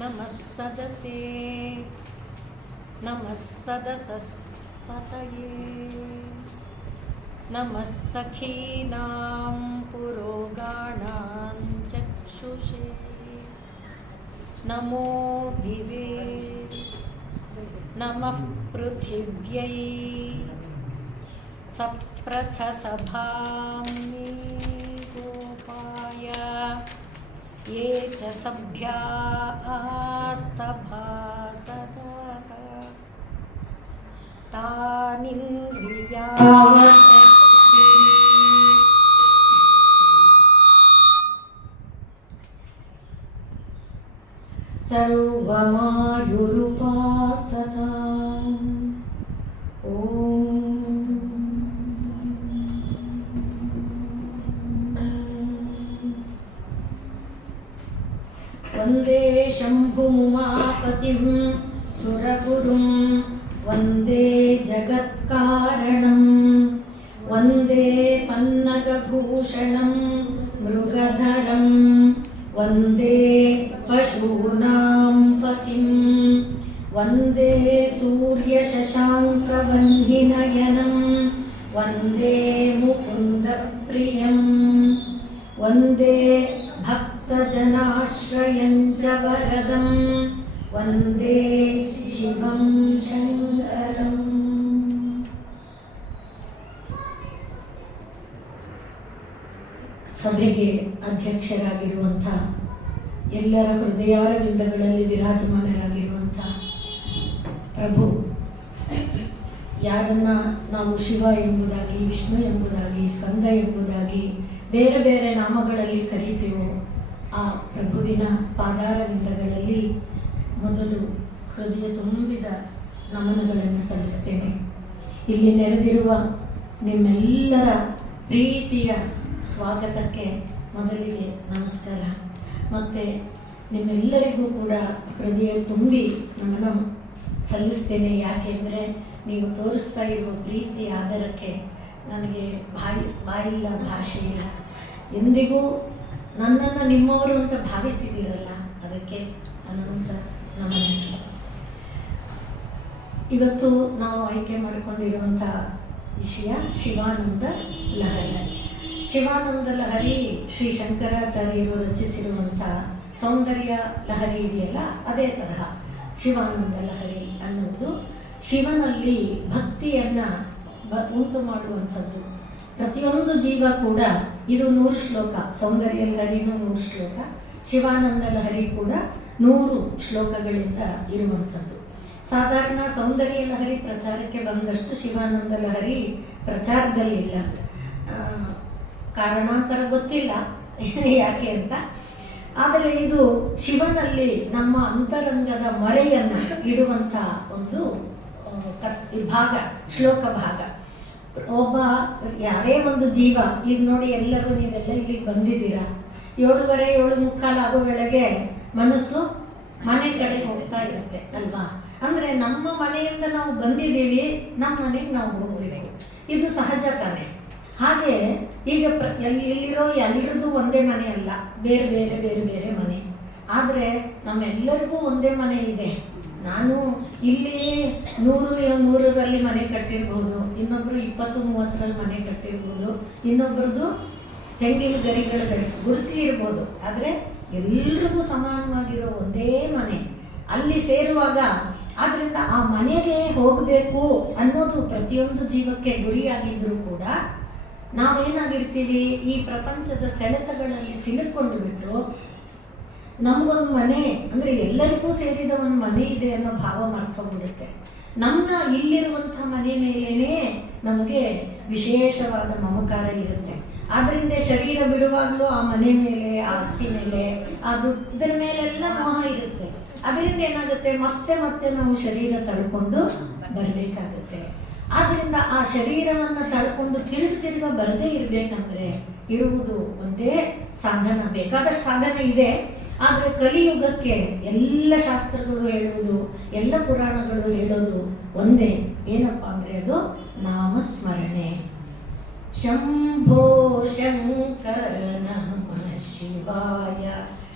नमः सदसे नमः सदसस्पतये नमः सखीनां पुरोगाणां चक्षुषे नमो दिवे नमः पृथिव्यै सप्रथसभां गोपाय ये च सभ्या सभासदः तानिन्द्रियाणि सर्वमायुरुपासताम् ॐ वन्दे शम्भुमापतिं सुरगुरुं वन्दे जगत्कारणं वन्दे पन्नगभूषणं मृगधरं वन्दे पशूनां पतिं वन्दे सूर्यशशाङ्कवह्निनयनं वन्दे मुकुन्दप्रियं वन्दे भक्तजनाश्रयं च वरदं वन्दे शिवं शङ्करम्. ಸಭೆಗೆ ಅಧ್ಯಕ್ಷರಾಗಿರುವಂಥ ಎಲ್ಲರ ಹೃದಯಾರವಿಂದಗಳಲ್ಲಿ ವಿರಾಜಮಾನರಾಗಿರುವಂಥ ಪ್ರಭು, ಯಾರನ್ನ ನಾವು ಶಿವ ಎಂಬುದಾಗಿ, ವಿಷ್ಣು ಎಂಬುದಾಗಿ, ಸ್ಕಂದ ಎಂಬುದಾಗಿ ಬೇರೆ ಬೇರೆ ನಾಮಗಳಲ್ಲಿ ಕರೀತೀವೋ ಆ ಪ್ರಭುವಿನ ಪಾದಾರವಿಂದಗಳಲ್ಲಿ ಮೊದಲು ಹೃದಯ ತುಂಬಿದ ನಮನಗಳನ್ನು ಸಲ್ಲಿಸ್ತೇನೆ. ಇಲ್ಲಿ ನೆರೆದಿರುವ ನಿಮ್ಮೆಲ್ಲರ ಪ್ರೀತಿಯ ಸ್ವಾಗತಕ್ಕೆ ಮೊದಲಿಗೆ ನಮಸ್ಕಾರ. ಮತ್ತು ನಿಮ್ಮೆಲ್ಲರಿಗೂ ಕೂಡ ಹೃದಯ ತುಂಬಿ ನಮನ ಸಲ್ಲಿಸ್ತೇನೆ. ಯಾಕೆಂದರೆ ನೀವು ತೋರಿಸ್ತಾ ಇರುವ ಪ್ರೀತಿ ಆದರಕ್ಕೆ ನನಗೆ ಬಾಯಿಲ್ಲ, ಭಾಷೆ ಇಲ್ಲ. ಎಂದಿಗೂ ನನ್ನನ್ನು ನಿಮ್ಮವರು ಅಂತ ಭಾವಿಸಿದ್ದೀರಲ್ಲ, ಅದಕ್ಕೆ ಅನಂತ ನಮನ. ಇವತ್ತು ನಾವು ಆಯ್ಕೆ ಮಾಡಿಕೊಂಡಿರುವಂಥ ವಿಷಯ ಶಿವಾನಂದ ಲಹರಿ. ಶಿವಾನಂದ ಲಹರಿ ಶ್ರೀ ಶಂಕರಾಚಾರ್ಯರು ರಚಿಸಿರುವಂಥ ಸೌಂದರ್ಯ ಲಹರಿ ಇದೆಯಲ್ಲ, ಅದೇ ತರಹ ಶಿವಾನಂದ ಲಹರಿ ಅನ್ನೋದು ಶಿವನಲ್ಲಿ ಭಕ್ತಿಯನ್ನು ಉಂಟು ಮಾಡುವಂಥದ್ದು. ಪ್ರತಿಯೊಂದು ಜೀವ ಕೂಡ, ಇದು 100 ಶ್ಲೋಕ, ಸೌಂದರ್ಯ ಲಹರಿನೂ 100 ಶ್ಲೋಕ, ಶಿವಾನಂದ ಲಹರಿ ಕೂಡ 100 ಶ್ಲೋಕಗಳಿಂದ ಇರುವಂಥದ್ದು. ಸಾಧಾರಣ ಸೌಂದರ್ಯ ಲಹರಿ ಪ್ರಚಾರಕ್ಕೆ ಬಂದಷ್ಟು ಶಿವಾನಂದ ಲಹರಿ ಪ್ರಚಾರದಲ್ಲಿಲ್ಲ. ಕಾರಣಾಂತರ ಗೊತ್ತಿಲ್ಲ ಯಾಕೆ ಅಂತ. ಆದರೆ ಇದು ಶಿವನಲ್ಲಿ ನಮ್ಮ ಅಂತರಂಗದ ಮರೆಯನ್ನು ಇಡುವಂಥ ಒಂದು ಭಾಗ, ಶ್ಲೋಕ ಭಾಗ. ಒಬ್ಬ ಯಾರೇ ಒಂದು ಜೀವ, ಈಗ ನೋಡಿ ಎಲ್ಲರೂ ನೀವೆಲ್ಲ ಇಲ್ಲಿಗೆ ಬಂದಿದ್ದೀರಾ, 7:15 7:45 ಆಗೋ ವೇಳೆಗೆ ಮನಸ್ಸು ಮನೆ ಕಡೆ ಹೋಗ್ತಾ ಇರುತ್ತೆ ಅಲ್ವಾ? ಅಂದರೆ ನಮ್ಮ ಮನೆಯಿಂದ ನಾವು ಬಂದಿದ್ದೀವಿ, ನಮ್ಮ ಮನೆಗೆ ನಾವು ಹೋಗಬೇಕು, ಇದು ಸಹಜ ತಾನೆ. ಹಾಗೆ ಈಗ ಎಲ್ಲಿರೋ ಎಲ್ಲರದ್ದು ಒಂದೇ ಮನೆ ಅಲ್ಲ, ಬೇರೆ ಬೇರೆ ಬೇರೆ ಬೇರೆ ಮನೆ. ಆದರೆ ನಮ್ಮೆಲ್ಲರಿಗೂ ಒಂದೇ ಮನೆ ಇದೆ. ನಾನು ಇಲ್ಲಿ 100 ಮನೆ ಕಟ್ಟಿರ್ಬೋದು, ಇನ್ನೊಬ್ಬರು 20-30 ಮನೆ ಕಟ್ಟಿರ್ಬೋದು, ಇನ್ನೊಬ್ಬರದ್ದು ತೆಂಗಿನ ಗರಿಗಳ ಗುಡಿಸಲಿ ಇರ್ಬೋದು. ಆದರೆ ಎಲ್ರಿಗೂ ಸಮಾನವಾಗಿರೋ ಒಂದೇ ಮನೆ. ಅಲ್ಲಿ ಸೇರುವಾಗ ಆದ್ದರಿಂದ ಆ ಮನೆಗೆ ಹೋಗಬೇಕು ಅನ್ನೋದು ಪ್ರತಿಯೊಂದು ಜೀವಕ್ಕೆ ಗುರಿಯಾಗಿದ್ದರೂ ಕೂಡ ನಾವೇನಾಗಿರ್ತೀವಿ, ಈ ಪ್ರಪಂಚದ ಸೆಳೆತಗಳಲ್ಲಿ ಸಿಲುಕೊಂಡು ಬಿಟ್ಟು ನಮಗೊಂದು ಮನೆ ಅಂದರೆ ಎಲ್ಲರಿಗೂ ಸೇರಿದ ಒಂದು ಮನೆ ಇದೆ ಅನ್ನೋ ಭಾವ ಮರ್ತೋಗ್ಬಿಡುತ್ತೆ. ನಮ್ಮ ಇಲ್ಲಿರುವಂಥ ಮನೆ ಮೇಲೇ ನಮಗೆ ವಿಶೇಷವಾದ ಮಮಕಾರ ಇರುತ್ತೆ. ಆದ್ದರಿಂದ ಶರೀರ ಬಿಡುವಾಗಲೂ ಆ ಮನೆ ಮೇಲೆ, ಆಸ್ತಿ ಮೇಲೆ, ಅದು ಇದರ ಮೇಲೆಲ್ಲ ಮೋಹ ಇರುತ್ತೆ. ಅದರಿಂದ ಏನಾಗುತ್ತೆ, ಮತ್ತೆ ಮತ್ತೆ ನಾವು ಶರೀರ ತಳ್ಕೊಂಡು ಬರಬೇಕಾಗುತ್ತೆ. ಆದ್ದರಿಂದ ಆ ಶರೀರವನ್ನು ತಳ್ಕೊಂಡು ತಿರುಗ ಬರದೇ ಇರಬೇಕಂದ್ರೆ ಇರುವುದು ಒಂದೇ ಸಾಧನ. ಬೇಕಾದಷ್ಟು ಸಾಧನ ಇದೆ, ಆದರೆ ಕಲಿಯುಗಕ್ಕೆ ಎಲ್ಲ ಶಾಸ್ತ್ರಗಳು ಹೇಳುವುದು, ಎಲ್ಲ ಪುರಾಣಗಳು ಹೇಳೋದು ಒಂದೇ. ಏನಪ್ಪ ಅಂದರೆ ಅದು ನಾಮಸ್ಮರಣೆ. ಶಂಭೋ ಶಂಕರ ನಮಃ ಶಿವಾಯ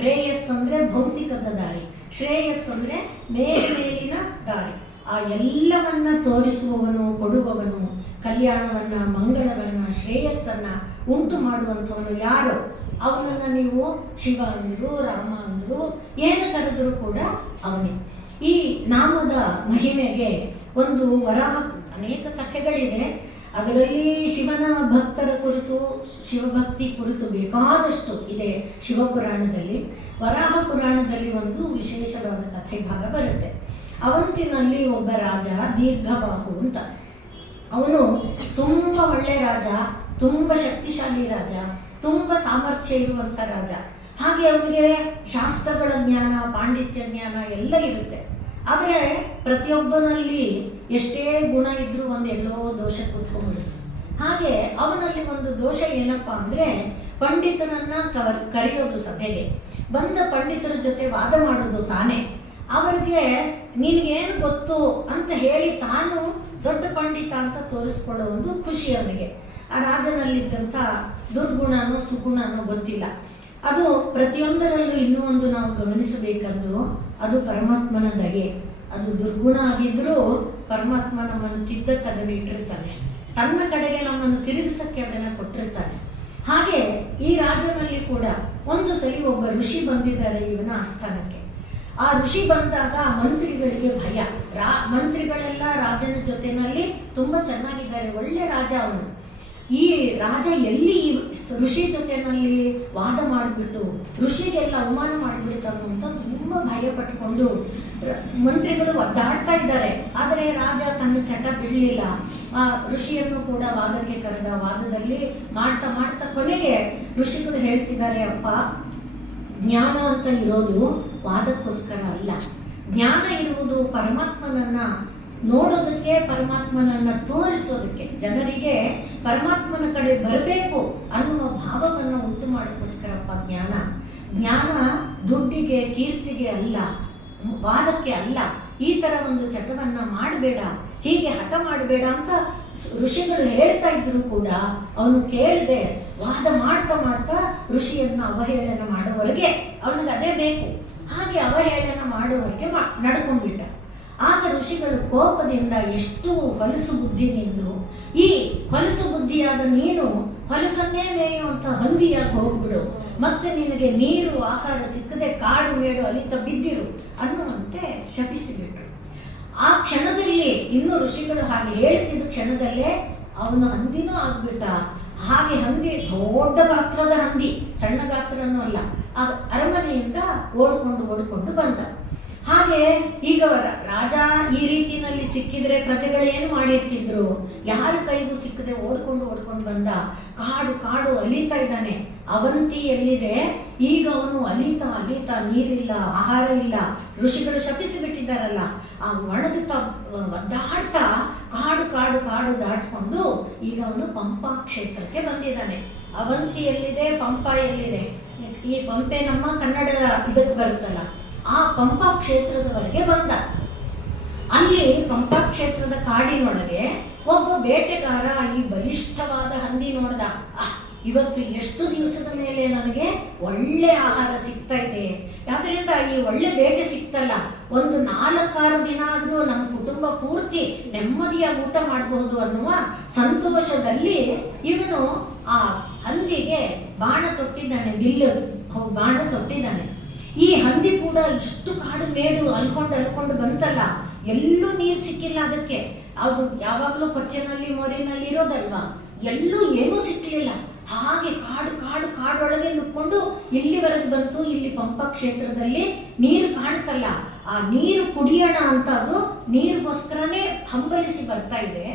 ಪ್ರೇಯಸ್ ಅಂದರೆ ಭೌತಿಕದ ದಾರಿ, ಶ್ರೇಯಸ್ ಅಂದರೆ ಮೇಲಿನ ದಾರಿ. ಆ ಎಲ್ಲವನ್ನ ತೋರಿಸುವವನು, ಕೊಡುವವನು, ಕಲ್ಯಾಣವನ್ನ, ಮಂಗಳವನ್ನ, ಶ್ರೇಯಸ್ಸನ್ನ ಉಂಟು ಮಾಡುವಂಥವನು ಯಾರು? ಅವನನ್ನು ನೀವು ಶಿವ ಅಂದರು, ರಾಮ ಅಂದರು, ಏನು ಕರೆದರೂ ಕೂಡ ಅವನೇ. ಈ ನಾಮದ ಮಹಿಮೆಗೆ ಒಂದು ವರಾಹ ಅನೇಕ ಕಥೆಗಳಿದೆ. ಅದರಲ್ಲಿ ಶಿವನ ಭಕ್ತರ ಕುರಿತು, ಶಿವಭಕ್ತಿ ಕುರಿತು ಬೇಕಾದಷ್ಟು ಇದೆ ಶಿವಪುರಾಣದಲ್ಲಿ. ವರಾಹ ಪುರಾಣದಲ್ಲಿ ಒಂದು ವಿಶೇಷವಾದ ಕಥೆ ಭಾಗ ಬರುತ್ತೆ. ಅವಂತಿನಲ್ಲಿ ಒಬ್ಬ ರಾಜ ದೀರ್ಘಬಾಹು ಅಂತ. ಅವನು ತುಂಬ ಒಳ್ಳೆ ರಾಜ, ತುಂಬ ಶಕ್ತಿಶಾಲಿ ರಾಜ, ತುಂಬ ಸಾಮರ್ಥ್ಯ ಇರುವಂಥ ರಾಜ. ಹಾಗೆ ಅವನಿಗೆ ಶಾಸ್ತ್ರಗಳ ಜ್ಞಾನ, ಪಾಂಡಿತ್ಯ ಜ್ಞಾನ ಎಲ್ಲ ಇರುತ್ತೆ. ಆದರೆ ಪ್ರತಿಯೊಬ್ಬನಲ್ಲಿ ಎಷ್ಟೇ ಗುಣ ಇದ್ರೂ ಒಂದೆಲ್ಲೋ ದೋಷ ಕೂತ್ಕೊಂಡ್ಬಿಡುತ್ತೆ. ಹಾಗೆ ಅವನಲ್ಲಿ ಒಂದು ದೋಷ ಏನಪ್ಪ ಅಂದರೆ, ಪಂಡಿತನನ್ನ ಕರೆಯೋದು ಸಭೆಗೆ, ಬಂದ ಪಂಡಿತರ ಜೊತೆ ವಾದ ಮಾಡೋದು ತಾನೇ. ಅವರಿಗೆ ನಿನಗೇನು ಗೊತ್ತು ಅಂತ ಹೇಳಿ ತಾನು ದೊಡ್ಡ ಪಂಡಿತ ಅಂತ ತೋರಿಸ್ಕೊಳ್ಳೋ ಒಂದು ಖುಷಿ ಅವನಿಗೆ. ಆ ರಾಜನಲ್ಲಿದ್ದಂಥ ದುರ್ಗುಣನೋ ಸುಗುಣನೋ ಗೊತ್ತಿಲ್ಲ. ಅದು ಪ್ರತಿಯೊಂದರಲ್ಲೂ ಇನ್ನೂ ಒಂದು ನಾವು ಗಮನಿಸಬೇಕಂದು, ಅದು ಪರಮಾತ್ಮನ ದಯೆ. ಅದು ದುರ್ಗುಣ ಆಗಿದ್ರೂ ಪರಮಾತ್ಮ ನಮ್ಮನ್ನು ತಿದ್ದಕ್ಕೆ ಅದನ್ನು ಇಟ್ಟಿರ್ತಾನೆ, ತನ್ನ ಕಡೆಗೆ ನಮ್ಮನ್ನು ತಿರುಗಿಸಕ್ಕೆ ಅದನ್ನು ಕೊಟ್ಟಿರ್ತಾನೆ. ಹಾಗೆ ಈ ರಾಜನಲ್ಲಿ ಕೂಡ ಒಂದು ಸರಿ ಒಬ್ಬ ಋಷಿ ಬಂದಿದ್ದಾರೆ ಇವನ ಆಸ್ಥಾನಕ್ಕೆ. ಆ ಋಷಿ ಬಂದಾಗ ಮಂತ್ರಿಗಳಿಗೆ ಭಯ. ಮಂತ್ರಿಗಳೆಲ್ಲ ರಾಜನ ಜೊತೆನಲ್ಲಿ ತುಂಬ ಚೆನ್ನಾಗಿದ್ದಾರೆ, ಒಳ್ಳೆ ರಾಜ ಅವನು. ಈ ರಾಜ ಎಲ್ಲಿ ಋಷಿ ಜೊತೆನಲ್ಲಿ ವಾದ ಮಾಡಿಬಿಟ್ಟು ಋಷಿಗೆಲ್ಲ ಅವಮಾನ ಮಾಡಿಬಿಡ್ತಾನು ಅಂತ ತುಂಬ ಭಯ ಪಟ್ಕೊಂಡು ಮಂತ್ರಿಗಳು ಒದ್ದಾಡ್ತಾ ಇದ್ದಾರೆ. ಆದರೆ ರಾಜ ತನ್ನ ಚಟ ಬಿಡಲಿಲ್ಲ. ಆ ಋಷಿಯನ್ನು ಕೂಡ ವಾದಕ್ಕೆ ಕರೆದ. ವಾದದಲ್ಲಿ ಮಾಡ್ತಾ ಮಾಡ್ತಾ ಕೊನೆಗೆ ಋಷಿಗಳು ಹೇಳ್ತಿದ್ದಾರೆ, ಅಪ್ಪ, ಜ್ಞಾನ ಅಂತ ಇರೋದು ವಾದಕ್ಕೋಸ್ಕರ ಅಲ್ಲ. ಜ್ಞಾನ ಇರುವುದು ಪರಮಾತ್ಮನನ್ನ ನೋಡೋದಕ್ಕೆ, ಪರಮಾತ್ಮನನ್ನ ತೋರಿಸೋದಕ್ಕೆ, ಜನರಿಗೆ ಪರಮಾತ್ಮನ ಕಡೆ ಬರಬೇಕು ಅನ್ನುವ ಭಾವವನ್ನು ಉಂಟು ಮಾಡೋಕ್ಕೋಸ್ಕರಪ್ಪ ಜ್ಞಾನ. ಜ್ಞಾನ ದುಡ್ಡಿಗೆ, ಕೀರ್ತಿಗೆ ಅಲ್ಲ, ವಾದಕ್ಕೆ ಅಲ್ಲ. ಈ ಥರ ಒಂದು ಚಟವನ್ನ ಮಾಡಬೇಡ, ಹೀಗೆ ಹಠ ಮಾಡಬೇಡ ಅಂತ ಋಷಿಗಳು ಹೇಳ್ತಾ ಇದ್ರು ಕೂಡ ಅವನು ಕೇಳದೆ ವಾದ ಮಾಡ್ತಾ ಮಾಡ್ತಾ ಋಷಿಯನ್ನ ಅವಹೇಳನ ಮಾಡೋವರೆಗೆ ಅವನಿಗೆ ಅದೇ ಬೇಕು. ಹಾಗೆ ಅವಹೇಳನ ಮಾಡೋವರೆಗೆ ನಡ್ಕೊಂಡ್ಬಿಟ್ಟ. ಆಗ ಋಷಿಗಳು ಕೋಪದಿಂದ, ಎಷ್ಟು ಹೊಲಸು ಬುದ್ಧಿ ನಿಂದು, ಈ ಹೊಲಸು ಬುದ್ಧಿಯಾದ ನೀನು ಹೊಲಸನ್ನೇ ಮೇಯುವಂಥ ಹಂದಿಯಾಗಿ ಹೋಗ್ಬಿಡು, ಮತ್ತೆ ನಿನಗೆ ನೀರು ಆಹಾರ ಸಿಕ್ಕದೆ ಕಾಡು ಮೇಡು ಅಲಿತ ಬಿದ್ದಿರು ಅನ್ನುವಂತೆ ಶಪಿಸಿಬಿಟ್ರು. ಆ ಕ್ಷಣದಲ್ಲಿ, ಇನ್ನು ಋಷಿಗಳು ಹಾಗೆ ಹೇಳ್ತಿದ್ದ ಕ್ಷಣದಲ್ಲೇ ಅವನು ಹಂದಿನೂ ಆಗ್ಬಿಟ್ಟ. ಹಾಗೆ ಹಂದಿ ದೊಡ್ಡ ಗಾತ್ರದ ಹಂದಿ, ಸಣ್ಣ ಗಾತ್ರನೂ ಅಲ್ಲ, ಆ ಅರಮನೆಯಿಂದ ಓಡ್ಕೊಂಡು ಬಂದ. ಹಾಗೆ ಈಗ ರಾಜ ಈ ರೀತಿಯಲ್ಲಿ ಸಿಕ್ಕಿದ್ರೆ ಪ್ರಜೆಗಳು ಏನು ಮಾಡಿರ್ತಿದ್ರು? ಯಾರ ಕೈಗೂ ಸಿಕ್ಕದೆ ಓಡ್ಕೊಂಡು ಬಂದ. ಕಾಡು ಅಲಿತಾ ಇದ್ದಾನೆ. ಅವಂತಿ ಎಲ್ಲಿದೆ? ಈಗ ಅವನು ಅಲಿತಾ ನೀರಿಲ್ಲ, ಆಹಾರ ಇಲ್ಲ, ಋಷಿಗಳು ಶಪಿಸಿ ಬಿಟ್ಟಿದ್ದಾರಲ್ಲ, ಆ ಒಣಗುತ್ತಾ ಒದ್ದಾಡ್ತಾ ಕಾಡು ದಾಟ್ಕೊಂಡು ಈಗ ಅವನು ಪಂಪಾ ಕ್ಷೇತ್ರಕ್ಕೆ ಬಂದಿದ್ದಾನೆ. ಅವಂತಿ ಎಲ್ಲಿದೆ? ಪಂಪ ಎಲ್ಲಿದೆ? ಈ ಪಂಪೆ ನಮ್ಮ ಕನ್ನಡ ಇದಕ್ಕೆ ಬರುತ್ತಲ್ಲ, ಆ ಪಂಪಾ ಕ್ಷೇತ್ರದವರೆಗೆ ಬಂದ. ಅಲ್ಲಿ ಪಂಪಾ ಕ್ಷೇತ್ರದ ಕಾಡಿನೊಳಗೆ ಒಬ್ಬ ಬೇಟೆಗಾರ ಈ ಬಲಿಷ್ಠವಾದ ಹಂದಿ ನೋಡ್ದ. ಇವತ್ತು ಎಷ್ಟು ದಿವಸದ ಮೇಲೆ ನನಗೆ ಒಳ್ಳೆ ಆಹಾರ ಸಿಗ್ತಾ ಇದೆ, ಯಾಕಂದ್ರೆ ಈ ಒಳ್ಳೆ ಬೇಟೆ ಸಿಕ್ತಲ್ಲ, ಒಂದು 4-6 ದಿನ ಆದರೂ ನಮ್ಮ ಕುಟುಂಬ ಪೂರ್ತಿ ನೆಮ್ಮದಿಯಾಗಿ ಊಟ ಮಾಡಬಹುದು ಅನ್ನುವ ಸಂತೋಷದಲ್ಲಿ ಇವನು ಆ ಹಂದಿಗೆ ಬಾಣ ತೊಟ್ಟಿದ್ದಾನೆ, ಬಿಲ್ಲು ಬಾಣ ತೊಟ್ಟಿದ್ದಾನೆ. ಈ ಹಂದಿ ಕೂಡ ಇಷ್ಟು ಕಾಡು ಮೇಡು ಅಲ್ಕೊಂಡು ಬಂತಲ್ಲ, ಎಲ್ಲೂ ನೀರು ಸಿಕ್ಕಿಲ್ಲ ಅದಕ್ಕೆ. ಅದು ಯಾವಾಗಲೂ ಕೊಚ್ಚೆನಲ್ಲಿ ಮೊರಿನಲ್ಲಿ ಇರೋದಲ್ವಾ, ಎಲ್ಲೂ ಏನೂ ಸಿಕ್ಕಲಿಲ್ಲ. ಹಾಗೆ ಕಾಡೊಳಗೆ ನುಕ್ಕೊಂಡು ಇಲ್ಲಿವರೆಗೆ ಬಂತು. ಇಲ್ಲಿ ಪಂಪಾ ಕ್ಷೇತ್ರದಲ್ಲಿ ನೀರು ಕಾಣುತ್ತಲ್ಲ, ಆ ನೀರು ಕುಡಿಯೋಣ ಅಂತ ಅದು ನೀರಿಗೋಸ್ಕರನೇ ಹಂಬಲಿಸಿ ಬರ್ತಾ ಇದೆ.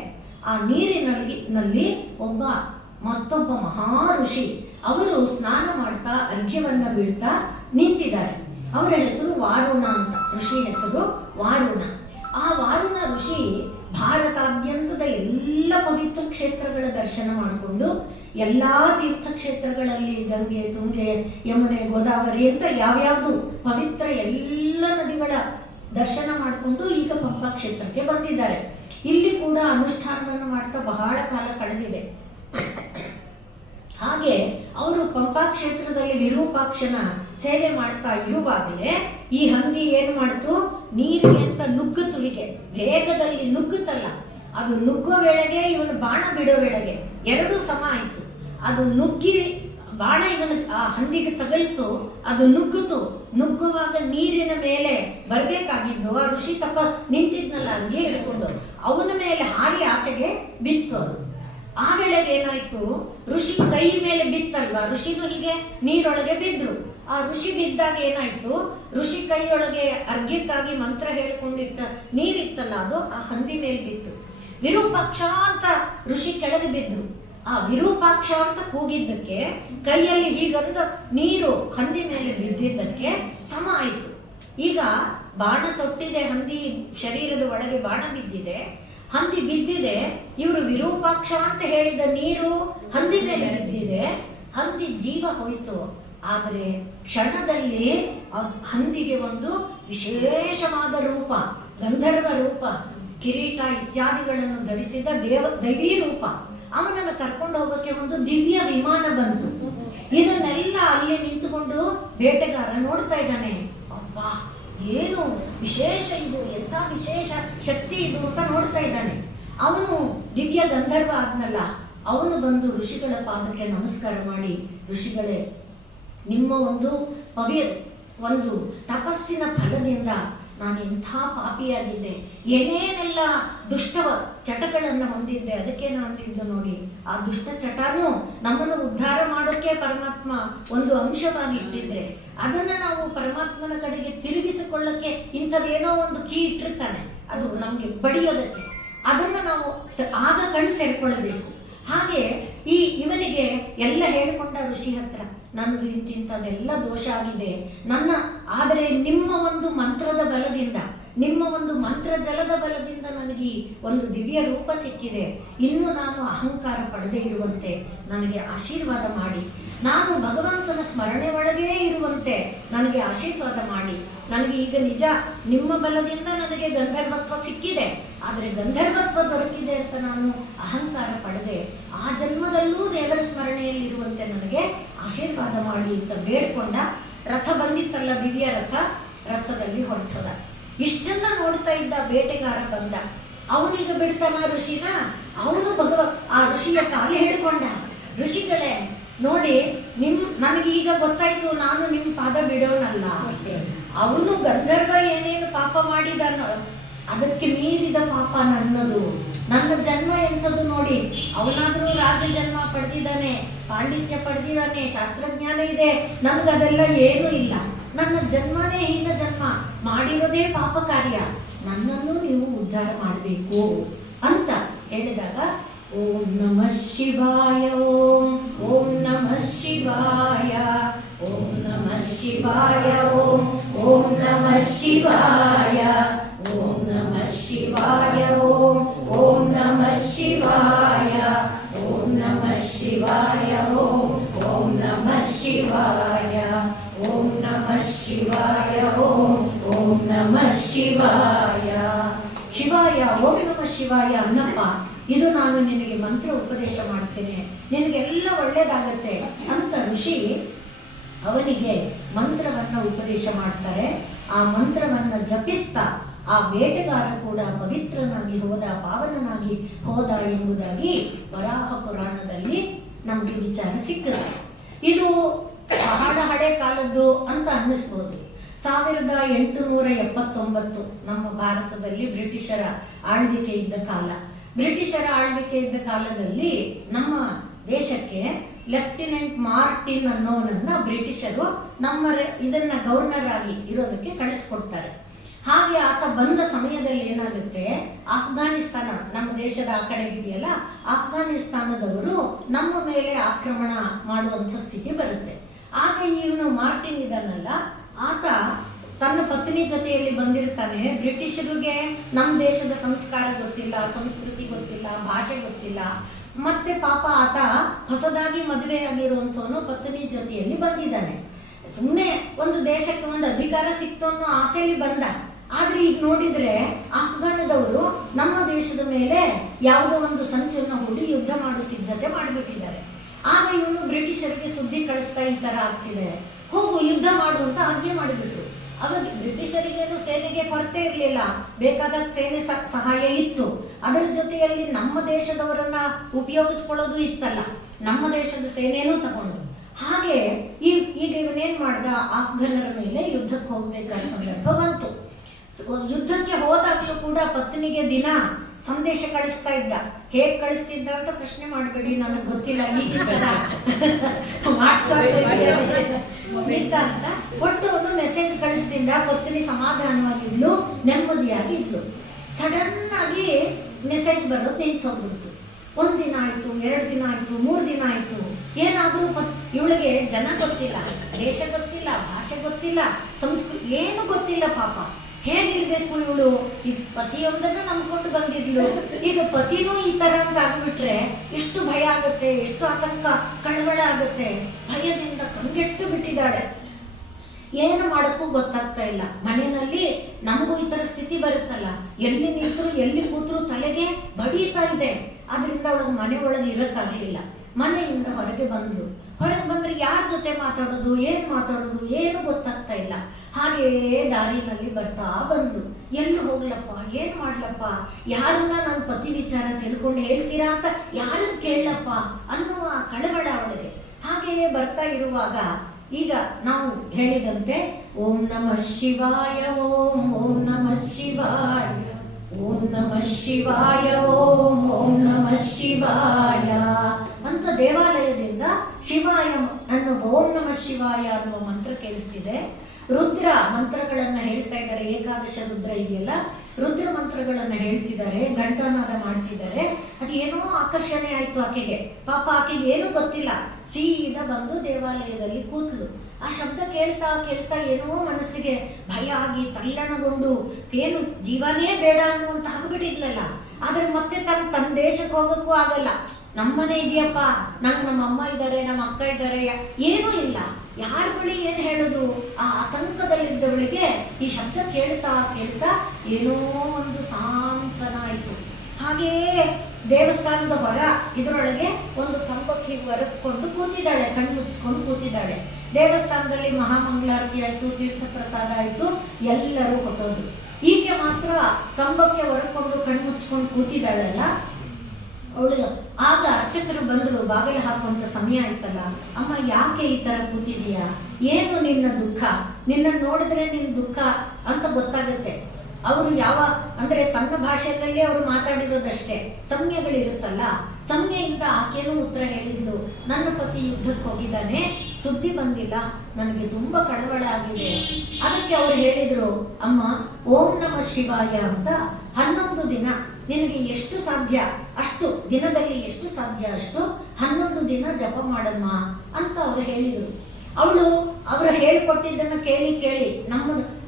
ಆ ನೀರಿನಲ್ಲಿ ಮತ್ತೊಬ್ಬ ಮಹಾ ಋಷಿ, ಅವರು ಸ್ನಾನ ಮಾಡ್ತಾ ಅರ್ಘ್ಯವನ್ನ ಬೀಳ್ತಾ ನಿಂತಿದ್ದಾರೆ. ಅವರ ಹೆಸರು ವಾರುಣ ಅಂತ. ಋಷಿ ಹೆಸರು ವಾರುಣ. ಆ ವಾರುಣ ಋಷಿ ಭಾರತಾದ್ಯಂತದ ಎಲ್ಲ ಪವಿತ್ರ ಕ್ಷೇತ್ರಗಳ ದರ್ಶನ ಮಾಡಿಕೊಂಡು, ಎಲ್ಲ ತೀರ್ಥಕ್ಷೇತ್ರಗಳಲ್ಲಿ ಗಂಗೆ, ತುಂಗೆ, ಯಮುನೆ, ಗೋದಾವರಿ ಅಂತ ಯಾವ್ಯಾವುದು ಪವಿತ್ರ ಎಲ್ಲ ನದಿಗಳ ದರ್ಶನ ಮಾಡಿಕೊಂಡು ಈಗ ಪಂಪಾ ಕ್ಷೇತ್ರಕ್ಕೆ ಬಂದಿದ್ದಾರೆ. ಇಲ್ಲಿ ಕೂಡ ಅನುಷ್ಠಾನವನ್ನು ಮಾಡ್ತಾ ಬಹಳ ಕಾಲ ಕಳೆದಿದೆ. ಹಾಗೆ ಅವರು ಪಂಪಾ ಕ್ಷೇತ್ರದಲ್ಲಿ ವಿರೂಪಾಕ್ಷನ ಸೇವೆ ಮಾಡ್ತಾ ಇರುವಾಗಲೇ ಈ ಹಂದಿ ಏನ್ ಮಾಡ್ತು, ನೀರಿಗೆ ಅಂತ ನುಗ್ಗುತ್ತು. ಹೀಗೆ ವೇಗದಲ್ಲಿ ನುಗ್ಗುತ್ತಲ್ಲ, ಅದು ನುಗ್ಗೋ ವೇಳೆಗೆ ಇವನು ಬಾಣ ಬಿಡೋ ವೇಳೆಗೆ ಎರಡೂ ಸಮ ಆಯ್ತು. ಅದು ನುಗ್ಗಿ ಬಾಣ ಇವನ ಆ ಹಂದಿಗೆ ತಗಲ್ತು, ಅದು ನುಗ್ಗುವಾಗ ನೀರಿನ ಮೇಲೆ ಬರ್ಬೇಕಾಗಿದ್ದು ಆ ಋಷಿ ತಪ್ಪ ನಿಂತಿದ್ನಲ್ಲ ಹಂಗೆ ಹಿಡ್ಕೊಂಡು ಅವನ ಮೇಲೆ ಹಾರಿ ಆಚೆಗೆ ಬಿತ್ತು. ಅದು ಆ ವೇಳೆಗೆ ಏನಾಯ್ತು, ಋಷಿ ಕೈ ಮೇಲೆ ಬಿತ್ತಲ್ವಾ, ಋಷಿನೂ ಹೀಗೆ ನೀರೊಳಗೆ ಬಿದ್ರು. ಆ ಋಷಿ ಬಿದ್ದಾಗ ಏನಾಯ್ತು, ಋಷಿ ಕೈಯೊಳಗೆ ಅರ್ಘ್ಯಕ್ಕಾಗಿ ಮಂತ್ರ ಹೇಳ್ಕೊಂಡಿಟ್ಟ ನೀರಿತ್ತಲ್ಲ, ಅದು ಆ ಹಂದಿ ಮೇಲೆ ಬಿತ್ತು. ವಿರೂಪಾಕ್ಷ ಅಂತ ಋಷಿ ಕೆಳಗೆ ಬಿದ್ರು. ಆ ವಿರೂಪಾಕ್ಷ ಅಂತ ಕೂಗಿದ್ದಕ್ಕೆ ಕೈಯಲ್ಲಿ ಹೀಗೊಂದು ನೀರು ಹಂದಿ ಮೇಲೆ ಬಿದ್ದಿದ್ದಕ್ಕೆ ಸಮ ಆಯಿತು. ಈಗ ಬಾಣ ತೊಟ್ಟಿದೆ, ಹಂದಿ ಶರೀರದ ಒಳಗೆ ಬಾಣ ಬಿದ್ದಿದೆ, ಹಂದಿ ಬಿದ್ದಿದೆ. ಇವರು ವಿರೂಪಾಕ್ಷ ಅಂತ ಹೇಳಿದ ನೀರು ಹಂದಿ ಮೇಲೆ ಬಿದ್ದಿದೆ, ಹಂದಿ ಜೀವ ಹೋಯಿತು. ಆದರೆ ಕ್ಷಣದಲ್ಲಿ ಹಂದಿಗೆ ಒಂದು ವಿಶೇಷವಾದ ರೂಪ, ಗಂಧರ್ವ ರೂಪ, ಕಿರೀಟ ಇತ್ಯಾದಿಗಳನ್ನು ಧರಿಸಿದ ದೈವೀ ರೂಪ. ಅವನನ್ನು ಕರ್ಕೊಂಡು ಹೋಗೋಕ್ಕೆ ಒಂದು ದಿವ್ಯ ವಿಮಾನ ಬಂತು. ಇದನ್ನೆಲ್ಲ ಅಲ್ಲಿ ನಿಂತುಕೊಂಡು ಬೇಟೆಗಾರ ನೋಡ್ತಾ ಇದ್ದಾನೆ. ಅಬ್ಬಾ, ಏನು ವಿಶೇಷ ಇದು, ಎಂಥ ವಿಶೇಷ ಶಕ್ತಿ ಇದು ಅಂತ ನೋಡ್ತಾ ಇದ್ದಾನೆ. ಅವನು ದಿವ್ಯ ಗಂಧರ್ವ ಆದ್ನಲ್ಲ, ಅವನು ಬಂದು ಋಷಿಗಳ ಪಾದಕ್ಕೆ ನಮಸ್ಕಾರ ಮಾಡಿ, ಋಷಿಗಳೇ, ನಿಮ್ಮ ಒಂದು ತಪಸ್ಸಿನ ಫಲದಿಂದ ನಾನು ಇಂಥ ಪಾಪಿಯಾಗಿದ್ದೆ, ಏನೇನೆಲ್ಲ ದುಷ್ಟ ಚಟಗಳನ್ನು ಹೊಂದಿದ್ದೆ, ಅದಕ್ಕೆ ನಾನು ಇದ್ದು ನೋಡಿ, ಆ ದುಷ್ಟ ಚಟನೂ ನಮ್ಮನ್ನು ಉದ್ಧಾರ ಮಾಡೋಕ್ಕೆ ಪರಮಾತ್ಮ ಒಂದು ಅಂಶವಾಗಿ ಇಟ್ಟಿದ್ರೆ, ಅದನ್ನು ನಾವು ಪರಮಾತ್ಮನ ಕಡೆಗೆ ತಿರುಗಿಸಿಕೊಳ್ಳಕ್ಕೆ ಇಂಥದ್ದೇನೋ ಒಂದು ಕೀ ಇಟ್ಟಿರ್ತಾನೆ, ಅದು ನಮಗೆ ಬಡಿಯೋದಕ್ಕೆ, ಅದನ್ನು ನಾವು ಆಗ ಕಣ್ಣು ತೆರ್ಕೊಳ್ಳಬೇಕು. ಹಾಗೆ ಇವನಿಗೆ ಎಲ್ಲ ಹೇಳಿಕೊಂಡ ಋಷಿ ಹತ್ರ, ನನ್ನದು ಇಂತಿಂಥದ್ದೆಲ್ಲ ದೋಷ ಆಗಿದೆ, ಆದರೆ ನಿಮ್ಮ ಒಂದು ಮಂತ್ರದ ಬಲದಿಂದ, ನಿಮ್ಮ ಒಂದು ಮಂತ್ರ ಜಲದ ಬಲದಿಂದ ನನಗೆ ಒಂದು ದಿವ್ಯ ರೂಪ ಸಿಕ್ಕಿದೆ. ಇನ್ನು ನಾನು ಅಹಂಕಾರ ಪಡೆದೇ ಇರುವಂತೆ ನನಗೆ ಆಶೀರ್ವಾದ ಮಾಡಿ, ನಾನು ಭಗವಂತನ ಸ್ಮರಣೆ ಒಳಗೇ ಇರುವಂತೆ ನನಗೆ ಆಶೀರ್ವಾದ ಮಾಡಿ. ನನಗೆ ಈಗ ನಿಜ ನಿಮ್ಮ ಬಲದಿಂದ ನನಗೆ ಗಂಧರ್ವತ್ವ ಸಿಕ್ಕಿದೆ, ಆದರೆ ಗಂಧರ್ವತ್ವ ದೊರಕಿದೆ ಅಂತ ನಾನು ಅಹಂಕಾರ ಪಡೆದೆ. ಆ ಜನ್ಮದಲ್ಲೂ ದೇವರ ಸ್ಮರಣೆಯಲ್ಲಿರುವಂತೆ ನನಗೆ ಆಶೀರ್ವಾದ ಮಾಡಿ ಅಂತ ಬೇಡ್ಕೊಂಡ. ರಥ ಬಂದಿತ್ತಲ್ಲ, ದಿವ್ಯ ರಥದಲ್ಲಿ ಹೊರಟದ. ಇಷ್ಟನ್ನ ನೋಡ್ತಾ ಇದ್ದ ಬೇಟೆಗಾರ ಬಂದ. ಅವನಿಗೆ ಬಿಡ್ತಾನ ಋಷಿನ, ಅವನು ಆ ಋಷಿಯ ಕಾಲು ಹಿಡ್ಕೊಂಡ. ಋಷಿಗಳೇ ನೋಡಿ, ನನಗೀಗ ಗೊತ್ತಾಯ್ತು, ನಾನು ನಿಮ್ಮ ಪಾದ ಬಿಡೋನಲ್ಲ. ಅವನು ಗಂಧರ್ವ ಏನೇನು ಪಾಪ ಮಾಡಿದಾನೋ ಅದಕ್ಕೆ ಮೀರಿದ ಪಾಪ ನನ್ನದು. ನನ್ನ ಜನ್ಮ ಎಂಥದ್ದು ನೋಡಿ, ಅವನಾದರೂ ರಾಜ ಜನ್ಮ ಪಡೆದಿದ್ದಾನೆ, ಪಾಂಡಿತ್ಯ ಪಡೆದಿದ್ದಾನೆ, ಶಾಸ್ತ್ರಜ್ಞಾನ ಇದೆ, ನನಗದೆಲ್ಲ ಏನೂ ಇಲ್ಲ. ನನ್ನ ಜನ್ಮನೇ ಹೀನ ಜನ್ಮ, ಮಾಡಿರೋದೇ ಪಾಪ ಕಾರ್ಯ, ನನ್ನನ್ನು ನೀವು ಉದ್ಧಾರ ಮಾಡಬೇಕು ಅಂತ ಹೇಳಿದಾಗ, ಓಂ ನಮಃ ಶಿವಾಯ, ಓಂ ನಮಃ ಶಿವಾಯ, ಓಂ ನಮಃ ಶಿವಾಯ, ಓಂ ನಮಃ ಶಿವಾಯ, ಓಂ ನಮಃ ಶಿವಾಯ, ಓಂ ನಮಃ ಶಿವಾಯ, ಓಂ ನಮಃ ಶಿವಾಯ, ಓಂ ನಮಃ ಶಿವಾಯ, ಓಂ ನಮಃ ಶಿವಾಯ, ಓಂ ನಮಃ ಶಿವಾಯ. ಶಿವಾಯ, ಓಂ ನಮಃ ಶಿವಾಯ ಅನ್ನಪ್ಪ, ಇದು ನಾನು ನಿನಗೆ ಮಂತ್ರ ಉಪದೇಶ ಮಾಡ್ತೇನೆ, ನಿನಗೆಲ್ಲ ಒಳ್ಳೇದಾಗತ್ತೆ ಅಂತ ಋಷಿ ಅವನಿಗೆ ಮಂತ್ರವನ್ನು ಉಪದೇಶ ಮಾಡ್ತಾರೆ. ಆ ಮಂತ್ರವನ್ನು ಜಪಿಸ್ತಾ ಆ ಬೇಟೆಗಾರ ಕೂಡ ಪವಿತ್ರನಾಗಿ ಹೋದ, ಪಾವನನಾಗಿ ಹೋದ ಎಂಬುದಾಗಿ ವರಾಹ ಪುರಾಣದಲ್ಲಿ ನಮಗೆ ವಿಚಾರ ಸಿಕ್ಕದೆ. ಇದು ಬಹಳ ಹಳೆ ಕಾಲದ್ದು ಅಂತ ಅನ್ನಿಸ್ಬೋದು. 1879 ನಮ್ಮ ಭಾರತದಲ್ಲಿ ಬ್ರಿಟಿಷರ ಆಳ್ವಿಕೆ ಇದ್ದ ಕಾಲ. ಬ್ರಿಟಿಷರ ಆಳ್ವಿಕೆ ಇದ್ದ ಕಾಲದಲ್ಲಿ ನಮ್ಮ ದೇಶಕ್ಕೆ ಲೆಫ್ಟಿನೆಂಟ್ ಮಾರ್ಟಿನ್ ಅನ್ನೋನನ್ನ ಬ್ರಿಟಿಷರು ಇದನ್ನ ಗವರ್ನರ್ ಆಗಿ ಇರೋದಕ್ಕೆ ಕಳಿಸ್ಕೊಡ್ತಾರೆ. ಹಾಗೆ ಆತ ಬಂದ ಸಮಯದಲ್ಲಿ ಏನಾಗುತ್ತೆ, ಆಫ್ಘಾನಿಸ್ತಾನ ನಮ್ಮ ದೇಶದ ಆ ಕಡೆ ಇದೆಯಲ್ಲ, ಆಫ್ಘಾನಿಸ್ತಾನದವರು ನಮ್ಮ ಮೇಲೆ ಆಕ್ರಮಣ ಮಾಡುವಂಥ ಸ್ಥಿತಿ ಬರುತ್ತೆ. ಆಗ ಇವನು ಮಾರ್ಟಿನ್ ಇದನ್ನಲ್ಲ, ಆತ ತನ್ನ ಪತ್ನಿ ಜೊತೆಯಲ್ಲಿ ಬಂದಿರ್ತಾನೆ. ಬ್ರಿಟಿಷರಿಗೆ ನಮ್ಮ ದೇಶದ ಸಂಸ್ಕಾರ ಗೊತ್ತಿಲ್ಲ, ಸಂಸ್ಕೃತಿ ಗೊತ್ತಿಲ್ಲ, ಭಾಷೆ ಗೊತ್ತಿಲ್ಲ. ಮತ್ತೆ ಪಾಪ ಆತ ಹೊಸದಾಗಿ ಮದುವೆಯಾಗಿರುವಂಥವನು ಪತ್ನಿ ಜೊತೆಯಲ್ಲಿ ಬಂದಿದ್ದಾನೆ. ಸುಮ್ಮನೆ ಒಂದು ದೇಶಕ್ಕೆ ಒಂದು ಅಧಿಕಾರ ಸಿಕ್ತು ಅನ್ನೋ ಆಸೆಯಲ್ಲಿ ಬಂದ. ಆದ್ರೆ ಈಗ ನೋಡಿದ್ರೆ ಆಫ್ಘಾನದವರು ನಮ್ಮ ದೇಶದ ಮೇಲೆ ಯಾವುದೋ ಒಂದು ಸಂಚನ್ನು ಹೂಡಿ ಯುದ್ಧ ಮಾಡೋ ಸಿದ್ಧತೆ ಮಾಡಿಬಿಟ್ಟಿದ್ದಾರೆ. ಆಗ ಆಗ ಇವನು ಬ್ರಿಟಿಷರಿಗೆ ಸುದ್ದಿ ಕಳಿಸ್ತಾ ಈ ಥರ ಆಗ್ತಿದೆ, ಹೋಗು ಯುದ್ಧ ಮಾಡು ಅಂತ ಆಜ್ಞೆ ಮಾಡಿಬಿಟ್ರು. ಅವಾಗ ಬ್ರಿಟಿಷರಿಗೇನು ಸೇನೆಗೆ ಕೊರತೆ ಇರಲಿಲ್ಲ, ಬೇಕಾದಾಗ ಸೇನೆ ಸಹಾಯ ಇತ್ತು. ಅದರ ಜೊತೆಯಲ್ಲಿ ನಮ್ಮ ದೇಶದವರನ್ನ ಉಪಯೋಗಿಸ್ಕೊಳ್ಳೋದು ಇತ್ತಲ್ಲ, ನಮ್ಮ ದೇಶದ ಸೇನೆನೂ ತಗೊಂಡು. ಹಾಗೆ ಈಗ ಇವನೇನ್ ಮಾಡ್ದ, ಆಫ್ಘನರ ಮೇಲೆ ಯುದ್ಧಕ್ಕೆ ಹೋಗ್ಬೇಕಾದ ಸಂದರ್ಭ ಬಂತು. ಯುದ್ಧಕ್ಕೆ ಹೋದಾಗ್ಲೂ ಕೂಡ ಪತ್ನಿಗೆ ದಿನ ಸಂದೇಶ ಕಳಿಸ್ತಾ ಇದ್ದ. ಹೇಗ್ ಕಳಿಸ್ತಿದ್ದ ಅಂತ ಪ್ರಶ್ನೆ ಮಾಡಬೇಡಿ, ನನಗೆ ಗೊತ್ತಿಲ್ಲ. ವಾಟ್ಸಪ್ ಅಂತ ಒಟ್ಟು ಒಂದು ಮೆಸೇಜ್ ಕಳಿಸ್ತಿದ್ದ. ಪತ್ನಿ ಸಮಾಧಾನವಾಗಿದ್ಲು, ನೆಮ್ಮದಿಯಾಗಿದ್ಲು. ಸಡನ್ ಆಗಿ ಮೆಸೇಜ್ ಬರೋದು ನಿಂತು ಹೋಗ್ಬಿಡ್ತು. 1 ದಿನ ಆಯ್ತು, 2 ದಿನ ಆಯ್ತು, 3 ದಿನ ಆಯ್ತು. ಏನಾದ್ರೂ ಇವಳಿಗೆ ಜನ ಗೊತ್ತಿಲ್ಲ, ದೇಶ ಗೊತ್ತಿಲ್ಲ, ಭಾಷೆ ಗೊತ್ತಿಲ್ಲ, ಸಂಸ್ಕೃತಿ ಏನು ಗೊತ್ತಿಲ್ಲ. ಪಾಪ ಹೇಗಿರ್ಬೇಕು ಇವಳು? ಈ ಪತಿಯೊಂದನ್ನ ನಂಬ್ಕೊಂಡು ಬಂದಿದ್ಲು, ಈಗ ಪತಿನೂ ಈ ತರ ಅಂತ ಆಗ್ಬಿಟ್ರೆ ಎಷ್ಟು ಭಯ ಆಗುತ್ತೆ, ಎಷ್ಟು ಆತಂಕ, ಕಳವಳ ಆಗುತ್ತೆ. ಭಯದಿಂದ ಕಂಗೆಟ್ಟು ಬಿಟ್ಟಿದ್ದಾಳೆ. ಏನು ಮಾಡಕ್ಕೂ ಗೊತ್ತಾಗ್ತಾ ಇಲ್ಲ. ಮನೆಯಲ್ಲಿ ನಮಗೂ ಈ ತರ ಸ್ಥಿತಿ ಬರುತ್ತಲ್ಲ, ಎಲ್ಲಿ ನಿಂತರು ಎಲ್ಲಿ ಕೂತರು ತಲೆಗೆ ಬಡೀತಾ ಇದೆ. ಅದರಿಂದ ಅವಳಿಗೆ ಮನೆ ಒಳಗೆ ಇರಕ್ಕಾಗಲಿಲ್ಲ. ಮನೆಯಿಂದ ಹೊರಗೆ ಬಂದ್ರೆ ಯಾರ ಜೊತೆ ಮಾತಾಡೋದು, ಏನು ಮಾತಾಡೋದು ಏನು ಗೊತ್ತಾಗ್ತಾ ಇಲ್ಲ. ಹಾಗೆಯೇ ದಾರಿನಲ್ಲಿ ಬರ್ತಾ ಬಂದ್ಲು. ಎಲ್ಲಿ ಹೋಗ್ಲಪ್ಪ, ಏನ್ ಮಾಡ್ಲಪ್ಪ, ಯಾರನ್ನ ನನ್ನ ಪತಿ ವಿಚಾರ ತಿಳ್ಕೊಂಡು ಹೇಳ್ತೀರಾ ಅಂತ ಯಾರನ್ನ ಕೇಳಪ್ಪ ಅನ್ನುವ ಕಳವಳ ಅವಳಿಗೆ. ಹಾಗೆಯೇ ಬರ್ತಾ ಇರುವಾಗ ಈಗ ನಾವು ಹೇಳಿದಂತೆ ಓಂ ನಮಃ ಶಿವಾಯ, ಓಂ ನಮಃ ಶಿವಾಯ, ಓಂ ನಮಃ ಶಿವಾಯ, ಓಂ ನಮಃ ಶಿವಾಯ ಅಂತ ದೇವಾಲಯದಿಂದ ಶಿವಾಯ ಅನ್ನುವ ಓಂ ನಮಃ ಶಿವಾಯ ಅನ್ನುವ ಮಂತ್ರ ಕೇಳಿಸ್ತಿದೆ. ರುದ್ರ ಮಂತ್ರಗಳನ್ನ ಹೇಳ್ತಾ ಇದ್ದಾರೆ. ಏಕಾದಶ ರುದ್ರ ಇದೆಯಲ್ಲ, ರುದ್ರ ಮಂತ್ರಗಳನ್ನ ಹೇಳ್ತಿದ್ದಾರೆ, ಘಂಟಾನಾದ ಮಾಡ್ತಿದ್ದಾರೆ. ಅದು ಏನೋ ಆಕರ್ಷಣೆ ಆಯ್ತು ಆಕೆಗೆ. ಪಾಪ ಆಕೆಗೆ ಏನೂ ಗೊತ್ತಿಲ್ಲ. ಸೀದಾ ಬಂದು ದೇವಾಲಯದಲ್ಲಿ ಕೂತ್ಲು. ಆ ಶಬ್ದ ಕೇಳ್ತಾ ಕೇಳ್ತಾ ಏನೋ ಮನಸ್ಸಿಗೆ ಭಯ ಆಗಿ ತಲ್ಲಣಗೊಂಡು ಏನು ಜೀವನೇ ಬೇಡ ಅನ್ನುವಂತ ಆಗ್ಬಿಟ್ಟಿದ್ಲಲ್ಲ. ಆದ್ರೆ ಮತ್ತೆ ತನ್ನ ದೇಶಕ್ಕೆ ಹೋಗೋಕ್ಕೂ ಆಗಲ್ಲ. ನಮ್ಮನೆ ಇದೆಯಪ್ಪ, ನಮ್ಮ ಅಮ್ಮ ಇದ್ದಾರೆ, ನಮ್ಮ ಅಕ್ಕ ಇದ್ದಾರೆ, ಏನೂ ಇಲ್ಲ. ಯಾರ ಬಳಿ ಏನು ಹೇಳೋದು? ಆ ಆತಂಕದಲ್ಲಿದ್ದವಳಿಗೆ ಈ ಶಬ್ದ ಕೇಳ್ತಾ ಕೇಳ್ತಾ ಏನೋ ಒಂದು ಸಾಂತ್ವನ ಆಯಿತು. ಹಾಗೆಯೇ ದೇವಸ್ಥಾನದ ಹೊರ ಇದರೊಳಗೆ ಒಂದು ಕಂಬಕ್ಕೆ ಹೊರಕೊಂಡು ಕೂತಿದ್ದಾಳೆ, ಕಣ್ಣು ಮುಚ್ಕೊಂಡು ಕೂತಿದ್ದಾಳೆ. ದೇವಸ್ಥಾನದಲ್ಲಿ ಮಹಾಮಂಗಳಾರತಿ ಆಯಿತು, ತೀರ್ಥ ಪ್ರಸಾದ ಆಯಿತು, ಎಲ್ಲರೂ ಹೊಟ್ಟೋದು. ಈಕೆ ಮಾತ್ರ ಕಂಬಕ್ಕೆ ಹೊರಕೊಂಡು ಕಣ್ಣು ಮುಚ್ಕೊಂಡು ಕೂತಿದ್ದಾಳಲ್ಲ ಅವಳು. ಆಗ ಅರ್ಚಕರು ಬಂದರು, ಬಾಗಿಲು ಹಾಕುವಂತ ಸಮಯ ಆಯ್ತಲ್ಲ. ಅಮ್ಮ ಯಾಕೆ ಈ ತರ ಕೂತಿದೀಯಾ? ಏನು ನಿನ್ನ ದುಃಖ? ನಿನ್ನ ನೋಡಿದ್ರೆ ನಿನ್ನ ದುಃಖ ಅಂತ ಗೊತ್ತಾಗುತ್ತೆ. ಅವರು ಅಂದ್ರೆ ತನ್ನ ಭಾಷೆಯಲ್ಲಿ ಅವರು ಮಾತಾಡಿರೋದಷ್ಟೇ, ಸಂಜ್ಞೆಗಳಿರುತ್ತಲ್ಲ. ಸಂಜ್ಞೆಯಿಂದ ಆಕೆನೂ ಉತ್ತರ ಹೇಳಿದ್ಲು, ನನ್ನ ಪತಿ ಯುದ್ಧಕ್ಕೆ ಹೋಗಿದ್ದಾನೆ, ಸುದ್ದಿ ಬಂದಿಲ್ಲ, ನನಗೆ ತುಂಬಾ ಕಳವಳ ಆಗಿದೆ. ಅದಕ್ಕೆ ಅವ್ರು ಹೇಳಿದ್ರು, ಅಮ್ಮ ಓಂ ನಮಃ ಶಿವಾಯ ಅಂತ 11 ದಿನ ನಿನಗೆ ಎಷ್ಟು ಸಾಧ್ಯ ಅಷ್ಟು, ದಿನದಲ್ಲಿ ಎಷ್ಟು ಸಾಧ್ಯ ಅಷ್ಟು 11 ದಿನ ಜಪ ಮಾಡಮ್ಮ ಅಂತ ಅವ್ರು ಹೇಳಿದ್ರು. ಅವರು ಹೇಳಿಕೊಟ್ಟಿದ್ದನ್ನ ಕೇಳಿ ಕೇಳಿ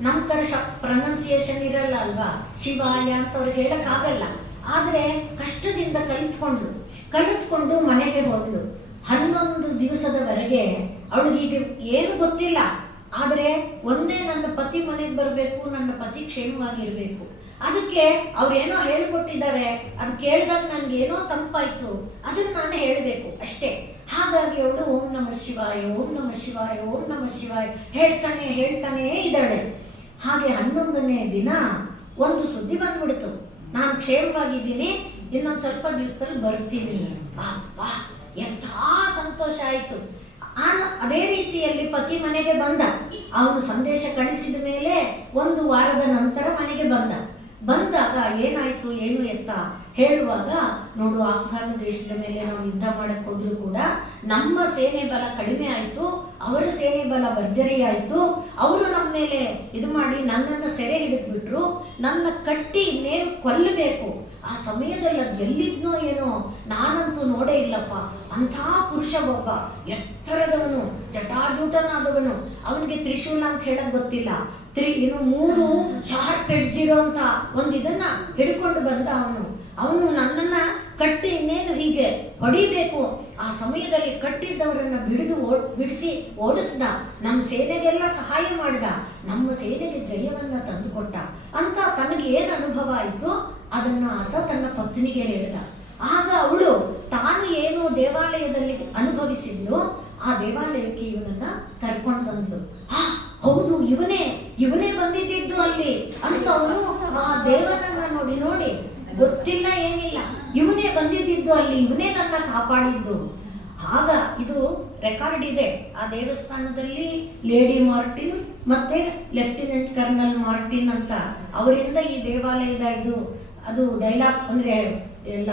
ನಮ್ಮ ತರ ಪ್ರೊನೌನ್ಸಿಯೇಷನ್ ಇರಲ್ಲ ಅಲ್ವಾ, ಶಿವಾಯ ಅಂತ ಅವ್ರಿಗೆ ಹೇಳಕ್ಕಾಗಲ್ಲ. ಆದ್ರೆ ಕಷ್ಟದಿಂದ ಕಲಿತ್ಕೊಂಡು ಮನೆಗೆ ಹೋದ್ಲು. 11 ದಿವಸದವರೆಗೆ ಅವಳಿಗೆ ಏನು ಗೊತ್ತಿಲ್ಲ. ಆದ್ರೆ ಒಂದೇ, ನನ್ನ ಪತಿ ಮನೆಗೆ ಬರಬೇಕು, ನನ್ನ ಪತಿ ಕ್ಷೇಮವಾಗಿರ್ಬೇಕು. ಅದಕ್ಕೆ ಅವ್ರೇನೋ ಹೇಳ್ಕೊಟ್ಟಿದ್ದಾರೆ, ಅದು ಕೇಳಿದಾಗ ನನ್ಗೆ ಏನೋ ತಂಪಾಯ್ತು, ಅದನ್ನ ನಾನು ಹೇಳಬೇಕು ಅಷ್ಟೇ. ಹಾಗಾಗಿ ಅವಳು ಓಂ ನಮಃ ಶಿವಾಯ, ಓಂ ನಮಃ ಶಿವಾಯ, ಓಂ ನಮಃ ಶಿವಾಯ ಹೇಳ್ತಾನೆ ಇದ್ದಾಳೆ. ಹಾಗೆ 11ನೇ ದಿನ ಒಂದು ಸುದ್ದಿ ಬಂದ್ಬಿಡ್ತು, ನಾನು ಕ್ಷೇಮವಾಗಿದ್ದೀನಿ, ಇನ್ನೊಂದು ಸ್ವಲ್ಪ ದಿವಸದಲ್ಲಿ ಬರ್ತೀನಿ. ಅಪ್ಪಾ ಎಂಥ ಸಂತೋಷ ಆಯ್ತು. ಅದೇ ರೀತಿಯಲ್ಲಿ ಪತಿ ಮನೆಗೆ ಬಂದ. ಅವನು ಸಂದೇಶ ಕಳಿಸಿದ ಮೇಲೆ 1 ವಾರದ ನಂತರ ಮನೆಗೆ ಬಂದಾಗ ಏನಾಯ್ತು ಏನು ಎತ್ತ ಹೇಳುವಾಗ, ನೋಡು, ಆಫ್ಘಾನ ದೇಶದ ಮೇಲೆ ನಾವು ಯುದ್ಧ ಮಾಡಕ್ ಹೋದ್ರು ಕೂಡ ನಮ್ಮ ಸೇನೆ ಬಲ ಕಡಿಮೆ ಆಯ್ತು, ಅವರ ಸೇನೆ ಬಲ ಭರ್ಜರಿ ಆಯ್ತು. ಅವರು ನಮ್ಮ ಮೇಲೆ ಇದು ಮಾಡಿ ನನ್ನನ್ನು ಸೆರೆ ಹಿಡಿದ್ಬಿಟ್ರು, ನನ್ನ ಕಟ್ಟಿ ಇನ್ನೇನು ಕೊಲ್ಲಬೇಕು. ಆ ಸಮಯದಲ್ಲಿ ಅದು ಎಲ್ಲಿದ್ನೋ ಏನೋ, ನಾನಂತೂ ನೋಡೇ ಇಲ್ಲಪ್ಪ. ಅಂಥ ಪುರುಷ ಒಬ್ಬ, ಎತ್ತರದವನು, ಜಟಾಜೂಟನಾದವನು, ಅವನಿಗೆ ತ್ರಿಶೂಲ ಅಂತ ಹೇಳಕ್ ಗೊತ್ತಿಲ್ಲ, 3 ಶಾರ್ಪ್ ಎಡ್ಜ್ ಇರೋ ಅಂತ ಇದನ್ನ ಹಿಡ್ಕೊಂಡು ಬಂದ ಅವನು ನನ್ನನ್ನ ಕಟ್ಟಿ ಇನ್ನೇನು ಹೀಗೆ ಹೊಡಿಬೇಕು. ಆ ಸಮಯದಲ್ಲಿ ಕಟ್ಟಿದ್ದವರನ್ನ ಬಿಡಿಸಿ ಓಡಿಸ್ದ, ನಮ್ಮ ಸೇನೆಗೆಲ್ಲ ಸಹಾಯ ಮಾಡ್ದ, ನಮ್ಮ ಸೇನೆಗೆ ಜಯವನ್ನ ತಂದುಕೊಟ್ಟ ಅಂತ ತನಗೆ ಏನು ಅನುಭವ ಆಯಿತು ಅದನ್ನ ಆತ ತನ್ನ ಪತ್ನಿಗೆ ಹೇಳ್ದ. ಆಗ ಅವಳು ತಾನು ಏನು ದೇವಾಲಯದಲ್ಲಿ ಅನುಭವ ಅನುಭವಿಸಿದ್ಲು, ಆ ದೇವಾಲಯಕ್ಕೆ ಇವನನ್ನ ಕರ್ಕೊಂಡು ಬಂದ್ಲು. ಹೌದು, ಇವನೇ ಬಂದಿದ್ದು ಅಲ್ಲಿ ಅಂತ ಅವನು ಆ ದೇವನನ್ನ ನೋಡಿ ಗೊತ್ತಿಲ್ಲ ಏನಿಲ್ಲ, ಇವನೇ ಬಂದಿದ್ದು ಅಲ್ಲಿ, ಇವನೇ ನನ್ನ ಕಾಪಾಡಿದ್ದು. ಆಗ ಇದು ರೆಕಾರ್ಡ್ ಇದೆ ಆ ದೇವಸ್ಥಾನದಲ್ಲಿ. ಲೇಡಿ ಮಾರ್ಟಿನ್ ಮತ್ತೆ ಲೆಫ್ಟಿನೆಂಟ್ ಕರ್ನಲ್ ಮಾರ್ಟಿನ್ ಅಂತ ಅವರಿಂದ ಈ ದೇವಾಲಯದ ಅದು ಡೈಲಾಗ್ ಅಂದ್ರೆ ಎಲ್ಲ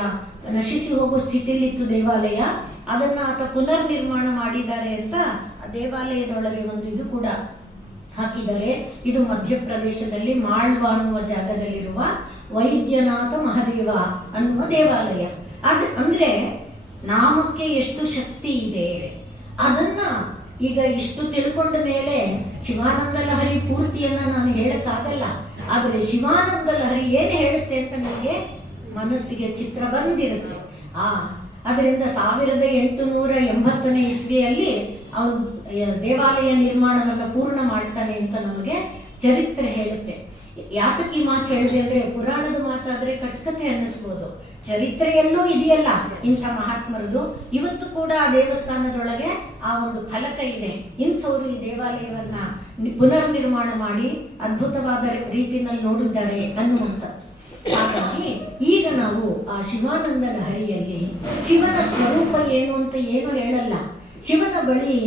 ನಶಿಸಿ ಹೋಗೋ ಸ್ಥಿತಿಯಲ್ಲಿತ್ತು ದೇವಾಲಯ. ಅದನ್ನ ಆತ ಪುನರ್ ನಿರ್ಮಾಣ ಮಾಡಿದ್ದಾರೆ ಅಂತ ಆ ದೇವಾಲಯದೊಳಗೆ ಒಂದು ಇದು ಕೂಡ ಹಾಕಿದ್ದಾರೆ. ಇದು ಮಧ್ಯಪ್ರದೇಶದಲ್ಲಿ ಮಾಳ್ವಾ ಅನ್ನುವ ಜಾಗದಲ್ಲಿರುವ ವೈದ್ಯನಾಥ ಮಹಾದೇವ ಅನ್ನುವ ದೇವಾಲಯ. ಅಂದ್ರೆ ನಾಮಕ್ಕೆ ಎಷ್ಟು ಶಕ್ತಿ ಇದೆ ಅದನ್ನ ಈಗ ಇಷ್ಟು ತಿಳ್ಕೊಂಡ ಮೇಲೆ ಶಿವಾನಂದ ಲಹರಿ ಪೂರ್ತಿಯನ್ನ ನಾನು ಹೇಳಕ್ಕಾಗಲ್ಲ. ಆದರೆ ಶಿವಾನಂದ ಲಹರಿ ಏನು ಹೇಳುತ್ತೆ ಅಂತ ನನಗೆ ಮನಸ್ಸಿಗೆ ಚಿತ್ರ ಬಂದಿರುತ್ತೆ. ಅದರಿಂದ 1880ನೇ ಇಸ್ವಿಯಲ್ಲಿ ಅವನು ದೇವಾಲಯ ನಿರ್ಮಾಣವನ್ನು ಪೂರ್ಣ ಮಾಡ್ತಾನೆ ಅಂತ ನಮಗೆ ಚರಿತ್ರೆ ಹೇಳುತ್ತೆ. ಯಾತಕ್ಕೆ ಈ ಮಾತು ಹೇಳಿದೆ ಅಂದ್ರೆ, ಪುರಾಣದ ಮಾತಾದ್ರೆ ಕಟ್ಕತೆ ಅನ್ನಿಸ್ಬೋದು, ಚರಿತ್ರೆಯಲ್ಲೂ ಇದೆಯಲ್ಲ ಇಂಥ ಮಹಾತ್ಮರದು. ಇವತ್ತು ಕೂಡ ಆ ದೇವಸ್ಥಾನದೊಳಗೆ ಆ ಒಂದು ಫಲಕ ಇದೆ, ಇಂಥವರು ಈ ದೇವಾಲಯವನ್ನ ಪುನರ್ ನಿರ್ಮಾಣ ಮಾಡಿ ಅದ್ಭುತವಾದ ರೀತಿಯಲ್ಲಿ ನೋಡಿದ್ದಾರೆ ಅನ್ನುವಂಥದ್ದು. ಹಾಗಾಗಿ ಈಗ ನಾವು ಆ ಶಿವಾನಂದ ಲಹರಿಯಲ್ಲಿ ಶಿವನ ಸ್ವರೂಪ ಏನು ಅಂತ ಏನು ಹೇಳಲ್ಲ, ಶಿವನ ಬಳಿ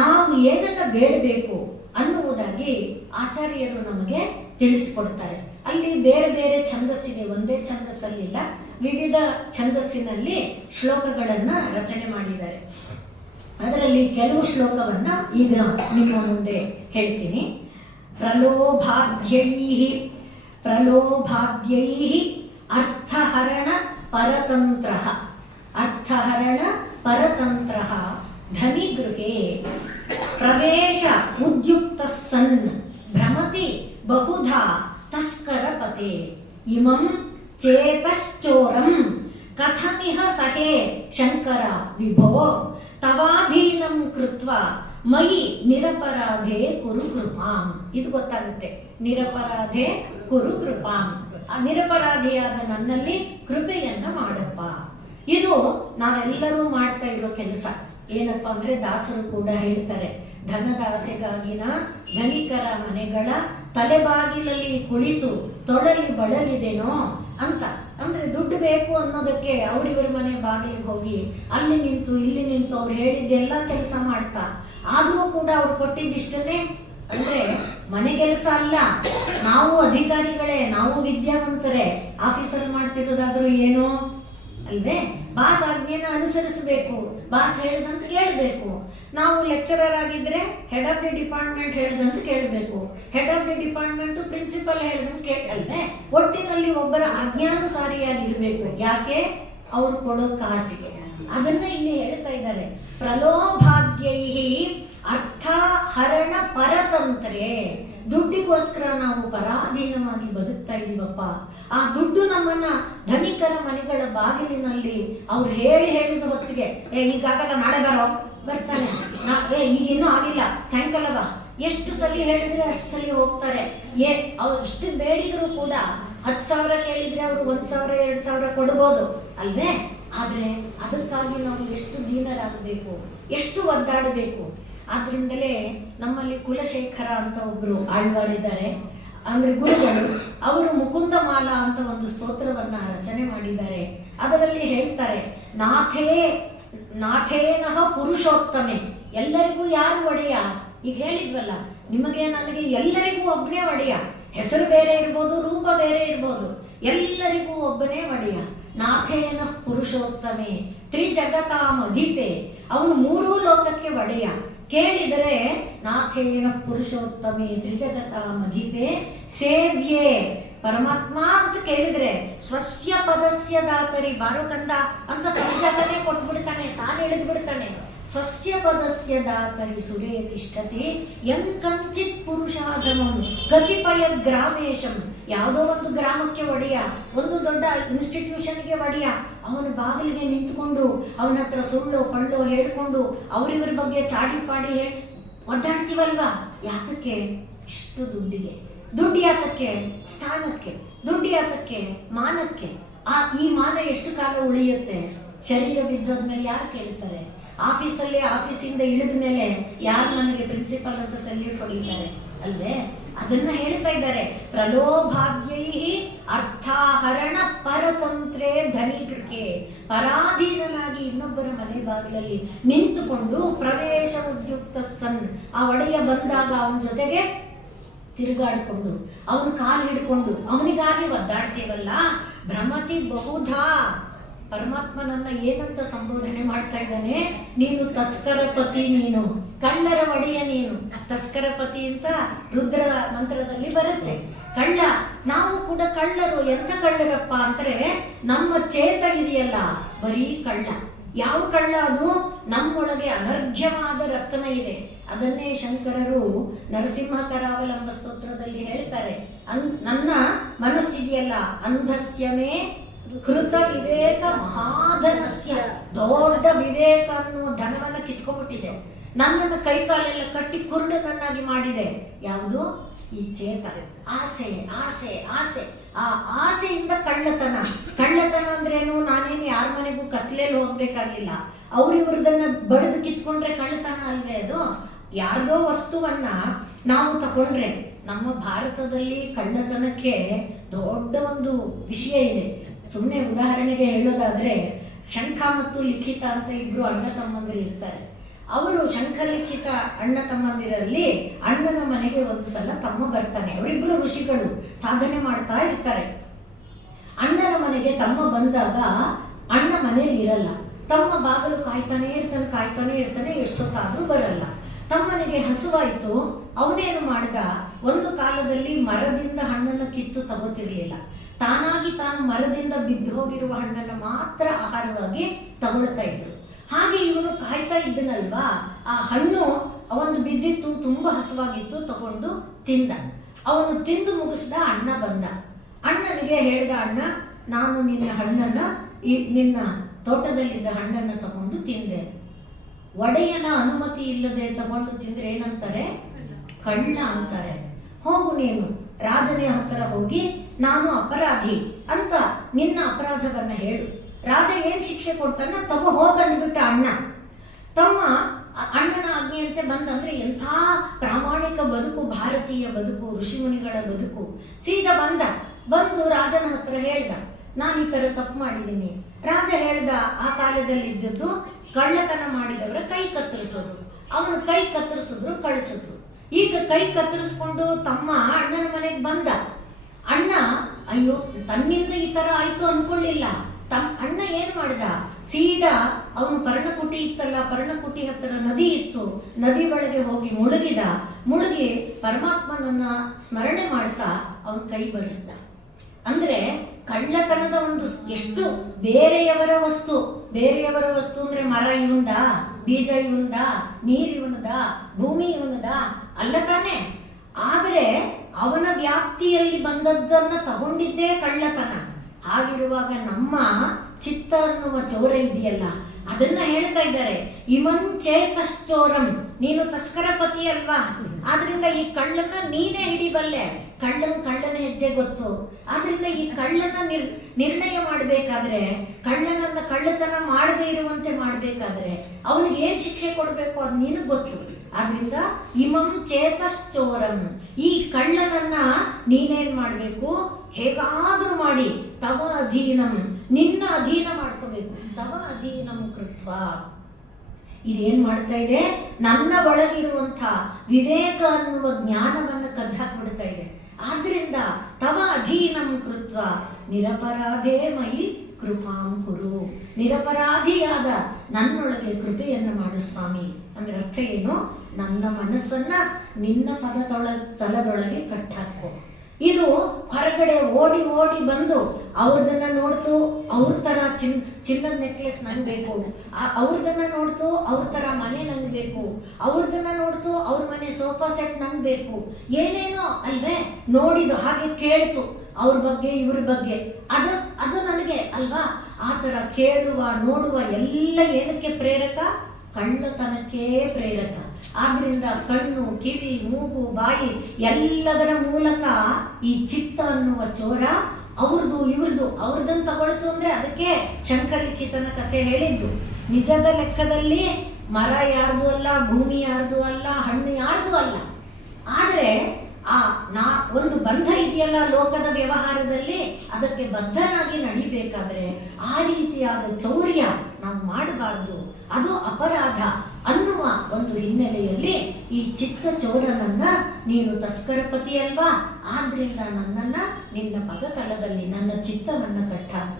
ನಾವು ಏನನ್ನ ಬೇಡಬೇಕು ಅನ್ನುವುದಾಗಿ ಆಚಾರ್ಯರು ನಮಗೆ ತಿಳಿಸಿಕೊಡ್ತಾರೆ. ಅಲ್ಲಿ ಬೇರೆ ಬೇರೆ ಛಂದಸ್ಸಿದೆ, ಒಂದೇ ಛಂದಸ್ಸಲ್ಲಿಲ್ಲ, ವಿವಿಧ ಛಂದಸ್ಸಿನಲ್ಲಿ ಶ್ಲೋಕಗಳನ್ನ ರಚನೆ ಮಾಡಿದ್ದಾರೆ. ಅದರಲ್ಲಿ ಕೆಲವು ಶ್ಲೋಕವನ್ನ ಈಗ ನಿಮ್ಮ ಮುಂದೆ ಹೇಳ್ತೀನಿ. ಪ್ರಲೋಭಾದ್ಯೈ ಅರ್ಥಹರಣ ಪರತಂತ್ರ ಧನಿಗೃಹೇ ಪ್ರವೇಶ ಉದ್ಯುಕ್ತ ಸನ್ ಭ್ರಮತಿ ಬಹುಧಾ ತಸ್ಕರಪತೆ ಇಮಂ ಚೇತಶ್ಚೋರಂ ಕಥಮಿಹ ಸಹೇ ಶಂಕರ ವಿಭೋ ತವಾಧೀನಂ ಕೃತ್ವ ಮಯಿ ನಿರಪರಾಧೆ ಕುರು ಕೃಪಾಂ. ಇದು ಗೊತ್ತಾಗುತ್ತೆ, ನಿರಪರಾಧೆ ಕುರು ಕೃಪಾಂ. ಆ ನಿರಪರಾಧಿಯಾದ ನನ್ನಲ್ಲಿ ಕೃಪೆಯನ್ನ ಮಾಡಪ್ಪ. ಇದು ನಾವೆಲ್ಲರೂ ಮಾಡ್ತಾ ಇರೋ ಕೆಲಸ. ಏನಪ್ಪ ಅಂದ್ರೆ ದಾಸರು ಕೂಡ ಹೇಳ್ತಾರೆ, ಧನದಾಸೆಗಾಗಿನ ಧನಿಕರ ಮನೆಗಳ ತಲೆಬಾಗಿಲಲ್ಲಿ ಕುಳಿತು ತೊಳಲಿ ಬಳಲಿದೆನೋ ಅಂತ. ಅಂದ್ರೆ ದುಡ್ಡು ಬೇಕು ಅನ್ನೋದಕ್ಕೆ ಅವರಿವರ ಮನೆ ಬಾಗಿಲಿಗೆ ಹೋಗಿ ಅಲ್ಲಿ ನಿಂತು ಇಲ್ಲಿ ನಿಂತು ಅವ್ರು ಹೇಳಿದ್ದೆಲ್ಲ ಕೆಲಸ ಮಾಡ್ತಾ, ಆದರೂ ಕೂಡ ಅವ್ರು ಕೊಟ್ಟಿದ್ದಿಷ್ಟೇ. ಅಂದ್ರೆ ಮನೆ ಕೆಲಸ ಅಲ್ಲ, ನಾವು ಅಧಿಕಾರಿಗಳೇ, ನಾವು ವಿದ್ಯಾವಂತರೇ, ಆಫೀಸಲ್ಲಿ ಮಾಡ್ತಿರೋದಾದ್ರೂ ಏನೋ ಅಲ್ವೇ, ಬಾಸ್ ಆಜ್ಞೆನ ಅನುಸರಿಸಬೇಕು, ಬಾಸ್ ಹೇಳಿದಂತ ಕೇಳಬೇಕು. ನಾವು ಲೆಕ್ಚರರ್ ಆಗಿದ್ರೆ ಹೆಡ್ ಆಫ್ ದಿ ಡಿಪಾರ್ಟ್ಮೆಂಟ್ ಹೇಳಿದಂತ ಕೇಳಬೇಕು, head of the department principal ಹೇಳಿದಂತ ಕೇಳಲ್ವೇ. ಒಟ್ಟಿನಲ್ಲಿ ಒಬ್ಬರ ಆಜ್ಞಾನುಸಾರಿಯಾಗಿರ್ಬೇಕು. ಯಾಕೆ? ಅವ್ರು ಕೊಡೋ ಕಾಸಿಗೆ. ಅದನ್ನ ಇಲ್ಲಿ ಹೇಳ್ತಾ ಇದ್ದಾರೆ. ಪ್ರಲೋಭಾದ್ಯೈ ಅರ್ಥಹರಣ ಪರತಂತ್ರೇ. ದುಡ್ಡಿಗೋಸ್ಕರ ನಾವು ಪರಾಧೀನವಾಗಿ ಬದುಕ್ತಾ ಇದೀವಪ್ಪ. ಆ ದುಡ್ಡು ನಮ್ಮನ್ನ ಧನಿಕರ ಮನೆಗಳ ಬಾಗಿಲಿನಲ್ಲಿ ಅವ್ರು ಹೇಳಿದ ಹೊತ್ತಿಗೆ, ಈಗಾಗಲ್ಲ ನಾಳೆ ಬರ್ತಾನೆ, ಈಗಿನ್ನೂ ಆಗಿಲ್ಲ ಸಾಯಂಕಾಲ ಬಾ, ಎಷ್ಟು ಸಲ ಹೇಳಿದ್ರೆ ಅಷ್ಟು ಸಲ ಹೋಗ್ತಾರೆ. ಅವ್ರು ಇಷ್ಟು ಬೇಡಿದ್ರು ಕೂಡ 10,000 ಕೇಳಿದ್ರೆ ಅವರು 1,000 2,000 ಕೊಡ್ಬೋದು ಅಲ್ವೇ. ಆದ್ರೆ ಅದಕ್ಕಾಗಿ ನಾವು ಎಷ್ಟು ದೀನರಾಗಬೇಕು, ಎಷ್ಟು ಒದ್ದಾಡಬೇಕು. ಆದ್ರಿಂದಲೇ ನಮ್ಮಲ್ಲಿ ಕುಲಶೇಖರ ಅಂತ ಒಬ್ರು ಆಳ್ವಾರಿದ್ದಾರೆ, ಅಂದ್ರೆ ಗುರುಗಳು. ಅವರು ಮುಕುಂದ ಮಾಲಾ ಅಂತ ಒಂದು ಸ್ತೋತ್ರವನ್ನ ರಚನೆ ಮಾಡಿದ್ದಾರೆ. ಅದರಲ್ಲಿ ಹೇಳ್ತಾರೆ, ನಾಥೇನಃ ಪುರುಷೋತ್ತಮೆ. ಎಲ್ಲರಿಗೂ ಯಾರು ಒಡೆಯ? ಈಗ ಹೇಳಿದ್ವಲ್ಲ, ನಿಮಗೆ ನನಗೆ ಎಲ್ಲರಿಗೂ ಒಬ್ಬನೇ ಒಡೆಯ. ಹೆಸರು ಬೇರೆ ಇರ್ಬೋದು, ರೂಪ ಬೇರೆ ಇರ್ಬೋದು, ಎಲ್ಲರಿಗೂ ಒಬ್ಬನೇ ಒಡೆಯ. ನಾಥೇನ ಪುರುಷೋತ್ತಮೆ ತ್ರಿಜಗತಾಮಧಿಪೆ. ಅವನು 3 ಲೋಕಕ್ಕೆ ಒಡೆಯ. ಕೇಳಿದರೆ ನಾಥೇನ ಪುರುಷೋತ್ತಮೆ ತ್ರಿಜಗತಾಮಧಿಪೆ ಸೇವ್ಯೆ. ಪರಮಾತ್ಮ ಅಂತ ಕೇಳಿದ್ರೆ ಸ್ವಸ್ಯ ಪದಸ್ಯ ದಾತರಿ. ಬಾರೋ ಕಂದ ಅಂತ ತನ್ನ ಜಾಗನೇ ಕೊಟ್ಬಿಡ್ತಾನೆ, ತಾನು ಇಳಿದು ಬಿಡ್ತಾನೆ. ಸ್ವಸ್ಯ ಪದಸ್ಯ ದಾತರಿ ಸುರೇ ತಿಷ್ಠತಿ ಯಂಕಂಚಿತ್ ಪುರುಷಾಧಮಂ ಕತಿಪಯ ಗ್ರಾಮೇಶಂ. ಯಾವುದೋ ಒಂದು ಗ್ರಾಮಕ್ಕೆ ಒಡೆಯ, ಒಂದು ದೊಡ್ಡ ಇನ್ಸ್ಟಿಟ್ಯೂಷನ್ಗೆ ಒಡೆಯ. ಅವನ ಬಾಗಿಲಿಗೆ ನಿಂತ್ಕೊಂಡು ಅವನ ಹತ್ರ ಸುಳ್ಳು ಪಳ್ಳು ಹೇಳ್ಕೊಂಡು ಅವರಿವ್ರ ಬಗ್ಗೆ ಚಾಡಿ ಪಾಡಿ ಒದ್ದಾಡ್ತೀವಲ್ವಾ? ಯಾತಕ್ಕೆ? ಇಷ್ಟು ದುಡ್ಡಿಗೆ. ದುಡ್ಡು ಯಾತಕ್ಕೆ? ಸ್ಥಾನಕ್ಕೆ. ದುಡ್ಡು ಯಾತಕ್ಕೆ? ಮಾನಕ್ಕೆ. ಈ ಮಾನ ಎಷ್ಟು ಕಾಲ ಉಳಿಯುತ್ತೆ? ಶರೀರ ಬಿದ್ದೋದ್ಮೇಲೆ ಯಾರು ಕೇಳ್ತಾರೆ? ಆಫೀಸಿಂದ ಇಳಿದ ಮೇಲೆ ಯಾರು ನನಗೆ ಪ್ರಿನ್ಸಿಪಲ್ ಅಂತ ಸಲ್ಯೂಟ್ ಹೊಡಿತಾರೆ ಅಲ್ವೇ? ಅದನ್ನ ಹೇಳ್ತಾ ಇದ್ದಾರೆ. ಪ್ರಲೋಭಾಗ್ಯೈ ಅರ್ಥಾಹರಣ ಪರತಂತ್ರೇ ಧನಿಕೃಕೆ. ಪರಾಧೀನನಾಗಿ ಇನ್ನೊಬ್ಬರ ಮನೆ ಬಾಗಿಲಲ್ಲಿ ನಿಂತುಕೊಂಡು ಪ್ರವೇಶ ಉದ್ಯುಕ್ತ ಸನ್, ಆ ಒಡೆಯ ಬಂದಾಗ ಅವನ ಜೊತೆಗೆ ತಿರುಗಾಡಿಕೊಂಡು ಅವನ ಕಾಲು ಹಿಡ್ಕೊಂಡು ಅವನಿಗಾಗಿ ಒದ್ದಾಡ್ತೀವಲ್ಲ. ಭ್ರಮತಿ ಬಹುಧಾ. ಪರಮಾತ್ಮನನ್ನ ಏನಂತ ಸಂಬೋಧನೆ ಮಾಡ್ತಾ ಇದ್ದಾನೆ? ನೀನು ತಸ್ಕರಪತಿ, ನೀನು ಕಳ್ಳರ ಒಡೆಯ, ನೀನು ತಸ್ಕರಪತಿ ಅಂತ ರುದ್ರ ಮಂತ್ರದಲ್ಲಿ ಬರುತ್ತೆ. ಕಳ್ಳ, ನಾವು ಕೂಡ ಕಳ್ಳರು. ಎಂತ ಕಳ್ಳರಪ್ಪ ಅಂದ್ರೆ ನಮ್ಮ ಚೇತ ಇದೆಯಲ್ಲ ಬರೀ ಕಳ್ಳ. ಯಾವ ಕಳ್ಳ? ಅದು ನಮ್ಮೊಳಗೆ ಅನರ್ಘ್ಯವಾದ ರತ್ನ ಇದೆ. ಅದನ್ನೇ ಶಂಕರರು ನರಸಿಂಹ ಕರಾವಲಂಬ ಸ್ತೋತ್ರದಲ್ಲಿ ಹೇಳ್ತಾರೆ. ನನ್ನ ಮನಸ್ಸಿದೆಯಲ್ಲ, ಅಂಧಸ್ಯಮೇ ಕೃತ ವಿವೇಕ ಮಹಾಧನಸ್ಯ. ದೊಡ್ಡ ವಿವೇಕ ಅನ್ನುವ ಧನವನ್ನು ಕಿತ್ಕೊಂಡ್ಬಿಟ್ಟಿದೆ. ನನ್ನನ್ನು ಕೈಕಾಲೆಲ್ಲ ಕಟ್ಟಿ ಕುರುಡನನ್ನಾಗಿ ಮಾಡಿದೆ. ಯಾವುದು? ಈ ಚೇತ. ಆಸೆ ಆಸೆ ಆಸೆ. ಆ ಆಸೆಯಿಂದ ಕಳ್ಳತನ. ಕಳ್ಳತನ ಅಂದ್ರೇನು? ನಾನೇನು ಯಾರ ಮನೆಗೂ ಕತ್ಲೆಯಲ್ಲಿ ಹೋಗ್ಬೇಕಾಗಿಲ್ಲ. ಅವ್ರಿವ್ರದನ್ನ ಬಡಿದು ಕಿತ್ಕೊಂಡ್ರೆ ಕಳ್ಳತನ ಅಲ್ವೇ ಅದು? ಯಾರ್ದೋ ವಸ್ತುವನ್ನ ನಾವು ತಗೊಂಡ್ರೆ, ನಮ್ಮ ಭಾರತದಲ್ಲಿ ಕಳ್ಳತನಕ್ಕೆ ದೊಡ್ಡ ಒಂದು ವಿಷಯ ಇದೆ. ಸುಮ್ಮನೆ ಉದಾಹರಣೆಗೆ ಹೇಳೋದಾದ್ರೆ, ಶಂಖ ಮತ್ತು ಲಿಖಿತ ಅಂತ ಇಬ್ರು ಅಣ್ಣ ತಮ್ಮಂದಿರು ಇರ್ತಾರೆ. ಅವರು ಶಂಖ ಲಿಖಿತ ಅಣ್ಣ ತಮ್ಮಂದಿರಲ್ಲಿ ಅಣ್ಣನ ಮನೆಗೆ ಒಂದು ಸಲ ತಮ್ಮ ಬರ್ತಾನೆ. ಅವರಿಬ್ರು ಋಷಿಗಳು ಸಾಧನೆ ಮಾಡ್ತಾ ಇರ್ತಾರೆ. ಅಣ್ಣನ ಮನೆಗೆ ತಮ್ಮ ಬಂದಾಗ ಅಣ್ಣ ಮನೇಲಿ ಇರಲ್ಲ. ತಮ್ಮ ಬಾಗಿಲು ಕಾಯ್ತಾನೆ ಇರ್ತಾನೆ, ಎಷ್ಟೊತ್ತಾದ್ರೂ ಬರಲ್ಲ. ತಮ್ಮನಿಗೆ ಹಸುವಾಯಿತು. ಅವನೇನು ಮಾಡ್ದ? ಒಂದು ಕಾಲದಲ್ಲಿ ಮರದಿಂದ ಹಣ್ಣನ್ನು ಕಿತ್ತು ತಗೋತಿರ್ಲಿಲ್ಲ. ತಾನಾಗಿ ತಾನು ಮರದಿಂದ ಬಿದ್ದು ಹೋಗಿರುವ ಹಣ್ಣನ್ನು ಮಾತ್ರ ಆಹಾರವಾಗಿ ತಗೊಳ್ತಾ ಇದ್ರು. ಹಾಗೆ ಇವನು ಕಾಯ್ತಾ ಇದ್ದನಲ್ವಾ, ಆ ಹಣ್ಣು ಅವನು ಬಿದ್ದಿತ್ತು, ತುಂಬಾ ಹಸುವಾಗಿತ್ತು, ತಗೊಂಡು ತಿಂದ. ಅವನು ತಿಂದು ಮುಗಿಸ್ದ. ಅಣ್ಣ ಬಂದ. ಅಣ್ಣನಿಗೆ ಹೇಳ್ದ, ಅಣ್ಣ, ನಾನು ನಿನ್ನ ತೋಟದಲ್ಲಿದ್ದ ಹಣ್ಣನ್ನು ತಗೊಂಡು ತಿಂದೆ. ಒಡೆಯನ ಅನುಮತಿ ಇಲ್ಲದೆ ತಗೊಂಡು ತಿಂದ್ರೆ ಏನಂತಾರೆ? ಕಳ್ಳ ಅಂತಾರೆ. ಹೋಗು, ನೀನು ರಾಜನ ಹತ್ರ ಹೋಗಿ ನಾನು ಅಪರಾಧಿ ಅಂತ ನಿನ್ನ ಅಪರಾಧವನ್ನ ಹೇಳು. ರಾಜ ಏನ್ ಶಿಕ್ಷೆ ಕೊಡ್ತಾನ ತಗೋ ಹೋಗಂದ್ಬಿಟ್ಟ ಅಣ್ಣ. ತಮ್ಮ ಅಣ್ಣನ ಆಜ್ಞೆಯಂತೆ ಬಂದಂದ್ರೆ ಎಂಥ ಪ್ರಾಮಾಣಿಕ ಬದುಕು, ಭಾರತೀಯ ಬದುಕು, ಋಷಿಮುನಿಗಳ ಬದುಕು. ಸೀದಾ ಬಂದು ರಾಜನ ಹತ್ರ ಹೇಳ್ದ, ನಾನು ಈ ತರ ತಪ್ಪು ಮಾಡಿದ್ದೀನಿ. ರಾಜ ಹೇಳ್ದ, ಆ ಕಾಲದಲ್ಲಿ ಇದ್ದದ್ದು ಕಳ್ಳತನ ಮಾಡಿದವರ ಕೈ ಕತ್ತರಿಸೋದು. ಅವನು ಕೈ ಕತ್ತರಿಸಿದ್ರು, ಕಳಿಸಿದ್ರು. ಈಗ ಕೈ ಕತ್ತರಿಸ್ಕೊಂಡು ತಮ್ಮ ಅಣ್ಣನ ಮನೆಗೆ ಬಂದ. ಅಣ್ಣ ಅಯ್ಯೋ ತನ್ನಿಂದ ಈ ತರ ಆಯ್ತು ಅನ್ಕೊಳ್ಳಿಲ್ಲ. ಅಣ್ಣ ಏನ್ ಮಾಡ್ದ? ಸೀದಾ ಅವನು ಪರ್ಣಕುಟಿ ಇತ್ತಲ್ಲ, ಪರ್ಣಕುಟಿ ಹತ್ತಿರ ನದಿ ಇತ್ತು, ನದಿ ಒಳಗೆ ಹೋಗಿ ಮುಳುಗಿ ಪರಮಾತ್ಮನನ್ನ ಸ್ಮರಣೆ ಮಾಡ್ತಾ ಅವನ ಕೈ ಬರೆಸ್ದ. ಅಂದ್ರೆ ಕಳ್ಳತನದ ಒಂದು ಎಷ್ಟು ಬೇರೆಯವರ ವಸ್ತು ಅಂದ್ರೆ ಮರ ಇವಂದ, ಬೀಜ ಇವಂದ, ನೀರು ಇವನದ, ಭೂಮಿ ಇವನದ ಅಲ್ಲ ತಾನೆ. ಆದ್ರೆ ಅವನ ವ್ಯಾಪ್ತಿಯಲ್ಲಿ ಬಂದದ್ದನ್ನ ತಗೊಂಡಿದ್ದೇ ಕಳ್ಳತನ. ಹಾಗಿರುವಾಗ ನಮ್ಮ ಚಿತ್ತ ಅನ್ನುವ ಚೋರ ಇದೆಯಲ್ಲ, ಅದನ್ನ ಹೇಳ್ತಾ ಇದ್ದಾರೆ. ಇಮನ್ ಚೇತಶ್ಚೋರಂ, ನೀನು ತಸ್ಕರಪತಿ ಅಲ್ವಾ, ಆದ್ರಿಂದ ಈ ಕಳ್ಳನ್ನ ನೀನೇ ಹಿಡಿಬಲ್ಲೆ. ಕಳ್ಳನ ಹೆಜ್ಜೆ ಗೊತ್ತು. ಆದ್ರಿಂದ ಈ ಕಳ್ಳನ ನಿರ್ಣಯ ಮಾಡಬೇಕಾದ್ರೆ, ಕಳ್ಳನನ್ನ ಕಳ್ಳತನ ಮಾಡದೇ ಇರುವಂತೆ ಮಾಡಬೇಕಾದ್ರೆ ಅವನಿಗೆ ಏನ್ ಶಿಕ್ಷೆ ಕೊಡಬೇಕು ಅದು ನಿನಗೆ ಗೊತ್ತು. ಆದ್ರಿಂದ ಇಮಂ ಚೇತಶ್ಚೋರಂ, ಈ ಕಳ್ಳನನ್ನ ನೀನೇನ್ ಮಾಡಬೇಕು? ಹೇಗಾದ್ರೂ ಮಾಡಿ ತವ ಅಧೀನಂ, ನಿನ್ನ ಅಧೀನ ಮಾಡ್ಕೋಬೇಕು. ತವ ಅಧೀನಂ ಕೃತ್ವ, ಇದೇನ್ ಮಾಡ್ತಾ ಇದೆ? ನನ್ನ ಒಳಗಿರುವಂಥ ವಿವೇಕ ಅನ್ನುವ ಜ್ಞಾನವನ್ನು ಕದ್ದಾಕ್ಬಿಡ್ತಾ ಇದೆ. ಆದ್ರಿಂದ ತವ ಅಧೀನಂ ಕೃತ್ವ ನಿರಪರಾಧೇ ಮಯಿ ಕೃಪಾಂ ಕುರು, ನಿರಪರಾಧಿಯಾದ ನನ್ನೊಳಗೆ ಕೃಪೆಯನ್ನು ಮಾಡು ಸ್ವಾಮಿ. ಅಂದ್ರೆ ಅರ್ಥ ಏನು? ನನ್ನ ಮನಸ್ಸನ್ನ ನಿನ್ನ ತಲದೊಳಗೆ ಕಟ್ಟಾಕೋ. ಇದು ಹೊರಗಡೆ ಓಡಿ ಬಂದು ಅವ್ರದನ್ನ ನೋಡ್ತು, ಅವ್ರ ತರ ಚಿನ್ನದ ನೆಕ್ಲೆಸ್ ನಂಗೆ ಬೇಕು, ಅವ್ರದನ್ನ ನೋಡ್ತು ಅವ್ರ ತರ ಮನೆ ನಂಗೆ ಬೇಕು, ಅವ್ರದನ್ನ ನೋಡ್ತು ಅವ್ರ ಮನೆ ಸೋಫಾ ಸೆಟ್ ನಂಗೆ ಬೇಕು, ಏನೇನೋ ಅಲ್ವೇ ನೋಡಿದು, ಹಾಗೆ ಕೇಳ್ತು ಅವ್ರ ಬಗ್ಗೆ ಇವ್ರ ಬಗ್ಗೆ. ಅದು ನನಗೆ ಅಲ್ವಾ? ಆ ತರ ಕೇಳುವ ನೋಡುವ ಎಲ್ಲ ಏನಕ್ಕೆ ಪ್ರೇರಕ? ಕಳ್ಳತನಕ್ಕೆ ಪ್ರೇರಕ. ಆದ್ರಿಂದ ಕಣ್ಣು, ಕಿವಿ, ಮೂಗು, ಬಾಯಿ ಎಲ್ಲದರ ಮೂಲಕ ಈ ಚಿತ್ತ ಅನ್ನುವ ಚೋರ ಅವ್ರದ್ದು ಇವ್ರದ್ದು ಅವ್ರದನ್ನು ತಗೊಳ್ತು ಅಂದ್ರೆ ಅದಕ್ಕೆ ಶಂಖಲಿಖಿತನ ಕಥೆ ಹೇಳಿದ್ದು. ನಿಜದ ಲೆಕ್ಕದಲ್ಲಿ ಮರ ಯಾರ್ದು ಅಲ್ಲ, ಭೂಮಿ ಯಾರ್ದು ಅಲ್ಲ, ಹಣ್ಣು ಯಾರ್ದು ಅಲ್ಲ. ಆದರೆ ಒಂದು ಬಂಧ ಇದೆಯಲ್ಲ ಲೋಕದ ವ್ಯವಹಾರದಲ್ಲಿ, ಅದಕ್ಕೆ ಬದ್ಧನಾಗಿ ನಡಿಬೇಕಾದ್ರೆ ಆ ರೀತಿಯಾದ ಚೌರ್ಯ ನಾವು ಮಾಡಬಾರ್ದು, ಅದು ಅಪರಾಧ ಅನ್ನುವ ಒಂದು ಹಿನ್ನೆಲೆಯಲ್ಲಿ ಈ ಚಿಕ್ಕ ಚೌರನನ್ನ ನೀನು ತಸ್ಕರಪತಿ ಅಲ್ವಾ, ಆದ್ರಿಂದ ನನ್ನನ್ನ ನಿನ್ನ ಪದತಲದಲ್ಲಿ ನನ್ನ ಚಿತ್ತವನ್ನ ಕಟ್ಟಾಕು.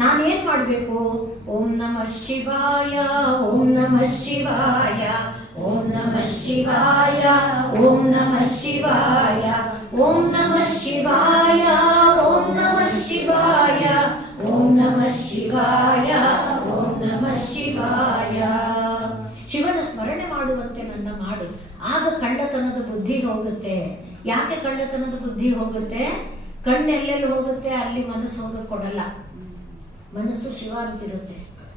ನಾನೇನ್ ಮಾಡಬೇಕು? ಓಂ ನಮಃ ಶಿವಾಯ, ಓಂ ನಮಃ ಶಿವಾಯ, ಓಂ ನಮಃ ಶಿವಾಯ, ಓಂ ನಮಃ ಶಿವಾಯ, ಓಂ ನಮಃ ಶಿವಾಯ, ಓಂ ನಮಃ ಶಿವಾಯ, ಓಂ ನಮಃ ಶಿವಾಯ, ಓಂ ನಮಃ ಶಿವಾಯ. ಶಿವನ ಸ್ಮರಣೆ ಮಾಡುವಂತೆ ನನ್ನ ಮಾಡು, ಆಗ ಕಳ್ಳತನದ ಬುದ್ಧಿ ಹೋಗುತ್ತೆ. ಯಾಕೆ ಕಳ್ಳತನದ ಬುದ್ಧಿ ಹೋಗುತ್ತೆ? ಕಣ್ಣೆಲ್ಲೆಲ್ಲಿ ಹೋಗುತ್ತೆ ಅಲ್ಲಿ ಮನಸ್ಸು ಹೋಗಕ್ಕೆ ಕೊಡಲ್ಲ. ಮನಸ್ಸು ಶಿವ ಅಂತಿರುತ್ತೆ.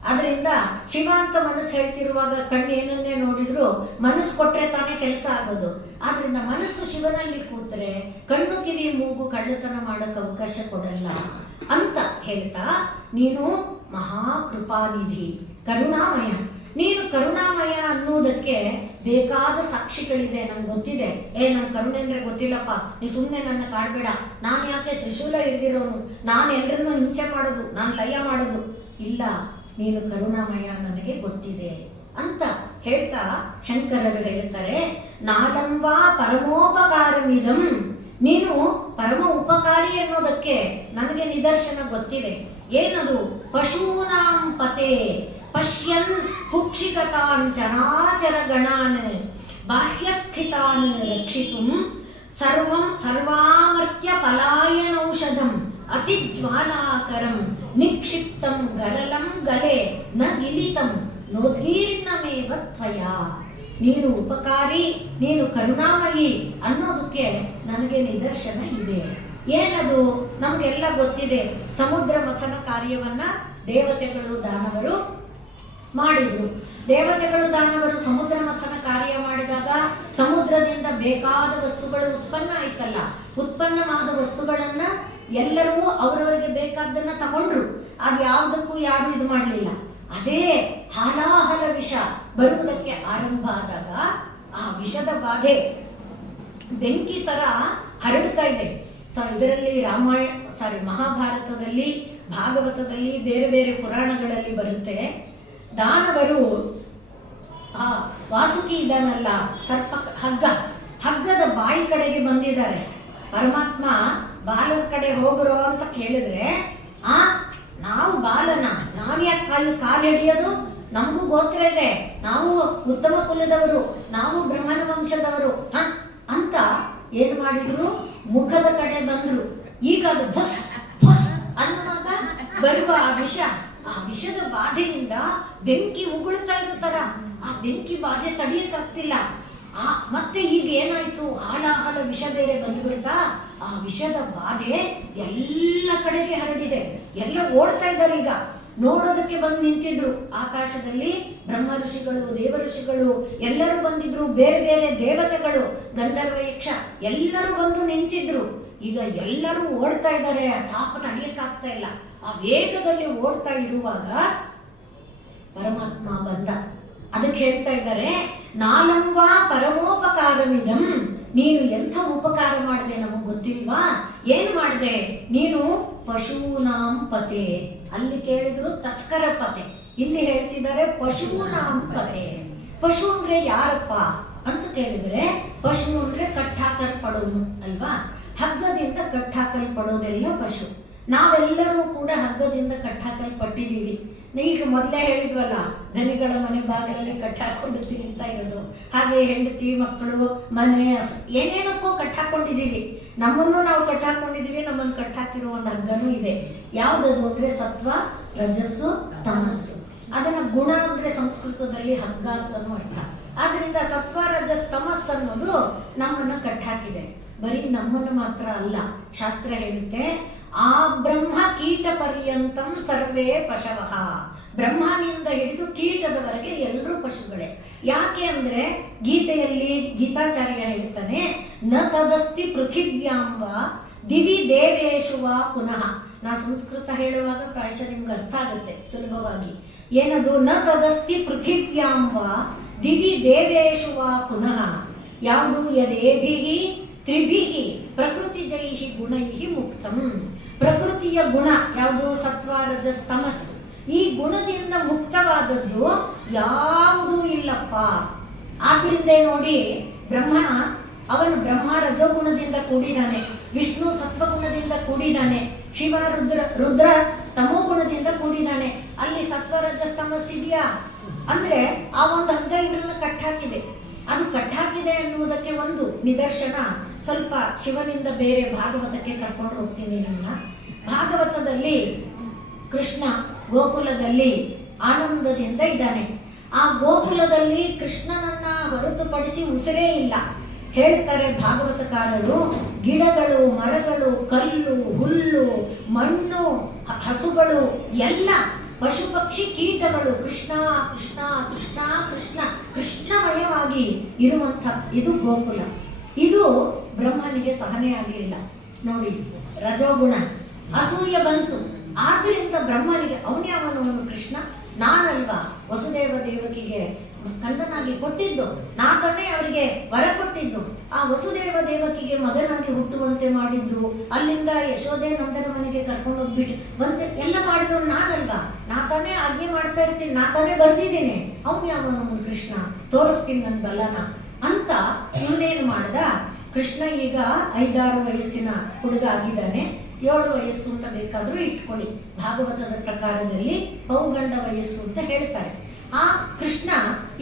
ಆದ್ರಿಂದ ಶಿವ ಅಂತ ಮನಸ್ಸು ಹೇಳ್ತಿರುವಾಗ ಕಣ್ಣು ಏನನ್ನೇ ನೋಡಿದ್ರು ಮನಸ್ಸು ಕೊಟ್ರೆ ತಾನೇ ಕೆಲಸ ಆಗೋದು. ಆದ್ರಿಂದ ಮನಸ್ಸು ಶಿವನಲ್ಲಿ ಕೂತ್ರೆ ಕಣ್ಣು ಕಿವಿ ಮೂಗು ಕಳ್ಳತನ ಮಾಡಕ್ಕೆ ಅವಕಾಶ ಕೊಡಲ್ಲ ಅಂತ ಹೇಳ್ತಾ, ನೀನು ಮಹಾಕೃಪಾನಿಧಿ, ಕರುಣಾಮಯ. ನೀನು ಕರುಣಾಮಯ ಅನ್ನೋದಕ್ಕೆ ಬೇಕಾದ ಸಾಕ್ಷಿಗಳಿದೆ, ನಂಗೆ ಗೊತ್ತಿದೆ. ನನ್ ಕರುಣೆ ಅಂದ್ರೆ ಗೊತ್ತಿಲ್ಲಪ್ಪ, ನೀ ಸುಮ್ಮನೆ ನನ್ನ ಕಾಡ್ಬೇಡ, ನಾನು ಯಾಕೆ ತ್ರಿಶೂಲ ಹಿಡ್ದಿರೋನು, ನಾನು ಎಲ್ಲರನ್ನೂ ಹಿಂಸೆ ಮಾಡೋದು, ನಾನು ಲಯ ಮಾಡೋದು ಇಲ್ಲ, ನೀನು ಕರುಣಾಮಯ ನನಗೆ ಗೊತ್ತಿದೆ ಅಂತ ಹೇಳ್ತಾ ಶಂಕರರು ಹೇಳ್ತಾರೆ, ನಾಲಂವಾ ಪರಮೋಪಕಾರಮಿದಂ. ನೀನು ಪರಮ ಉಪಕಾರಿ ಅನ್ನೋದಕ್ಕೆ ನನಗೆ ನಿದರ್ಶನ ಗೊತ್ತಿದೆ. ಏನದು? ಪಶೂನಾಂ ಪತೆ ಪಶ್ಯನ್ ಕುಕ್ಷಿಗತಾನ್ ಚರಾಚರ ಗಣಾನ್ ಬಾಹ್ಯಸ್ಥಿತಾನ್ ರಕ್ಷಿತುಂ ಸರ್ವಾಮರ್ತ್ಯ ಪಲಾಯನೌಷಧಂ ಅತಿಜ್ವಾಲಾಕರಂ ನಿಕ್ಷಿಪ್ತಂ ಗರಲಂ ಗಲೆ ನ ಗಿಲಿತಂ ನೋದ್ಗೀರ್ಣಮೇವ ತ್ವಯ. ನೀನು ಉಪಕಾರಿ, ನೀನು ಕರುಣಾಮಯಿ ಅನ್ನೋದಕ್ಕೆ ನನಗೆ ನಿದರ್ಶನ ಇದೆ. ಏನದು? ನಮಗೆಲ್ಲ ಗೊತ್ತಿದೆ. ಸಮುದ್ರ ಮಥನ ಕಾರ್ಯವನ್ನ ದೇವತೆಗಳು ದಾನವರು ಮಾಡಿದ್ರು. ದೇವತೆಗಳು ದಾನವರು ಸಮುದ್ರ ಮಥನ ಕಾರ್ಯ ಮಾಡಿದಾಗ ಸಮುದ್ರದಿಂದ ಬೇಕಾದ ವಸ್ತುಗಳು ಉತ್ಪನ್ನ ಆಯ್ತಲ್ಲ. ಉತ್ಪನ್ನವಾದ ವಸ್ತುಗಳನ್ನ ಎಲ್ಲರೂ ಅವರವರಿಗೆ ಬೇಕಾದ್ದನ್ನ ತಗೊಂಡ್ರು. ಅದು ಯಾವುದಕ್ಕೂ ಯಾರು ಇದು ಮಾಡಲಿಲ್ಲ. ಅದೇ ಹಾಲಾಹಲ ವಿಷ ಬರುವುದಕ್ಕೆ ಆರಂಭ ಆದಾಗ ಆ ವಿಷದ ಬಾಧೆ ಬೆಂಕಿ ತರ ಹರಡ್ತಾ ಇದೆ. ಇದರಲ್ಲಿ ಮಹಾಭಾರತದಲ್ಲಿ, ಭಾಗವತದಲ್ಲಿ, ಬೇರೆ ಬೇರೆ ಪುರಾಣಗಳಲ್ಲಿ ಬರುತ್ತೆ. ದಾನವರು ವಾಸುಕಿ ಇದನ್ನಲ್ಲ, ಸರ್ಪ ಹಗ್ಗದ ಬಾಯಿ ಕಡೆಗೆ ಬಂದಿದ್ದಾರೆ. ಪರಮಾತ್ಮ ಬಾಲದ ಕಡೆ ಹೋಗ್ರೋ ಅಂತ ಕೇಳಿದ್ರೆ, ನಾವು ಬಾಲನ, ನಾವ್ಯಾಕೆ ಕಾಲು ಹಿಡಿಯೋದು? ನಮಗೂ ಗೋತ್ರ ಇದೆ, ನಾವು ಉತ್ತಮ ಕುಲದವರು, ನಾವು ಬ್ರಹ್ಮನ ವಂಶದವರು ಅಂತ ಏನ್ ಮಾಡಿದ್ರು? ಮುಖದ ಕಡೆ ಬಂದ್ರು. ಈಗ ಅದು ಭಸ್ ಭಸ್ ಅನ್ನುವಾಗ ಬರುವ ಆ ವಿಷದ ಬಾಧೆಯಿಂದ ಬೆಂಕಿ ಉಗುಳ್ತಾ ಇರೋ ತರ ಆ ಬೆಂಕಿ ಬಾಧೆ ತಡೆಯಕ್ಕಾಗ್ತಿಲ್ಲ. ಮತ್ತೆ ಈಗ ಏನಾಯ್ತು? ಹಾಲಾಹಲ ವಿಷ ಬೇರೆ ಬಂದ್ಬಿಡ್ತಾ, ಆ ವಿಷದ ಬಾಧೆ ಎಲ್ಲ ಕಡೆಗೆ ಹರಡಿದೆ. ಎಲ್ಲ ಓಡ್ತಾ ಇದ್ದಾರೆ. ಈಗ ನೋಡೋದಕ್ಕೆ ಬಂದು ನಿಂತಿದ್ರು ಆಕಾಶದಲ್ಲಿ ಬ್ರಹ್ಮ ಋಷಿಗಳು, ದೇವ ಋಷಿಗಳು ಎಲ್ಲರೂ ಬಂದಿದ್ರು. ಬೇರೆ ಬೇರೆ ದೇವತೆಗಳು, ಗಂಧರ್ವ, ಯಕ್ಷ ಎಲ್ಲರೂ ಬಂದು ನಿಂತಿದ್ರು. ಈಗ ಎಲ್ಲರೂ ಓಡ್ತಾ ಇದ್ದಾರೆ. ತಾಪ ತಡೆಯಕ್ಕಾಗ್ತಾ ಇಲ್ಲ. ಆ ವೇಗದಲ್ಲಿ ಓಡ್ತಾ ಇರುವಾಗ ಪರಮಾತ್ಮ ಬಂದ. ಅದಕ್ಕೆ ಹೇಳ್ತಾ ಇದ್ದಾರೆ, ನಾಲಂವಾ ಪರಮೋಪಕಾರಮಿದಂ. ನೀನು ಎಂಥ ಉಪಕಾರ ಮಾಡಿದೆ ನಮಗ್ ಗೊತ್ತಿಲ್ವಾ? ಏನ್ ಮಾಡಿದೆ ನೀನು? ಪಶೂನಾಂ ಪತೆ. ಅಲ್ಲಿ ಕೇಳಿದ್ರು ತಸ್ಕರ ಪತೆ, ಇಲ್ಲಿ ಹೇಳ್ತಿದ್ದಾರೆ ಪಶೂನಾಂ ಪತೆ. ಪಶು ಅಂದ್ರೆ ಯಾರಪ್ಪ ಅಂತ ಕೇಳಿದ್ರೆ, ಪಶು ಅಂದ್ರೆ ಕಟ್ಟಾಕಲ್ಪಡೋನು ಅಲ್ವಾ? ಹಗ್ಗದಿಂದ ಕಟ್ಟಾಕಲ್ಪಡೋದೆಲ್ಲ ಪಶು. ನಾವೆಲ್ಲರೂ ಕೂಡ ಹಗ್ಗದಿಂದ ಕಟ್ಟಾಕಲ್ಪಟ್ಟಿದ್ದೀವಿ. ಈಗ ಮೊದಲೇ ಹೇಳಿದ್ವಲ್ಲ, ಧನಿಗಳ ಮನೆ ಬಾಗಿಲಲ್ಲಿ ಕಟ್ಟಾಕೊಂಡು ತಿರುಗ್ತಾ ಇರೋದು, ಹಾಗೆ ಹೆಂಡತಿ ಮಕ್ಕಳು ಮನೆ ಏನೇನಕ್ಕೂ ಕಟ್ಟಾಕೊಂಡಿದ್ದೀವಿ. ನಮ್ಮನ್ನು ನಾವು ಕಟ್ಟಾಕೊಂಡಿದ್ದೀವಿ. ನಮ್ಮನ್ನು ಕಟ್ಟಾಕಿರೋ ಒಂದು ಹಗ್ಗನೂ ಇದೆ. ಯಾವುದದು ಅಂದ್ರೆ ಸತ್ವ, ರಜಸ್ಸು, ತಮಸ್ಸು. ಅದನ್ನ ಗುಣ ಅಂದ್ರೆ ಸಂಸ್ಕೃತದಲ್ಲಿ ಹಗ್ಗ ಅಂತನೂ ಅರ್ಥ. ಆದ್ರಿಂದ ಸತ್ವ, ರಜಸ್, ತಮಸ್ ಅನ್ನೋದು ನಮ್ಮನ್ನು ಕಟ್ಟಾಕಿದೆ. ಬರೀ ನಮ್ಮನ್ನು ಮಾತ್ರ ಅಲ್ಲ, ಶಾಸ್ತ್ರ ಹೇಳುತ್ತೆ, ಆ ಬ್ರಹ್ಮ ಕೀಟ ಪರ್ಯಂತಂ ಸರ್ವೇ ಪಶವಃ. ಬ್ರಹ್ಮನಿಂದ ಹಿಡಿದು ಕೀಟದವರೆಗೆ ಎಲ್ಲರೂ ಪಶುಗಳೇ. ಯಾಕೆ ಅಂದ್ರೆ ಗೀತೆಯಲ್ಲಿ ಗೀತಾಚಾರ್ಯ ಹೇಳ್ತಾನೆ, ನ ತದಸ್ತಿ ಪೃಥಿವ್ಯಾಂಬ ದಿವಿ ದೇವೇಶು ವಾ ಪುನಃ. ನಾ ಸಂಸ್ಕೃತ ಹೇಳುವಾಗ ಪ್ರಾಯಶಃ ನಿಮ್ಗೆ ಅರ್ಥ ಆಗುತ್ತೆ ಸುಲಭವಾಗಿ. ಏನದು ನ ತದಸ್ತಿ ಪೃಥಿವ್ಯಾಂ ವಾ ದಿವಿ ದೇವೇಶು ವಾ ಪುನಃ ಯಾವುದು ಯದೇಭಿಹಿ ತ್ರಿಭಿಹಿ ಪ್ರಕೃತಿಜೈಹಿ ಗುಣೈಹಿ ಮುಕ್ತಂ. ಪ್ರಕೃತಿಯ ಗುಣ ಯಾವುದು ಸತ್ವ ರಜಸ್ ತಮಸ್ಸು, ಈ ಗುಣದಿಂದ ಮುಕ್ತವಾದದ್ದು ಯಾವುದೂ ಇಲ್ಲಪ್ಪ. ಆದ್ರಿಂದ ನೋಡಿ ಅವನು ಬ್ರಹ್ಮ ರಜೋಗುಣದಿಂದ ಕೂಡಿದಾನೆ, ವಿಷ್ಣು ಸತ್ವಗುಣದಿಂದ ಕೂಡಿದಾನೆ, ಶಿವ ರುದ್ರ ತಮೋಗುಣದಿಂದ ಕೂಡಿದಾನೆ. ಅಲ್ಲಿ ಸತ್ವ ರಜಸ್ ತಮಸ್ ಇದೆಯಾ ಅಂದ್ರೆ ಆ ಒಂದು ಹಗ್ಗ ಇವ್ರನ್ನ ಕಟ್ಟಾಕಿದೆ. ಅದು ಕಟ್ಟಾಕಿದೆ ಅನ್ನುವುದಕ್ಕೆ ಒಂದು ನಿದರ್ಶನ ಸ್ವಲ್ಪ ಶಿವನಿಂದ ಬೇರೆ ಭಾಗವತಕ್ಕೆ ಕರ್ಕೊಂಡು ಹೋಗ್ತೀನಿ ನನ್ನ. ಭಾಗವತದಲ್ಲಿ ಕೃಷ್ಣ ಗೋಕುಲದಲ್ಲಿ ಆನಂದದಿಂದ ಇದ್ದಾನೆ. ಆ ಗೋಕುಲದಲ್ಲಿ ಕೃಷ್ಣನನ್ನ ಹೊರತುಪಡಿಸಿ ಉಸಿರೇ ಇಲ್ಲ. ಹೇಳ್ತಾರೆ ಭಾಗವತಕಾರರು, ಗಿಡಗಳು, ಮರಗಳು, ಕಲ್ಲು, ಹುಲ್ಲು, ಮಣ್ಣು, ಹಸುಗಳು, ಎಲ್ಲ ಪಶು ಪಕ್ಷಿ ಕೀಟಗಳು ಕೃಷ್ಣ ಕೃಷ್ಣ ಕೃಷ್ಣ ಕೃಷ್ಣ ಕೃಷ್ಣಮಯವಾಗಿ ಇರುವಂಥ ಇದು ಗೋಕುಲ. ಇದು ಬ್ರಹ್ಮನಿಗೆ ಸಹನೆ ಆಗಲಿಲ್ಲ ನೋಡಿ, ರಜೋಗುಣ ಅಸೂಯ ಬಂತು. ಆದ್ರಿಂದ ಬ್ರಹ್ಮನಿಗೆ ಅವನು ಕೃಷ್ಣ ನಾನಲ್ವಾ ವಸುದೇವ ದೇವಕಿಗೆ ಸ್ಕಂದನಾಗಿ ಕೊಟ್ಟಿದ್ದು, ನಾನೇ ಅವರಿಗೆ ವರ ಕೊಟ್ಟಿದ್ದು, ಆ ವಸುದೇವ ದೇವಕಿಗೆ ಮಗನಾಗಿ ಹುಟ್ಟುವಂತೆ ಮಾಡಿದ್ದು, ಅಲ್ಲಿಂದ ಯಶೋದೆ ನಂದನ ಮನೆಗೆ ಕರ್ಕೊಂಡು ಹೋಗ್ಬಿಟ್ಟು ಬಂತೆ ಎಲ್ಲ ಮಾಡಿದವನು ನಾನಲ್ವಾ, ತಾನೇ ಆಜ್ಞೆ ಮಾಡ್ತಾ ಇರ್ತೀನಿ, ತಾನೇ ಬರ್ದಿದ್ದೀನಿ, ಅವನು ಕೃಷ್ಣ ತೋರಿಸ್ತೀನಿ ನನ್ನ ಬಲನ ಅಂತ ಇವನೇನು ಮಾಡ್ದ. ಕೃಷ್ಣ ಈಗ 5-6 ವಯಸ್ಸಿನ ಹುಡುಗ ಆಗಿದ್ದಾನೆ. 7 ವಯಸ್ಸು ಅಂತ ಬೇಕಾದರೂ ಇಟ್ಕೊಳ್ಳಿ. ಭಾಗವತದ ಪ್ರಕಾರದಲ್ಲಿ ಪೌಗಂಡ ವಯಸ್ಸು ಅಂತ ಹೇಳ್ತಾರೆ. ಆ ಕೃಷ್ಣ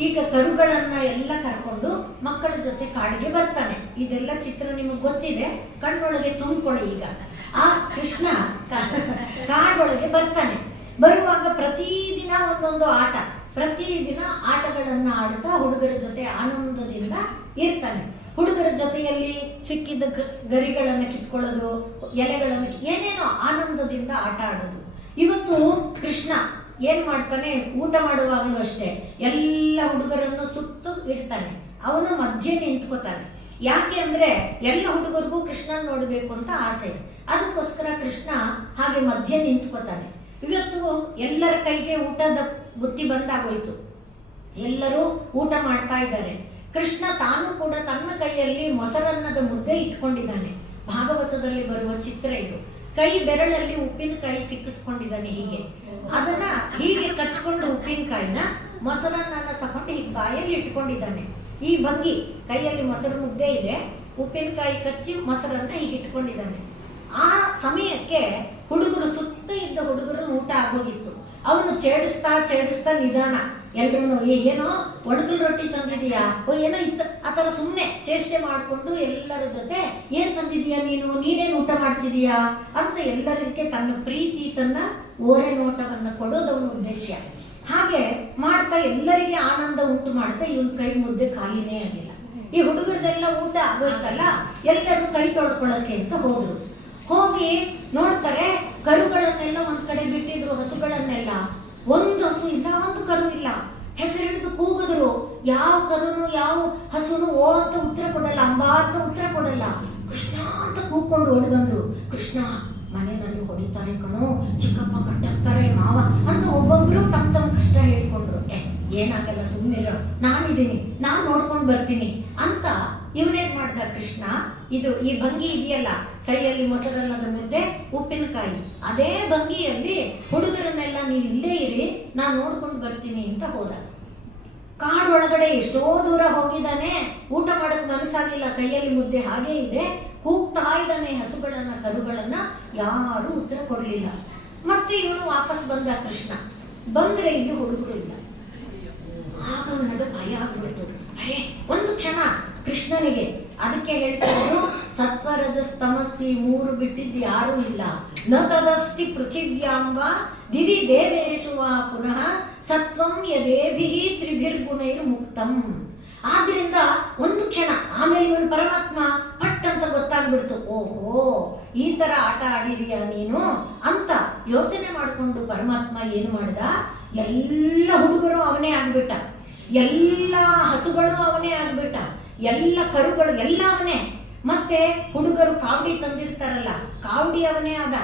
ಈಗ ಕರುಗಳನ್ನ ಎಲ್ಲ ಕರ್ಕೊಂಡು ಮಕ್ಕಳ ಜೊತೆ ಕಾಡಿಗೆ ಬರ್ತಾನೆ. ಇದೆಲ್ಲ ಚಿತ್ರ ನಿಮಗೆ ಗೊತ್ತಿದೆ, ಕಣ್ಣೊಳಗೆ ತುಂಬಿಕೊಳ್ಳಿ. ಈಗ ಆ ಕೃಷ್ಣ ಕಾಡೊಳಗೆ ಬರ್ತಾನೆ. ಬರುವಾಗ ಪ್ರತಿದಿನ ಒಂದೊಂದು ಆಟ, ಪ್ರತಿದಿನ ಆಟಗಳನ್ನ ಆಡ್ತಾ ಹುಡುಗರ ಜೊತೆ ಆನಂದದಿಂದ ಇರ್ತಾನೆ. ಹುಡುಗರ ಜೊತೆಯಲ್ಲಿ ಸಿಕ್ಕಿದ ಗರಿಗಳನ್ನು ಕಿತ್ಕೊಳ್ಳೋದು, ಎಲೆಗಳನ್ನು ಏನೇನೋ ಆನಂದದಿಂದ ಆಟ ಆಡೋದು. ಇವತ್ತು ಕೃಷ್ಣ ಏನ್ ಮಾಡ್ತಾನೆ, ಊಟ ಮಾಡುವಾಗಲೂ ಅಷ್ಟೇ ಎಲ್ಲ ಹುಡುಗರನ್ನು ಸುತ್ತು ಇಡ್ತಾನೆ. ಅವನು ಮಧ್ಯೆ ನಿಂತ್ಕೋತಾನೆ. ಯಾಕೆ ಅಂದ್ರೆ ಎಲ್ಲ ಹುಡುಗರಿಗೂ ಕೃಷ್ಣ ನೋಡಬೇಕು ಅಂತ ಆಸೆ. ಅದಕ್ಕೋಸ್ಕರ ಕೃಷ್ಣ ಹಾಗೆ ಮಧ್ಯೆ ನಿಂತ್ಕೋತಾನೆ. ಇವತ್ತು ಎಲ್ಲರ ಕೈಗೆ ಊಟದ ಬುತ್ತಿ ಬಂದಾಗೋಯ್ತು, ಎಲ್ಲರೂ ಊಟ ಮಾಡ್ತಾ ಇದ್ದಾರೆ. ಕೃಷ್ಣ ತಾನು ಕೂಡ ತನ್ನ ಕೈಯಲ್ಲಿ ಮೊಸರನ್ನದ ಮುದ್ದೆ ಇಟ್ಕೊಂಡಿದ್ದಾನೆ. ಭಾಗವತದಲ್ಲಿ ಬರುವ ಚಿತ್ರ ಇದು. ಕೈ ಬೆರಳಲ್ಲಿ ಉಪ್ಪಿನಕಾಯಿ ಸಿಕ್ಕಿಸ್ಕೊಂಡಿದ್ದಾನೆ. ಹೀಗೆ ಅದನ್ನ ಹೀಗೆ ಕಚ್ಕೊಂಡು ಉಪ್ಪಿನಕಾಯಿನ ಮೊಸರನ್ನ ತಗೊಂಡು ಹೀಗೆ ಬಾಯಲ್ಲಿ ಇಟ್ಕೊಂಡಿದ್ದಾನೆ. ಈ ಭಂಗಿ, ಕೈಯಲ್ಲಿ ಮೊಸರು ಮುದ್ದೆ ಇದೆ, ಉಪ್ಪಿನಕಾಯಿ ಕಚ್ಚಿ ಮೊಸರನ್ನ ಹೀಗೆ ಇಟ್ಕೊಂಡಿದ್ದಾನೆ. ಆ ಸಮಯಕ್ಕೆ ಹುಡುಗರು ಸುತ್ತ ಇದ್ದ ಹುಡುಗರು ಊಟ ಆಗೋಗಿತ್ತು. ಅವನು ಚೇಡಿಸ್ತಾ ನಿಧಾನ ಎಲ್ರೂ ಏನೋ ಒಣಕಲ್ ರೊಟ್ಟಿ ತಂದಿದೀಯಾ, ಏನೋ ಇತ್ತು ಆ ಥರ ಸುಮ್ಮನೆ ಚೇಷ್ಟೆ ಮಾಡಿಕೊಂಡು ಎಲ್ಲರ ಜೊತೆ ಏನು ತಂದಿದೀಯಾ ನೀನೇನು ಊಟ ಮಾಡ್ತಿದೀಯಾ ಅಂತ ಎಲ್ಲರಿಗೆ ತನ್ನ ಪ್ರೀತಿ, ತನ್ನ ಓರೆ ನೋಟವನ್ನು ಕೊಡೋದವನ ಉದ್ದೇಶ. ಹಾಗೆ ಮಾಡ್ತಾ ಎಲ್ಲರಿಗೆ ಆನಂದ ಉಂಟು ಮಾಡ್ತಾ ಇವನ್ ಕೈ ಮುದ್ದೆ ಖಾಲಿನೇ ಆಗಿಲ್ಲ. ಈ ಹುಡುಗರದೆಲ್ಲ ಊಟ ಆಗೋಯ್ತಲ್ಲ, ಎಲ್ಲರೂ ಕೈ ತೊಳ್ಕೊಳ್ಳೋಕೆ ಅಂತ ಹೋಗಿ ನೋಡ್ತಾರೆ, ಕರುಗಳನ್ನೆಲ್ಲ ಒಂದ್ ಕಡೆ ಬಿಟ್ಟಿದ್ರು, ಹಸುಗಳನ್ನೆಲ್ಲ. ಒಂದು ಹಸು ಇಲ್ಲ, ಒಂದು ಕರು ಇಲ್ಲ. ಹೆಸರಿಡಿದು ಕೂಗಿದ್ರು, ಯಾವ ಕರುನು ಯಾವ ಹಸುನು ಓ ಅಂತ ಉತ್ತರ ಕೊಡಲ್ಲ, ಅಂಬಾ ಅಂತ ಉತ್ತರ ಕೊಡಲ್ಲ. ಕೃಷ್ಣ ಅಂತ ಕೂಗ್ಕೊಂಡು ಓಡಿ ಬಂದ್ರು. ಕೃಷ್ಣ ಮನೆಯಲ್ಲಿ ಹೊಡಿತಾರೆ ಕಣೋ, ಚಿಕ್ಕಪ್ಪ ಕಟ್ಟಾಕ್ತಾರೆ, ಮಾವ ಅಂತ ಒಬ್ಬೊಬ್ರು ತಮ್ಮ ಕಷ್ಟ ಹೇಳ್ಕೊಂಡ್ರು. ಏನಾಗಲ್ಲ ಸುಮ್ಮನಿರೋ, ನಾನಿದ್ದೀನಿ, ನಾನು ನೋಡ್ಕೊಂಡು ಬರ್ತೀನಿ ಅಂತ ಇವನೇನ್ ಮಾಡ್ದ ಕೃಷ್ಣ. ಈ ಭಂಗಿ ಇದೆಯಲ್ಲ, ಕೈಯಲ್ಲಿ ಮೊಸರನ್ನದ ಮುದ್ದೆ ಉಪ್ಪಿನಕಾಯಿ, ಅದೇ ಭಂಗಿಯಲ್ಲಿ ಹುಡುಗರನ್ನೆಲ್ಲ ನೀವು ಇಲ್ಲೇ ಇರಿ, ನಾನು ನೋಡ್ಕೊಂಡು ಬರ್ತೀನಿ ಅಂತ ಹೋದ. ಕಾಡೊಳಗಡೆ ಎಷ್ಟೋ ದೂರ ಹೋಗಿದ್ದಾನೆ, ಊಟ ಮಾಡಕ್ ಮನಸ್ಸಾಗಿಲ್ಲ, ಕೈಯಲ್ಲಿ ಮುದ್ದೆ ಹಾಗೇ ಇದೆ, ಕೂಗ್ತಾ ಇದ್ದಾನೆ ಹಸುಗಳನ್ನ ಕರುಗಳನ್ನ, ಯಾರು ಉತ್ತರ ಕೊಡ್ಲಿಲ್ಲ. ಮತ್ತೆ ಇವನು ವಾಪಸ್ ಬಂದ ಕೃಷ್ಣ. ಬಂದ್ರೆ ಇಲ್ಲಿ ಹುಡುಗರು ಇಲ್ಲ. ಆಗ ನನಗೆ ಭಯ ಆಗ್ಬಿಡ್ತು. ಒಂದು ಕ್ಷಣ ಕೃಷ್ಣನಿಗೆ. ಅದಕ್ಕೆ ಹೇಳ್ತಿದ್ರು, ಸತ್ವ ರಜಸ್ ತಮಸ್ಸಿ 3 ಬಿಟ್ಟಿದ್ದು ಯಾರೂ ಇಲ್ಲ. ನ ತದಸ್ತಿ ಪೃಥಿವ್ಯಾಂಬ ದಿವಿ ದೇವೇಶು ವಾ ಪುನಃ ಸತ್ವಂ ಯದೇಭಿಹಿ ತ್ರಿಭಿರ್ಗುಣೈರ್ ಮುಕ್ತಂ. ಆದ್ರಿಂದ ಒಂದು ಕ್ಷಣ, ಆಮೇಲೆ ಇವನು ಪರಮಾತ್ಮ ಪಟ್ ಅಂತ ಗೊತ್ತಾಗ್ಬಿಡ್ತು. ಓಹೋ, ಈ ತರ ಆಟ ಆಡಿದೀಯ ನೀನು ಅಂತ ಯೋಚನೆ ಮಾಡಿಕೊಂಡು ಪರಮಾತ್ಮ ಏನು ಮಾಡ್ದ, ಎಲ್ಲ ಹುಡುಗರು ಅವನೇ ಆಗ್ಬಿಟ್ಟ, ಎಲ್ಲ ಹಸುಗಳು ಅವನೇ ಆಗ್ಬಿಟ್ಟ, ಎಲ್ಲ ಕರುಗಳು ಎಲ್ಲ ಅವನೇ. ಮತ್ತೆ ಹುಡುಗರು ಕಾವಡಿ ತಂದಿರ್ತಾರಲ್ಲ, ಕಾವಡಿ ಅವನೇ ಆದ,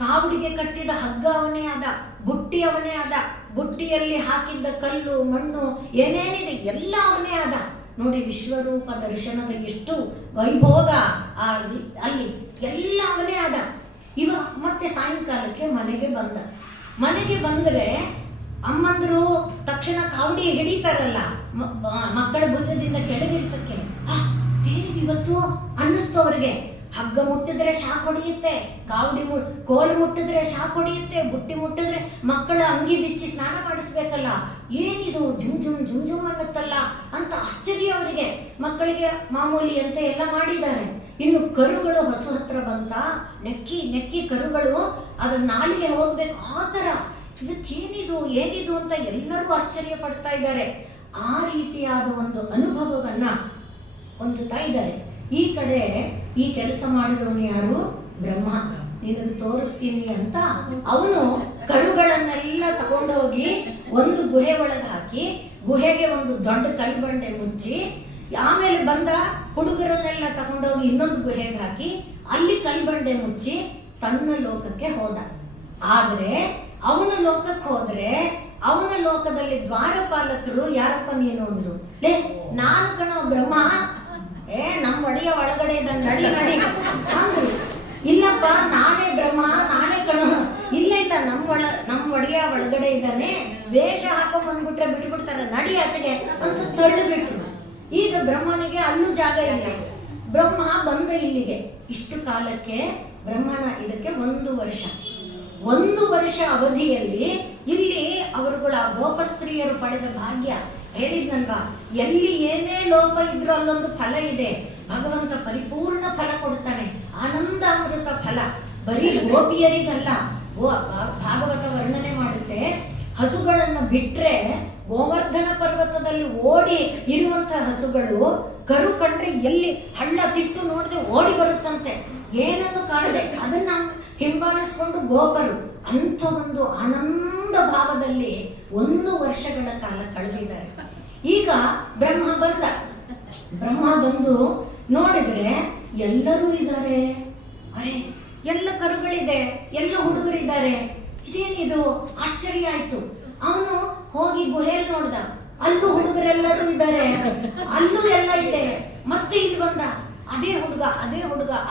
ಕಾವಡಿಗೆ ಕಟ್ಟಿದ ಹಗ್ಗ ಅವನೇ ಆದ, ಬುಟ್ಟಿ ಅವನೇ ಆದ, ಬುಟ್ಟಿಯಲ್ಲಿ ಹಾಕಿದ್ದ ಕಲ್ಲು ಮಣ್ಣು ಏನೇನಿದೆ ಎಲ್ಲ ಅವನೇ ಆದ. ನೋಡಿ ವಿಶ್ವರೂಪ ದರ್ಶನದ ಎಷ್ಟು ವೈಭೋಗ ಅಲ್ಲಿ ಎಲ್ಲ ಅವನೇ ಆದ. ಮತ್ತೆ ಸಾಯಂಕಾಲಕ್ಕೆ ಮನೆಗೆ ಬಂದ. ಮನೆಗೆ ಬಂದರೆ ಅಮ್ಮಂದರು ತಕ್ಷಣ ಕಾವಡಿ ಹಿಡಿತಾರಲ್ಲ ಮಕ್ಕಳ ಭುಜದಿಂದ ಕೆಳಗಿಳಿಸಕ್ಕೆ. ಏನಿದು ಇವತ್ತು ಅನ್ನಿಸ್ತು ಅವ್ರಿಗೆ. ಹಗ್ಗ ಮುಟ್ಟಿದ್ರೆ ಶಾಕ್ ಹೊಡೆಯುತ್ತೆ, ಕಾವಡಿ ಕೋಲು ಮುಟ್ಟಿದ್ರೆ ಶಾಕ್ ಹೊಡೆಯುತ್ತೆ, ಬುಟ್ಟಿ ಮುಟ್ಟಿದ್ರೆ ಮಕ್ಕಳ ಅಂಗಿ ಬಿಚ್ಚಿ ಸ್ನಾನ ಮಾಡಿಸ್ಬೇಕಲ್ಲ, ಏನಿದು ಜುಮ್ ಜುಮ್ ಜುಮ್ ಜುಮ್ ಅನ್ನತ್ತಲ್ಲ ಅಂತ ಆಶ್ಚರ್ಯ ಅವರಿಗೆ. ಮಕ್ಕಳಿಗೆ ಮಾಮೂಲಿ ಅಂತ ಎಲ್ಲ ಮಾಡಿದ್ದಾರೆ. ಇನ್ನು ಕರುಗಳು ಹಸು ಹತ್ರ ಬಂತ, ನೆಕ್ಕಿ ನೆಕ್ಕಿ ಕರುಗಳು ಅದ್ರ ನಾಲಿಗೆ ಹೋಗ್ಬೇಕು ಆ ಥರ. ಇವತ್ತೇನಿದು ಏನಿದು ಅಂತ ಎಲ್ಲರೂ ಆಶ್ಚರ್ಯ ಪಡ್ತಾ ಇದ್ದಾರೆ. ಆ ರೀತಿಯಾದ ಒಂದು ಅನುಭವವನ್ನ ಹೊಂದುತ್ತಾ ಇದ್ದಾರೆ. ಈ ಕಡೆ ಈ ಕೆಲಸ ಮಾಡಿದವನು ಯಾರು? ಬ್ರಹ್ಮ. ನಿನಗೆ ತೋರಿಸ್ತೀನಿ ಅಂತ ಅವನು ಕರುಗಳನ್ನೆಲ್ಲ ತಗೊಂಡೋಗಿ ಒಂದು ಗುಹೆ ಒಳಗೆ ಹಾಕಿ, ಗುಹೆಗೆ ಒಂದು ದೊಡ್ಡ ಕಲ್ಬಂಡೆ ಮುಚ್ಚಿ, ಆಮೇಲೆ ಬಂದ ಹುಡುಗರನ್ನೆಲ್ಲ ತಗೊಂಡೋಗಿ ಇನ್ನೊಂದು ಗುಹೆಗೆ ಹಾಕಿ ಅಲ್ಲಿ ಕಲ್ಬಂಡೆ ಮುಚ್ಚಿ ತನ್ನ ಲೋಕಕ್ಕೆ ಹೋದ. ಆದರೆ ಅವನ ಲೋಕಕ್ಕೆ ಹೋದ್ರೆ ಅವನ ಲೋಕದಲ್ಲಿ ದ್ವಾರಪಾಲಕರು ಯಾರಪ್ಪ ನೀನು ಅಂದ್ರು. ನಾನು ಕಣೋ ಬ್ರಹ್ಮ, ನಮ್ಮ ಒಡೆಯ ಒಳಗಡೆ ನಡಿ ನಡಿ ಅಂದ್ರು. ಇಲ್ಲಪ್ಪ ನಾನೇ ಬ್ರಹ್ಮ, ನಾನೇ ಕಣೋ. ಇಲ್ಲ ನಮ್ಮ ಒಡೆಯ ಒಳಗಡೆ ಇದ್ದಾನೆ, ವೇಷ ಹಾಕೊಂಡ್ ಬಂದ್ಬಿಟ್ರೆ ಬಿಟ್ಬಿಡ್ತಾರೆ, ನಡಿ ಆಚೆಗೆ ಅಂತ ತಳ್ಳು ಬಿಟ್ರು. ಈಗ ಬ್ರಹ್ಮನಿಗೆ ಅಲ್ಲೂ ಜಾಗ ಇಲ್ಲ. ಬ್ರಹ್ಮ ಬಂದ ಇಲ್ಲಿಗೆ. ಇಷ್ಟು ಕಾಲಕ್ಕೆ ಬ್ರಹ್ಮನ ಇದಕ್ಕೆ 1 ವರ್ಷ ಅವಧಿಯಲ್ಲಿ ಇಲ್ಲಿ ಅವರುಗಳ ಗೋಪಸ್ತ್ರೀಯರು ಪಡೆದ ಭಾಗ್ಯ ಹೇಳಿದ್ನಲ್ವಾ, ಎಲ್ಲಿ ಏನೇ ಲೋಪ ಇದ್ರೂ ಅಲ್ಲೊಂದು ಫಲ ಇದೆ. ಭಗವಂತ ಪರಿಪೂರ್ಣ ಫಲ ಕೊಡ್ತಾನೆ, ಆನಂದ ಅಮೃತ ಫಲ. ಬರೀ ಗೋಪಿಯರಿಗಲ್ಲ, ಭಾಗವತ ವರ್ಣನೆ ಮಾಡುತ್ತೆ, ಹಸುಗಳನ್ನು ಬಿಟ್ರೆ ಗೋವರ್ಧನ ಪರ್ವತದಲ್ಲಿ ಓಡಿ ಇರುವಂತಹ ಹಸುಗಳು ಕರು ಕಂಡ್ರೆ ಎಲ್ಲಿ ಹಳ್ಳ ತಿಟ್ಟು ನೋಡದೆ ಓಡಿ ಬರುತ್ತಂತೆ, ಏನನ್ನು ಕಾಣದೆ ಅದನ್ನ ಹಿಂಬಾಲಿಸ್ಕೊಂಡು ಗೋಪರು ಅಂಥ ಒಂದು ಆನಂದ ಭಾವದಲ್ಲಿ 1 ವರ್ಷಗಳ ಕಾಲ ಕಳೆದಿದ್ದಾರೆ. ಈಗ ಬ್ರಹ್ಮ ಬಂದು ನೋಡಿದ್ರೆ ಎಲ್ಲರೂ ಇದ್ದಾರೆ. ಅರೆ, ಎಲ್ಲ ಕರುಗಳಿದೆ, ಎಲ್ಲ ಹುಡುಗರಿದ್ದಾರೆ, ಇದೇನಿದು ಆಶ್ಚರ್ಯ ಆಯ್ತು. ಅವನು ಹೋಗಿ ಗುಹೆಯಲ್ಲಿ ನೋಡ್ದ, ಅಲ್ಲೂ ಹುಡುಗರೆಲ್ಲರೂ ಇದ್ದಾರೆ, ಅಲ್ಲೂ ಎಲ್ಲ ಇದೆ. ಮತ್ತೆ ಇಲ್ಲಿ ಬಂದ, ಅದೇ ಹುಡುಗ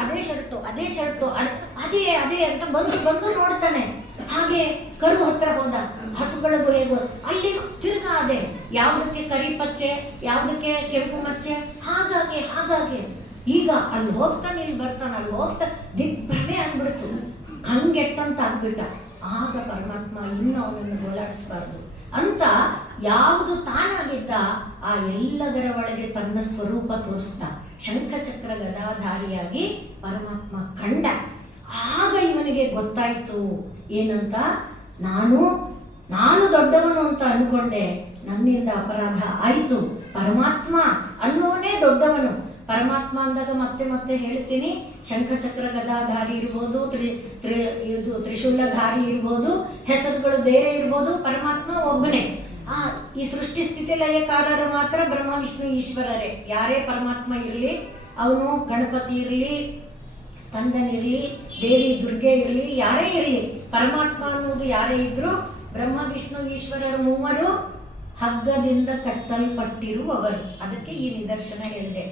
ಅದೇ ಶರ್ಟು ಅದೇ ಅಂತ ಬಂದು ನೋಡ್ತಾನೆ. ಹಾಗೆ ಕರು ಹತ್ರ ಹೋದ, ಹಸುಗಳ ಗುಹೆಗೂ ಅಲ್ಲಿ ತಿರ್ಗಾ ಅದೇ, ಯಾವುದಕ್ಕೆ ಕರಿ ಪಚ್ಚೆ, ಯಾವುದಕ್ಕೆ ಕೆಂಪು ಮಚ್ಚೆ, ಹಾಗಾಗಿ ಈಗ ಅಲ್ಲಿ ಹೋಗ್ತಾನೆ, ಇಲ್ಲಿ ಬರ್ತಾನೆ, ಅಲ್ಲಿ ಹೋಗ್ತಾನೆ, ದಿಗ್ಭ್ರಮೆ ಆಗ್ಬಿಡ್ತು, ಕಂಗೆಟ್ಟಂತ ಆಗ್ಬಿಟ್ಟ. ಆಗ ಪರಮಾತ್ಮ ಇನ್ನು ಅವನನ್ನು ಓಲಾಡಿಸಬಾರ್ದು ಅಂತ ಯಾವುದು ತಾನಾಗಿದ್ದ ಆ ಎಲ್ಲದರ ಒಳಗೆ ತನ್ನ ಸ್ವರೂಪ ತೋರಿಸ್ದ. ಶಂಖಚಕ್ರ ಗದಾಧಾರಿಯಾಗಿ ಪರಮಾತ್ಮ ಕಂಡ. ಆಗ ಇವನಿಗೆ ಗೊತ್ತಾಯ್ತು ಏನಂತ, ನಾನು ದೊಡ್ಡವನು ಅಂತ ಅನ್ಕೊಂಡೆ, ನನ್ನಿಂದ ಅಪರಾಧ ಆಯ್ತು. ಪರಮಾತ್ಮ ಅನ್ನೋನೇ ದೊಡ್ಡವನು. ಪರಮಾತ್ಮ ಅಂದಾಗ ಮತ್ತೆ ಹೇಳ್ತೀನಿ, ಶಂಖಚಕ್ರ ಗದಾಧಾರಿ ಇರ್ಬೋದು, ತ್ರಿಶೂಲಧಾರಿ ಇರ್ಬೋದು, ಹೆಸರುಗಳು ಬೇರೆ ಇರ್ಬೋದು, ಪರಮಾತ್ಮ ಒಬ್ಬನೇ. ಈ ಸೃಷ್ಟಿ ಸ್ಥಿತಿ ಲಯಕಾರರು ಮಾತ್ರ ಬ್ರಹ್ಮ ವಿಷ್ಣು ಈಶ್ವರರೇ. ಯಾರೇ ಪರಮಾತ್ಮ ಇರಲಿ, ಅವನು ಗಣಪತಿ ಇರಲಿ, ಸ್ಕಂದನಿರಲಿ, ದೇವಿ ದುರ್ಗೆ ಇರಲಿ, ಯಾರೇ ಇರಲಿ, ಪರಮಾತ್ಮ ಅನ್ನೋದು ಯಾರೇ ಇದ್ರು ಬ್ರಹ್ಮ ವಿಷ್ಣು ಈಶ್ವರರ ಮೂವರು ಹಗ್ಗದಿಂದ ಕಟ್ಟಲ್ಪಟ್ಟಿರುವವರು. ಅದಕ್ಕೆ ಈ ನಿದರ್ಶನ ಹೇಳಿದೆ.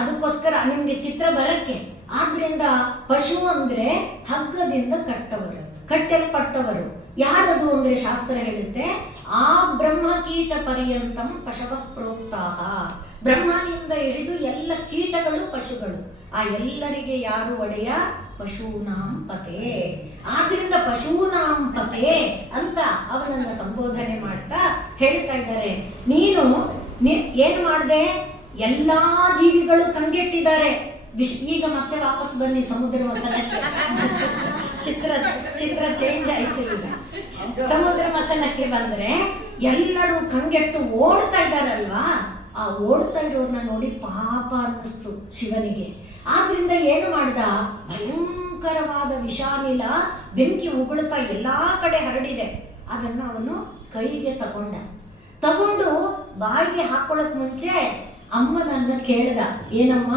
ಅದಕ್ಕೋಸ್ಕರ ನಿಮ್ಗೆ ಚಿತ್ರ ಬರಕ್ಕೆ. ಆದ್ರಿಂದ ಪಶು ಅಂದ್ರೆ ಹಗ್ಗದಿಂದ ಕಟ್ಟಲ್ಪಟ್ಟವರು. ಯಾರದು ಅಂದ್ರೆ ಶಾಸ್ತ್ರ ಹೇಳುತ್ತೆ, ಆ ಬ್ರಹ್ಮ ಕೀಟ ಪರ್ಯಂತಂ ಪಶವ ಪ್ರೋಕ್ತಾಹ. ಬ್ರಹ್ಮನಿಂದ ಹಿಡಿದು ಎಲ್ಲ ಕೀಟಗಳು ಪಶುಗಳು. ಆ ಎಲ್ಲರಿಗೆ ಯಾರು ಒಡೆಯ? ಪಶೂನಾಂ ಪತೆ. ಆದ್ರಿಂದ ಪಶೂನಾಂ ಪತೆ ಅಂತ ಅವನನ್ನ ಸಂಬೋಧನೆ ಮಾಡ್ತಾ ಹೇಳ್ತಾ ಇದ್ದಾರೆ. ನೀನು ಏನ್ ಮಾಡ್ದೆ? ಎಲ್ಲಾ ಜೀವಿಗಳು ಕಂಗೆಟ್ಟಿದ್ದಾರೆ. ಈಗ ಮತ್ತೆ ವಾಪಸ್ ಬನ್ನಿ ಸಮುದ್ರ ಮಥನಕ್ಕೆ. ಚಿತ್ರ ಚೇಂಜ್ ಆಯ್ತು. ಈಗ ಸಮುದ್ರ ಮಥನಕ್ಕೆ ಬಂದ್ರೆ ಎಲ್ಲರೂ ಕಂಗೆಟ್ಟು ಓಡ್ತಾ ಇದ್ದಾರಲ್ವಾ, ಆ ಓಡ್ತಾ ಇರೋರ್ನ ನೋಡಿ ಪಾಪ ಅನ್ನಿಸ್ತು ಶಿವನಿಗೆ. ಆದ್ರಿಂದ ಏನು ಮಾಡ್ದ? ಭಯಂಕರವಾದ ವಿಷಾನಿಲ ಬೆಂಕಿ ಉಗುಳ್ತಾ ಎಲ್ಲಾ ಕಡೆ ಹರಡಿದೆ. ಅದನ್ನ ಅವನು ಕೈಗೆ ತಗೊಂಡು ಬಾಯಿಗೆ ಹಾಕೊಳ್ಳಕ್ ಮುಂಚೆ ಅಮ್ಮನನ್ನ ಕೇಳ್ದ, ಏನಮ್ಮ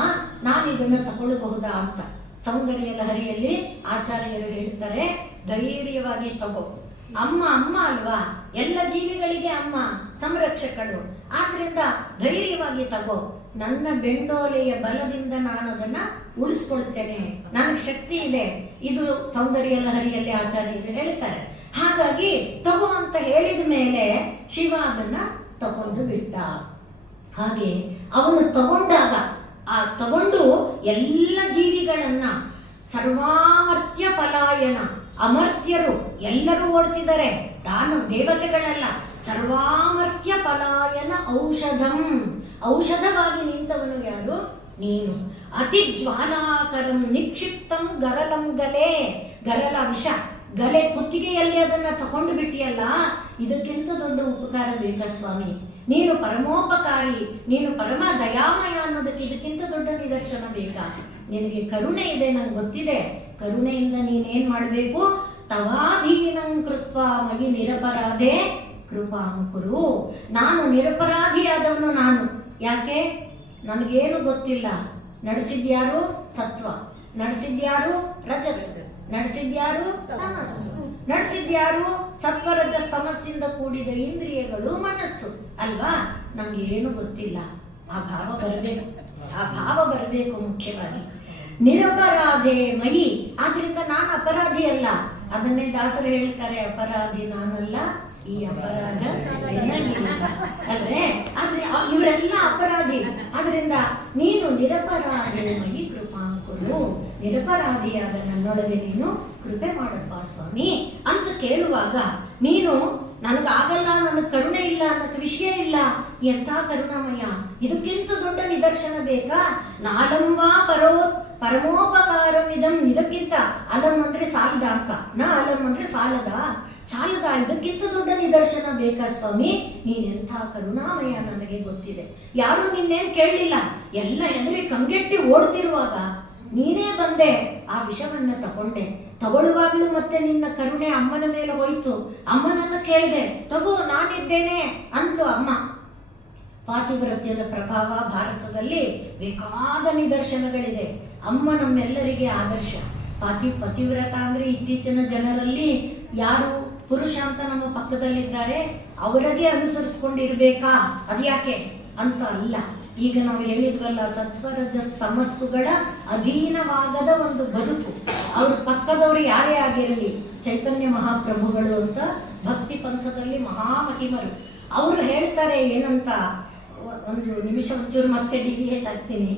ನಾನು ಇದನ್ನ ತಗೊಳ್ಬಹುದಾ ಅಂತ. ಸೌಂದರ್ಯ ಲಹರಿಯಲ್ಲಿ ಆಚಾರ್ಯರು ಹೇಳ್ತಾರೆ, ಧೈರ್ಯವಾಗಿ ತಗೋ, ಅಮ್ಮ ಅಮ್ಮ ಅಲ್ವಾ, ಎಲ್ಲ ಜೀವಿಗಳಿಗೆ ಅಮ್ಮ ಸಂರಕ್ಷಕಳು. ಆದ್ರಿಂದ ಧೈರ್ಯವಾಗಿ ತಗೋ, ನನ್ನ ಬೆಂಡೋಲೆಯ ಬಲದಿಂದ ನಾನು ಅದನ್ನ ಉಳಿಸ್ಕೊಳ್ತೇನೆ, ನನಗೆ ಶಕ್ತಿ ಇದೆ. ಇದು ಸೌಂದರ್ಯ ಲಹರಿಯಲ್ಲಿ ಆಚಾರ್ಯರು ಹೇಳ್ತಾರೆ. ಹಾಗಾಗಿ ತಗೋ ಅಂತ ಹೇಳಿದ ಮೇಲೆ ಶಿವ ಅದನ್ನ ತಗೊಂಡು ಬಿಟ್ಟ. ಹಾಗೆ ಅವನು ತಗೊಂಡಾಗ ತಗೊಂಡು ಎಲ್ಲ ಜೀವಿಗಳನ್ನ ಸರ್ವಾಮರ್ತ್ಯ ಪಲಾಯನ, ಅಮರ್ತ್ಯರು ಎಲ್ಲರೂ ಓಡ್ತಿದ್ದಾರೆ, ತಾನು ದೇವತೆಗಳೆಲ್ಲ. ಸರ್ವಾಮರ್ತ್ಯ ಪಲಾಯನ ಔಷಧಂ, ಔಷಧವಾಗಿ ನಿಂತವನು ಯಾರು? ನೀನು. ಅತಿ ಜ್ವಾಲಾಕರಂ ನಿಕ್ಷಿಪ್ತಂ ಗರಲಂ ಗಲೆ, ಗರಲ ವಿಷ, ಗಲೆ ಕುತ್ತಿಗೆಯಲ್ಲಿ ಅದನ್ನ ತಕೊಂಡು ಬಿಟ್ಟಿಯಲ್ಲ, ಇದಕ್ಕಿಂತ ದೊಡ್ಡ ಉಪಕಾರ ಬೇಕಾ ಸ್ವಾಮಿ? ನೀನು ಪರಮೋಪಕಾರಿ, ನೀನು ಪರಮ ದಯಾಮಯ ಅನ್ನೋದಕ್ಕೆ ಇದಕ್ಕಿಂತ ದೊಡ್ಡ ನಿದರ್ಶನ ಬೇಕಾ? ನಿನಗೆ ಕರುಣೆ ಇದೆ, ನಂಗೆ ಗೊತ್ತಿದೆ. ಕರುಣೆಯಿಂದ ನೀನೇನ್ ಮಾಡಬೇಕು? ತವಾಧೀನಂ ಕೃತ್ವ ಮಯಿ ನಿರಪರಾಧೆ ಕೃಪಾಂಕುರು. ನಾನು ನಿರಪರಾಧಿಯಾದವನು ನಾನು. ಯಾಕೆ? ನನಗೇನು ಗೊತ್ತಿಲ್ಲ. ನಡೆಸಿದ್ಯಾರು? ಸತ್ವ. ನಡೆಸಿದ್ಯಾರು? ರಜಸ್ಸು. ನಡೆಸಿದ್ಯಾರು? ತಮಸ್ಸು. ನಡೆಸಿದ್ಯಾರು? ಸತ್ವ ರಜಸ್ ತಮಸ್ಸಿಂದ ಕೂಡಿದ ಇಂದ್ರಿಯಗಳು, ಮನಸ್ಸು ಅಲ್ವಾ? ನಂಗೆ ಏನು ಗೊತ್ತಿಲ್ಲ. ಆ ಭಾವ ಬರಬೇಕು, ಆ ಭಾವ ಬರಬೇಕು ಮುಖ್ಯವಾಗಿ. ನಿರಪರಾಧೆ ಮಯಿ, ಆದ್ರಿಂದ ನಾನು ಅಪರಾಧಿ ಅಲ್ಲ. ಅದನ್ನೇ ದಾಸರು ಹೇಳ್ತಾರೆ, ಅಪರಾಧಿ ನಾನಲ್ಲ, ಈ ಅಪರಾಧ ಅಲ್ವೇ? ಆದ್ರೆ ಇವರೆಲ್ಲ ಅಪರಾಧಿ. ಆದ್ರಿಂದ ನೀನು ನಿರಪರಾಧೆ ಮಯಿ ಕೃಪಾಂಕುರು, ನಿರಪರಾಧಿಯಾದ ನನ್ನೊಳಗೆ ನೀನು ಕೃಪೆ ಮಾಡಪ್ಪ ಸ್ವಾಮಿ ಅಂತ ಕೇಳುವಾಗ, ನೀನು ನನಗಾಗಲ್ಲ, ನನಗೆ ಕರುಣೆ ಇಲ್ಲ ಅನ್ನೋಕ್ಕೆ ವಿಷಯ ಇಲ್ಲ. ಎಂಥ ಕರುಣಾಮಯ! ಇದಕ್ಕಿಂತ ದೊಡ್ಡ ನಿದರ್ಶನ ಬೇಕಾ? ನಾಲಂವಾ ಪರಮೋಪಕಾರವಿದಂ. ಇದಕ್ಕಿಂತ ಅಲಂ ಅಂದ್ರೆ ಸಾಲದ ಅಂತ, ಅಲಂ ಅಂದ್ರೆ ಸಾಲದ. ಇದಕ್ಕಿಂತ ದೊಡ್ಡ ನಿದರ್ಶನ ಬೇಕಾ ಸ್ವಾಮಿ? ನೀನೆಂಥ ಕರುಣಾಮಯ ನನಗೆ ಗೊತ್ತಿದೆ. ಯಾರು ನಿನ್ನೇನು ಕೇಳಲಿಲ್ಲ, ಎಲ್ಲ ಹೆದರಿ ಕಂಗೆಟ್ಟಿ ಓಡ್ತಿರುವಾಗ ನೀನೇ ಬಂದೆ, ಆ ವಿಷವನ್ನ ತಗೊಂಡೆ. ತಗೊಳ್ಳುವಾಗ್ಲೂ ಮತ್ತೆ ನಿನ್ನ ಕರುಣೆ ಅಮ್ಮನ ಮೇಲೆ ಹೋಯ್ತು. ಅಮ್ಮನನ್ನು ಕೇಳಿದೆ, ತಗೋ ನಾನಿದ್ದೇನೆ ಅಂದ್ಲು ಅಮ್ಮ. ಪಾತಿವ್ರತ್ಯದ ಪ್ರಭಾವ ಭಾರತದಲ್ಲಿ ಬೇಕಾದ ನಿದರ್ಶನಗಳಿದೆ. ಅಮ್ಮ ನಮ್ಮೆಲ್ಲರಿಗೆ ಆದರ್ಶ. ಪತಿವ್ರತ ಅಂದ್ರೆ ಇತ್ತೀಚಿನ ಜನರಲ್ಲಿ ಯಾರು ಪುರುಷ ಅಂತ ನಮ್ಮ ಪಕ್ಕದಲ್ಲಿದ್ದಾರೆ ಅವರಿಗೆ ಅನುಸರಿಸ್ಕೊಂಡಿರ್ಬೇಕಾ, ಅದ್ಯಾಕೆ ಅಂತ ಅಲ್ಲ. ಈಗ ನಾವು ಹೇಳಿದ್ವಲ್ಲ, ಸತ್ವರಜಸ್ ತಮಸ್ಸುಗಳ ಅಧೀನವಾಗದ ಒಂದು ಬದುಕು. ಅವ್ರ ಪಕ್ಕದವರು ಯಾರೇ ಆಗಿರಲಿ, ಚೈತನ್ಯ ಮಹಾಪ್ರಭುಗಳು ಅಂತ ಭಕ್ತಿ ಪಂಥದಲ್ಲಿ ಮಹಾಮಹಿಮರು, ಅವರು ಹೇಳ್ತಾರೆ ಏನಂತ, ಒಂದು ನಿಮಿಷ ಒಂಚೂರು ಮತ್ತೆ ಡಿವಿಯೇಟ್ ಆಗ್ತೀನಿ.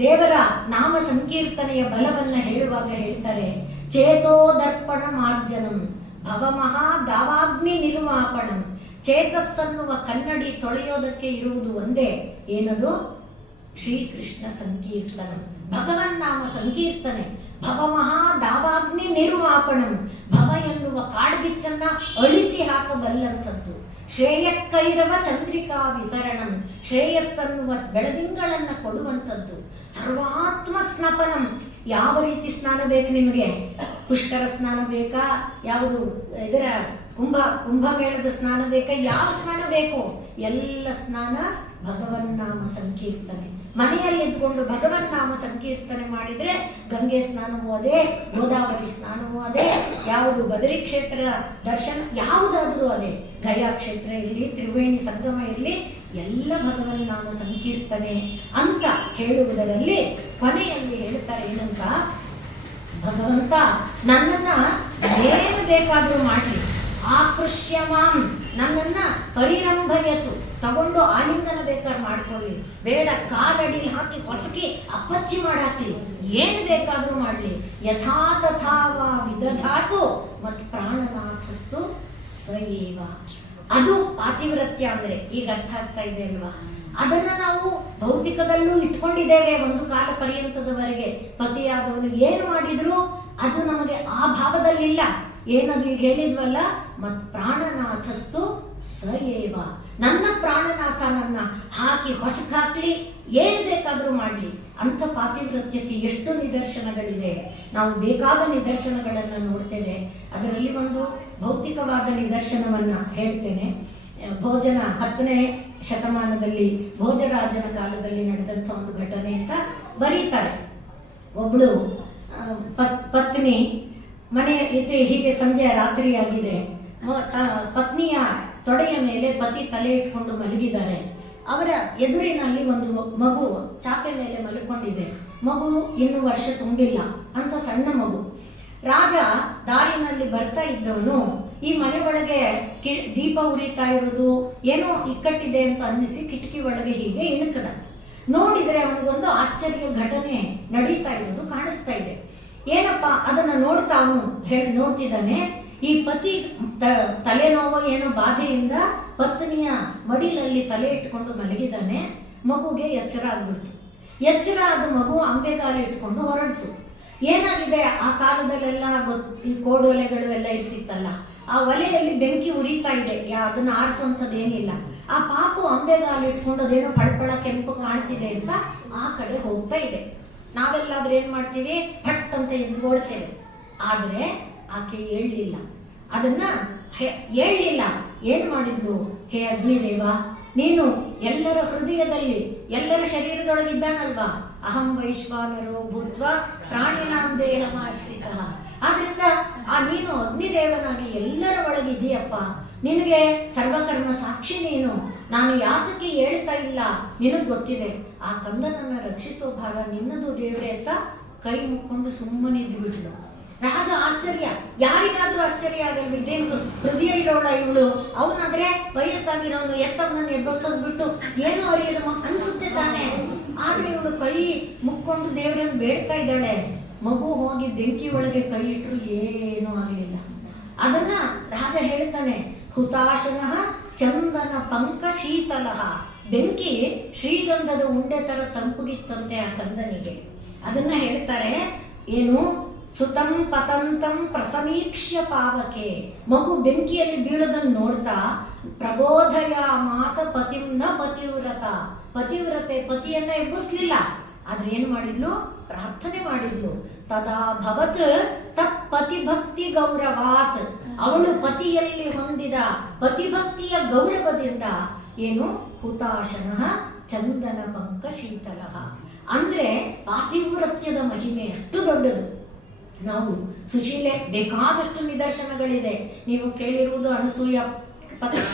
ದೇವರ ನಾಮ ಸಂಕೀರ್ತನೆಯ ಬಲವನ್ನ ಹೇಳುವಾಗ ಹೇಳ್ತಾರೆ, ಚೇತೋ ದರ್ಪಣ ಮಾರ್ಜನಂ ಭವಮಹಾ ದಾವಾಗ್ನಿ ನಿರ್ವಾಪಣಂ. ಚೇತಸ್ಸನ್ನುವ ಕನ್ನಡಿ ತೊಳೆಯೋದಕ್ಕೆ ಇರುವುದು ಒಂದೇ, ಏನದು? ಶ್ರೀಕೃಷ್ಣ ಸಂಕೀರ್ತನ, ಭಗವನ್ನಾಮ ಸಂಕೀರ್ತನೆ. ಭವಮಹಾ ದಾವಾಗ್ನಿ ನಿರ್ವಾಪಣಂ, ಭವ ಎನ್ನುವ ಕಾಡ್ಗಿಚ್ಚನ್ನ ಅಳಿಸಿ ಹಾಕಬಲ್ಲಂಥದ್ದು. ಶ್ರೇಯಕ್ಕೈರವ ಚಂದ್ರಿಕಾ ವಿತರಣಂ, ಶ್ರೇಯಸ್ಸನ್ನುವ ಬೆಳದಿಂಗಳನ್ನು ಕೊಡುವಂಥದ್ದು. ಸರ್ವಾತ್ಮ ಸ್ನಾಪನಂ, ಯಾವ ರೀತಿ ಸ್ನಾನ ಬೇಕು ನಿಮಗೆ? ಪುಷ್ಕರ ಸ್ನಾನ ಬೇಕಾ? ಯಾವುದು ಇದರ ಕುಂಭಮೇಳದ ಸ್ನಾನ ಬೇಕಾ? ಯಾವ ಸ್ನಾನ ಬೇಕು? ಎಲ್ಲ ಸ್ನಾನ ಭಗವನ್ನಾಮ ಸಂಕೀರ್ತನೆ. ಮನೆಯಲ್ಲಿ ಇದ್ಕೊಂಡು ಭಗವನ್ನಾಮ ಸಂಕೀರ್ತನೆ ಮಾಡಿದ್ರೆ ಗಂಗೆ ಸ್ನಾನವೂ ಅದೇ, ಗೋದಾವರಿ ಸ್ನಾನವೂ ಅದೇ, ಯಾವುದು ಬದರಿ ಕ್ಷೇತ್ರ ದರ್ಶನ ಯಾವುದಾದ್ರೂ ಅದೇ, ಗಯಾ ಕ್ಷೇತ್ರ ಇರಲಿ, ತ್ರಿವೇಣಿ ಸಂಗಮ ಇರಲಿ, ಎಲ್ಲ ಭಗವನ್ನಾಮ ಸಂಕೀರ್ತನೆ ಅಂತ ಹೇಳುವುದರಲ್ಲಿ ಕೊನೆಯಲ್ಲಿ ಹೇಳ್ತಾರೆ ಏನಂತ, ಭಗವಂತ ನನ್ನನ್ನ ಏನು ಬೇಕಾದರೂ ಮಾಡಲಿ, ಆಕೃಷ್ಯಮಾಂ ನನ್ನನ್ನ ಪರಿರಂಭಯತು, ತಗೊಂಡು ಆಲಿಂಗನ ಬೇಕಾದ್ರೆ ಮಾಡ್ಕೊಳ್ಳಿ, ಬೇಡ ಕಾಲಡಿಲಿ ಹಾಕಿ ಹೊಸಕಿ ಅಪ್ಪಚ್ಚಿ ಮಾಡಾಕ್ಲಿ, ಏನು ಬೇಕಾದರೂ ಮಾಡಲಿ, ಯಥಾ ತಥಾವ ವಿದಧಾತು ಮತ್ತು ಪ್ರಾಣನಾಥಸ್ತು ಸಯೇವ. ಅದು ಪಾತಿವ್ರತ್ಯ ಅಂದ್ರೆ. ಈಗ ಅರ್ಥ ಆಗ್ತಾ ಇದೆ ಅಲ್ವಾ? ಅದನ್ನ ನಾವು ಭೌತಿಕದಲ್ಲೂ ಇಟ್ಕೊಂಡಿದ್ದೇವೆ ಒಂದು ಕಾಲ ಪರ್ಯಂತದವರೆಗೆ. ಪತಿಯಾದವನು ಏನು ಮಾಡಿದ್ರು ಅದು ನಮಗೆ ಆ ಭಾವದಲ್ಲಿಲ್ಲ. ಏನದು ಈಗ ಹೇಳಿದ್ವಲ್ಲ, ಮತ್ ಪ್ರಾಣನಾಥಸ್ತು ಸಯೇವ, ನನ್ನ ಪ್ರಾಣನಾಥ ನನ್ನ ಹಾಕಿ ಹೊಸಕಾಕ್ಲಿ, ಏನು ಬೇಕಾದರೂ ಮಾಡಲಿ ಅಂತ ಪಾತಿವ್ರತ್ಯಕ್ಕೆ ಎಷ್ಟು ನಿದರ್ಶನಗಳಿದೆ. ನಾವು ಬೇಕಾದ ನಿದರ್ಶನಗಳನ್ನು ನೋಡ್ತೇವೆ. ಅದರಲ್ಲಿ ಒಂದು ಭೌತಿಕವಾದ ನಿದರ್ಶನವನ್ನು ಹೇಳ್ತೇನೆ. ಭೋಜನ 10ನೇ ಶತಮಾನದಲ್ಲಿ ಭೋಜರಾಜನ ಕಾಲದಲ್ಲಿ ನಡೆದಂಥ ಒಂದು ಘಟನೆ ಅಂತ ಬರೀತಾರೆ. ಒಬ್ಬಳು ಪತ್ನಿ ಮನೆ ಹೀಗೆ ಸಂಜೆ ರಾತ್ರಿ ಆಗಿದೆ, ಪತ್ನಿಯ ತೊಡೆಯ ಮೇಲೆ ಪತಿ ತಲೆ ಇಟ್ಕೊಂಡು ಮಲಗಿದ್ದಾರೆ. ಅವರ ಎದುರಿನಲ್ಲಿ ಒಂದು ಮಗು ಚಾಪೆ ಮೇಲೆ ಮಲ್ಕೊಂಡಿದೆ. ಮಗು ಇನ್ನು ವರ್ಷ ತುಂಬಿಲ್ಲ ಅಂತ ಸಣ್ಣ ಮಗು. ರಾಜ ದಾರಿನಲ್ಲಿ ಬರ್ತಾ ಇದ್ದವನು ಈ ಮನೆ ಒಳಗೆ ದೀಪ ಉರಿತಾ ಇರೋದು ಏನೋ ಇಕ್ಕಟ್ಟಿದೆ ಅಂತ ಅನ್ನಿಸಿ ಕಿಟಕಿ ಒಳಗೆ ಹೀಗೆ ಇಣುಕದ. ನೋಡಿದರೆ ಅವನಿಗೊಂದು ಆಶ್ಚರ್ಯ ಘಟನೆ ನಡೀತಾ ಇರೋದು ಕಾಣಿಸ್ತಾ ಇದೆ. ಏನಪ್ಪ ಅದನ್ನು ನೋಡ್ತಾ ಅವನು ನೋಡ್ತಿದ್ದಾನೆ. ಈ ಪತಿ ತಲೆನೋವು ಏನೋ ಬಾಧೆಯಿಂದ ಪತ್ನಿಯ ಮಡಿಲಲ್ಲಿ ತಲೆ ಇಟ್ಕೊಂಡು ಮಲಗಿದ್ದಾನೆ. ಮಗುಗೆ ಎಚ್ಚರ ಆಗ್ಬಿಡ್ತು. ಎಚ್ಚರ ಆದ ಮಗು ಅಂಬೆಗಾಲು ಇಟ್ಕೊಂಡು ಹೊರಡ್ತು. ಏನಾಗಿದೆ, ಆ ಕಾಲದಲ್ಲೆಲ್ಲ ಈ ಕೋಡೊಲೆಗಳು ಎಲ್ಲ ಇರ್ತಿತ್ತಲ್ಲ, ಆ ಒಲೆಯಲ್ಲಿ ಬೆಂಕಿ ಉರಿತಾ ಇದೆ, ಅದನ್ನ ಆರಿಸುವಂಥದ್ದು ಏನಿಲ್ಲ. ಆ ಪಾಪು ಅಂಬೆಗಾಲು ಇಟ್ಕೊಂಡು ಅದೇನೋ ಪಳಪಳ ಕೆಂಪು ಕಾಣ್ತಿದೆ ಅಂತ ಆ ಕಡೆ ಹೋಗ್ತಾ ಇದೆ. ನಾವೆಲ್ಲಾದ್ರೂ ಏನ್ ಮಾಡ್ತೀವಿ, ಫಟ್ ಅಂತ ಎದ್ಕೊಳ್ತೇವೆ. ಆದರೆ ಆಕೆ ಹೇಳಲಿಲ್ಲ, ಅದನ್ನ ಹೇಳಲಿಲ್ಲ. ಏನ್ ಮಾಡಿದ್ಲು, ಹೇ ಅಗ್ನಿದೇವ, ನೀನು ಎಲ್ಲರ ಹೃದಯದಲ್ಲಿ ಎಲ್ಲರ ಶರೀರದೊಳಗಿದ್ದಾನಲ್ವಾ, ಅಹಂ ವೈಶ್ವಾನರೋ ಭೂತ್ವ ಪ್ರಾಣಿನಾಂ ದೇಹಮಾಶ್ರಿತ. ಆದ್ರಿಂದ ನೀನು ಅಗ್ನಿದೇವನಾಗಿ ಎಲ್ಲರ ಒಳಗಿದೀಯಪ್ಪ, ನಿನಗೆ ಸರ್ವಕರ್ಮ ಸಾಕ್ಷಿ ನೀನು. ನಾನು ಯಾತಕ್ಕೆ ಹೇಳ್ತಾ ಇಲ್ಲ ನಿನಗೆ ಗೊತ್ತಿದೆ. ಆ ಕಂದನನ್ನು ರಕ್ಷಿಸೋ ಭಾಗ ನಿನ್ನದು ದೇವರೇ ಅಂತ ಕೈ ಮುಕ್ಕೊಂಡು ಸುಮ್ಮನಿದ್ದು ಬಿಡ್ಲು. ರಾಜ ಆಶ್ಚರ್ಯ, ಯಾರಿಗಾದ್ರೂ ಆಶ್ಚರ್ಯ ಆಗಲ್ವ, ಇದೇನು ಹೃದಯ ಇರೋಳ ಇವಳು, ಅವನಾದ್ರೆ ವಯಸ್ಸಾಗಿರೋನು ಎತ್ತವನನ್ನು ಎಬ್ಬರ್ಸೋದು ಬಿಟ್ಟು ಏನೋ ಅರಿಯದು ಅನ್ಸುತ್ತೆ ತಾನೆ. ಆದ್ರೆ ಇವಳು ಕೈ ಮುಕ್ಕೊಂಡು ದೇವರನ್ನು ಬೇಡ್ತಾ ಇದ್ದಾಳೆ. ಮಗು ಹೋಗಿ ಬೆಂಕಿ ಒಳಗೆ ಕೈ ಇಟ್ಟರು ಏನೂ ಆಗಲಿಲ್ಲ. ಅದನ್ನ ರಾಜ ಹೇಳ್ತಾನೆ, ಹುತಾಶನಃ ಚಂದನ ಪಂಕ ಶೀತಲಃ. ಬೆಂಕಿ ಶ್ರೀಗಂಧದ ಉಂಡೆ ತರ ತಂಪುಗಿತ್ತಂತೆ ಆ ಕಂದನಿಗೆ. ಅದನ್ನ ಹೇಳ್ತಾರೆ, ಏನು ಸುತಂ ಪತಂತಂ ಪ್ರಸಮೀಕ್ಷ್ಯ ಪಾವಕೆ. ಮಗು ಬೆಂಕಿಯಲ್ಲಿ ಬೀಳೋದನ್ನು ನೋಡ್ತಾ ಪ್ರಬೋಧಯ ಮಾಸ ಪತಿಂ ನ ಪತಿವ್ರತ. ಪತಿವ್ರತೆ ಪತಿಯನ್ನ ಎಬ್ಬಿಸ್ಲಿಲ್ಲ, ಆದ್ರೆ ಏನ್ ಮಾಡಿದ್ಲು, ಪ್ರಾರ್ಥನೆ ಮಾಡಿದ್ಲು. ತದಾ ಭವತ್ ತತ್ ಪತಿಭಕ್ತಿ ಗೌರವಾತ್. ಅವಳು ಪತಿಯಲ್ಲಿ ಹೊಂದಿದ ಪತಿಭಕ್ತಿಯ ಗೌರವದಿಂದ ಏನು ಹುತಾಶನಃ ಚಂದನ ಪಂಕ ಶೀತಲಃ. ಅಂದ್ರೆ ಪಾತಿವ್ರತ್ಯದ ಮಹಿಮೆ ಅಷ್ಟು ದೊಡ್ಡದು. ನಾವು ಸುಶೀಲೆ ಬೇಕಾದಷ್ಟು ನಿದರ್ಶನಗಳಿದೆ. ನೀವು ಕೇಳಿರುವುದು ಅನಸೂಯ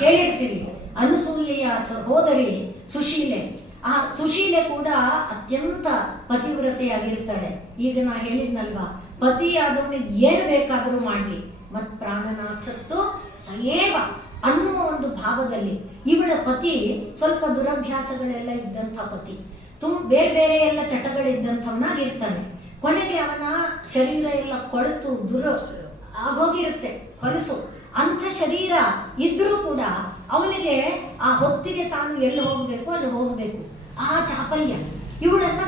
ಕೇಳಿರ್ತೀರಿ. ಅನಸೂಯೆಯ ಸಹೋದರಿ ಸುಶೀಲೆ. ಆ ಸುಶೀಲೆ ಕೂಡ ಅತ್ಯಂತ ಪತಿವ್ರತೆಯಾಗಿರ್ತಾಳೆ. ಈಗ ನಾ ಹೇಳಿದ್ನಲ್ವಾ, ಪತಿಯಾದವನಿಗೆ ಏನು ಬೇಕಾದರೂ ಮಾಡಲಿ, ಮತ್ ಪ್ರಾಣನಾಥಸ್ತು ಸಯೇವ ಅನ್ನೋ ಒಂದು ಭಾವದಲ್ಲಿ. ಇವಳ ಪತಿ ಸ್ವಲ್ಪ ದುರಭ್ಯಾಸಗಳೆಲ್ಲ ಇದ್ದಂಥ ಪತಿ, ಬೇರೆ ಬೇರೆ ಎಲ್ಲ ಚಟಗಳಿದ್ದಂಥವನಾಗಿರ್ತಾನೆ. ಕೊನೆಗೆ ಅವನ ಶರೀರ ಎಲ್ಲ ಕೊಳೆತು ಆಗೋಗಿರುತ್ತೆ, ಹೊಲಸು. ಅಂಥ ಶರೀರ ಇದ್ರೂ ಕೂಡ ಅವನಿಗೆ ಆ ಹೊತ್ತಿಗೆ ತಾನು ಎಲ್ಲಿ ಹೋಗಬೇಕು ಅಲ್ಲಿ ಹೋಗಬೇಕು, ಆ ಚಾಪಲ್ಯ. ಇವಳನ್ನ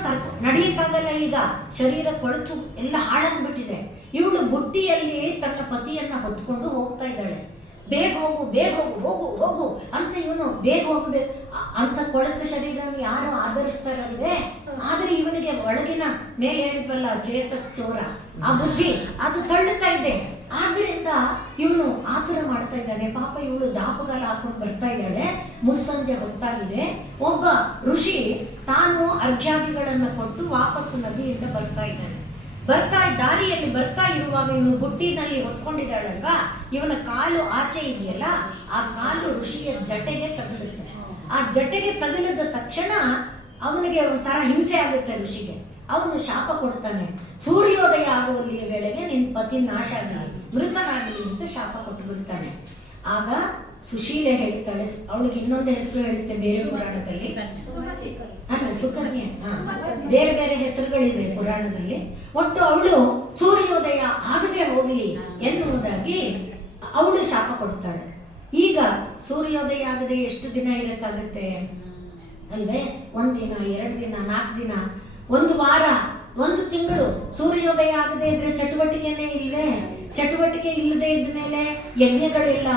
ನಡೆಯಕ್ಕಾಗಲ್ಲ. ಈಗ ಶರೀರ ಕೊಳಚು ಎಲ್ಲ ಹಾಳಾಗ್ಬಿಟ್ಟಿದೆ. ಇವಳು ಬುಟ್ಟಿಯಲ್ಲಿ ತನ್ನ ಪತಿಯನ್ನ ಹೊತ್ಕೊಂಡು ಹೋಗ್ತಾ ಇದ್ದಾಳೆ. ಬೇಗ ಹೋಗು, ಬೇಗ ಹೋಗು, ಹೋಗು ಹೋಗು ಅಂತ ಇವನು ಬೇಗ ಹೋಗಬೇಕು ಅಂತ. ಕೊಳೆತ ಶರೀರವನ್ನು ಯಾರು ಆಧರಿಸ್ತಾರಲ್ವೇ, ಆದ್ರೆ ಇವನಿಗೆ ಒಳಗಿನ ಮೇಲೆ ಹೇಳಿದ್ವಲ್ಲ ಚೇತಶ್ಚೋರ, ಆ ಬುದ್ಧಿ ಅದು ತಳ್ಳುತ್ತಾ ಇದೆ. ಆದ್ರಿಂದ ಇವನು ಆತುರ ಮಾಡ್ತಾ ಇದ್ದಾನೆ. ಪಾಪ ಇವಳು ದಾಪಗಾಲ ಹಾಕೊಂಡು ಬರ್ತಾ ಇದ್ದಾಳೆ. ಮುಸ್ಸಂಜೆ ಹೊತ್ತಾಗಿದೆ. ಒಬ್ಬ ಋಷಿ ತಾನು ಅರ್ಘ್ಯಾದಿಗಳನ್ನ ಕೊಟ್ಟು ವಾಪಸ್ಸು ನದಿಯಿಂದ ಬರ್ತಾ ಇದ್ದಾನೆ. ದಾರಿಯಲ್ಲಿ ಬರ್ತಾ ಇರುವಾಗ ಇವನು ಬುಟ್ಟಿನಲ್ಲಿ ಹೊತ್ಕೊಂಡಿದ್ದಾಳಲ್ವಾ, ಇವನ ಕಾಲು ಆಚೆ ಇದೆಯಲ್ಲ, ಆ ಕಾಲು ಋಷಿಯ ಜಟೆಗೆ ತಗುಲಿದೆ. ಆ ಜಟೆಗೆ ತಗುಲಿದ ತಕ್ಷಣ ಅವನಿಗೆ ಒಂಥರ ಹಿಂಸೆ ಆಗುತ್ತೆ ಋಷಿಗೆ. ಅವನು ಶಾಪ ಕೊಡ್ತಾನೆ, ಸೂರ್ಯೋದಯ ಆಗುವಲ್ಲಿಯ ವೇಳೆಗೆ ನಿನ್ನ ಪತಿ ನಾಶ ಆಗಲಿ, ಮೃತನಾಗಲಿ ಅಂತ ಶಾಪ ಕೊಟ್ಟು ಬಿಡ್ತಾನೆ. ಆಗ ಸುಶೀಲೆ ಹೇಳ್ತಾಳೆ, ಅವಳಿಗೆ ಇನ್ನೊಂದು ಹೆಸರು ಹೇಳುತ್ತೆ ಬೇರೆ ಪುರಾಣದಲ್ಲಿ, ಸುಕನ್ಯೆ. ಬೇರೆ ಬೇರೆ ಹೆಸರುಗಳಿವೆ ಪುರಾಣದಲ್ಲಿ. ಒಟ್ಟು ಅವಳು ಸೂರ್ಯೋದಯ ಆಗದೆ ಹೋಗಲಿ ಎನ್ನುವುದಾಗಿ ಅವಳು ಶಾಪ ಕೊಡ್ತಾಳೆ. ಈಗ ಸೂರ್ಯೋದಯ ಆಗದೆ ಎಷ್ಟು ದಿನ ಇರಕ್ಕಾಗತ್ತೆ ಅಲ್ವೇ? 1 ದಿನ, 2 ದಿನ, 4 ದಿನ, 1 ವಾರ, 1 ತಿಂಗಳು ಸೂರ್ಯೋದಯ ಆಗದೆ ಇದ್ರೆ ಚಟುವಟಿಕೆನೇ ಇಲ್ವೇ? ಚಟುವಟಿಕೆ ಇಲ್ಲದೆ ಇದ್ದ ಮೇಲೆ ಯಜ್ಞಗಳಿಲ್ಲ,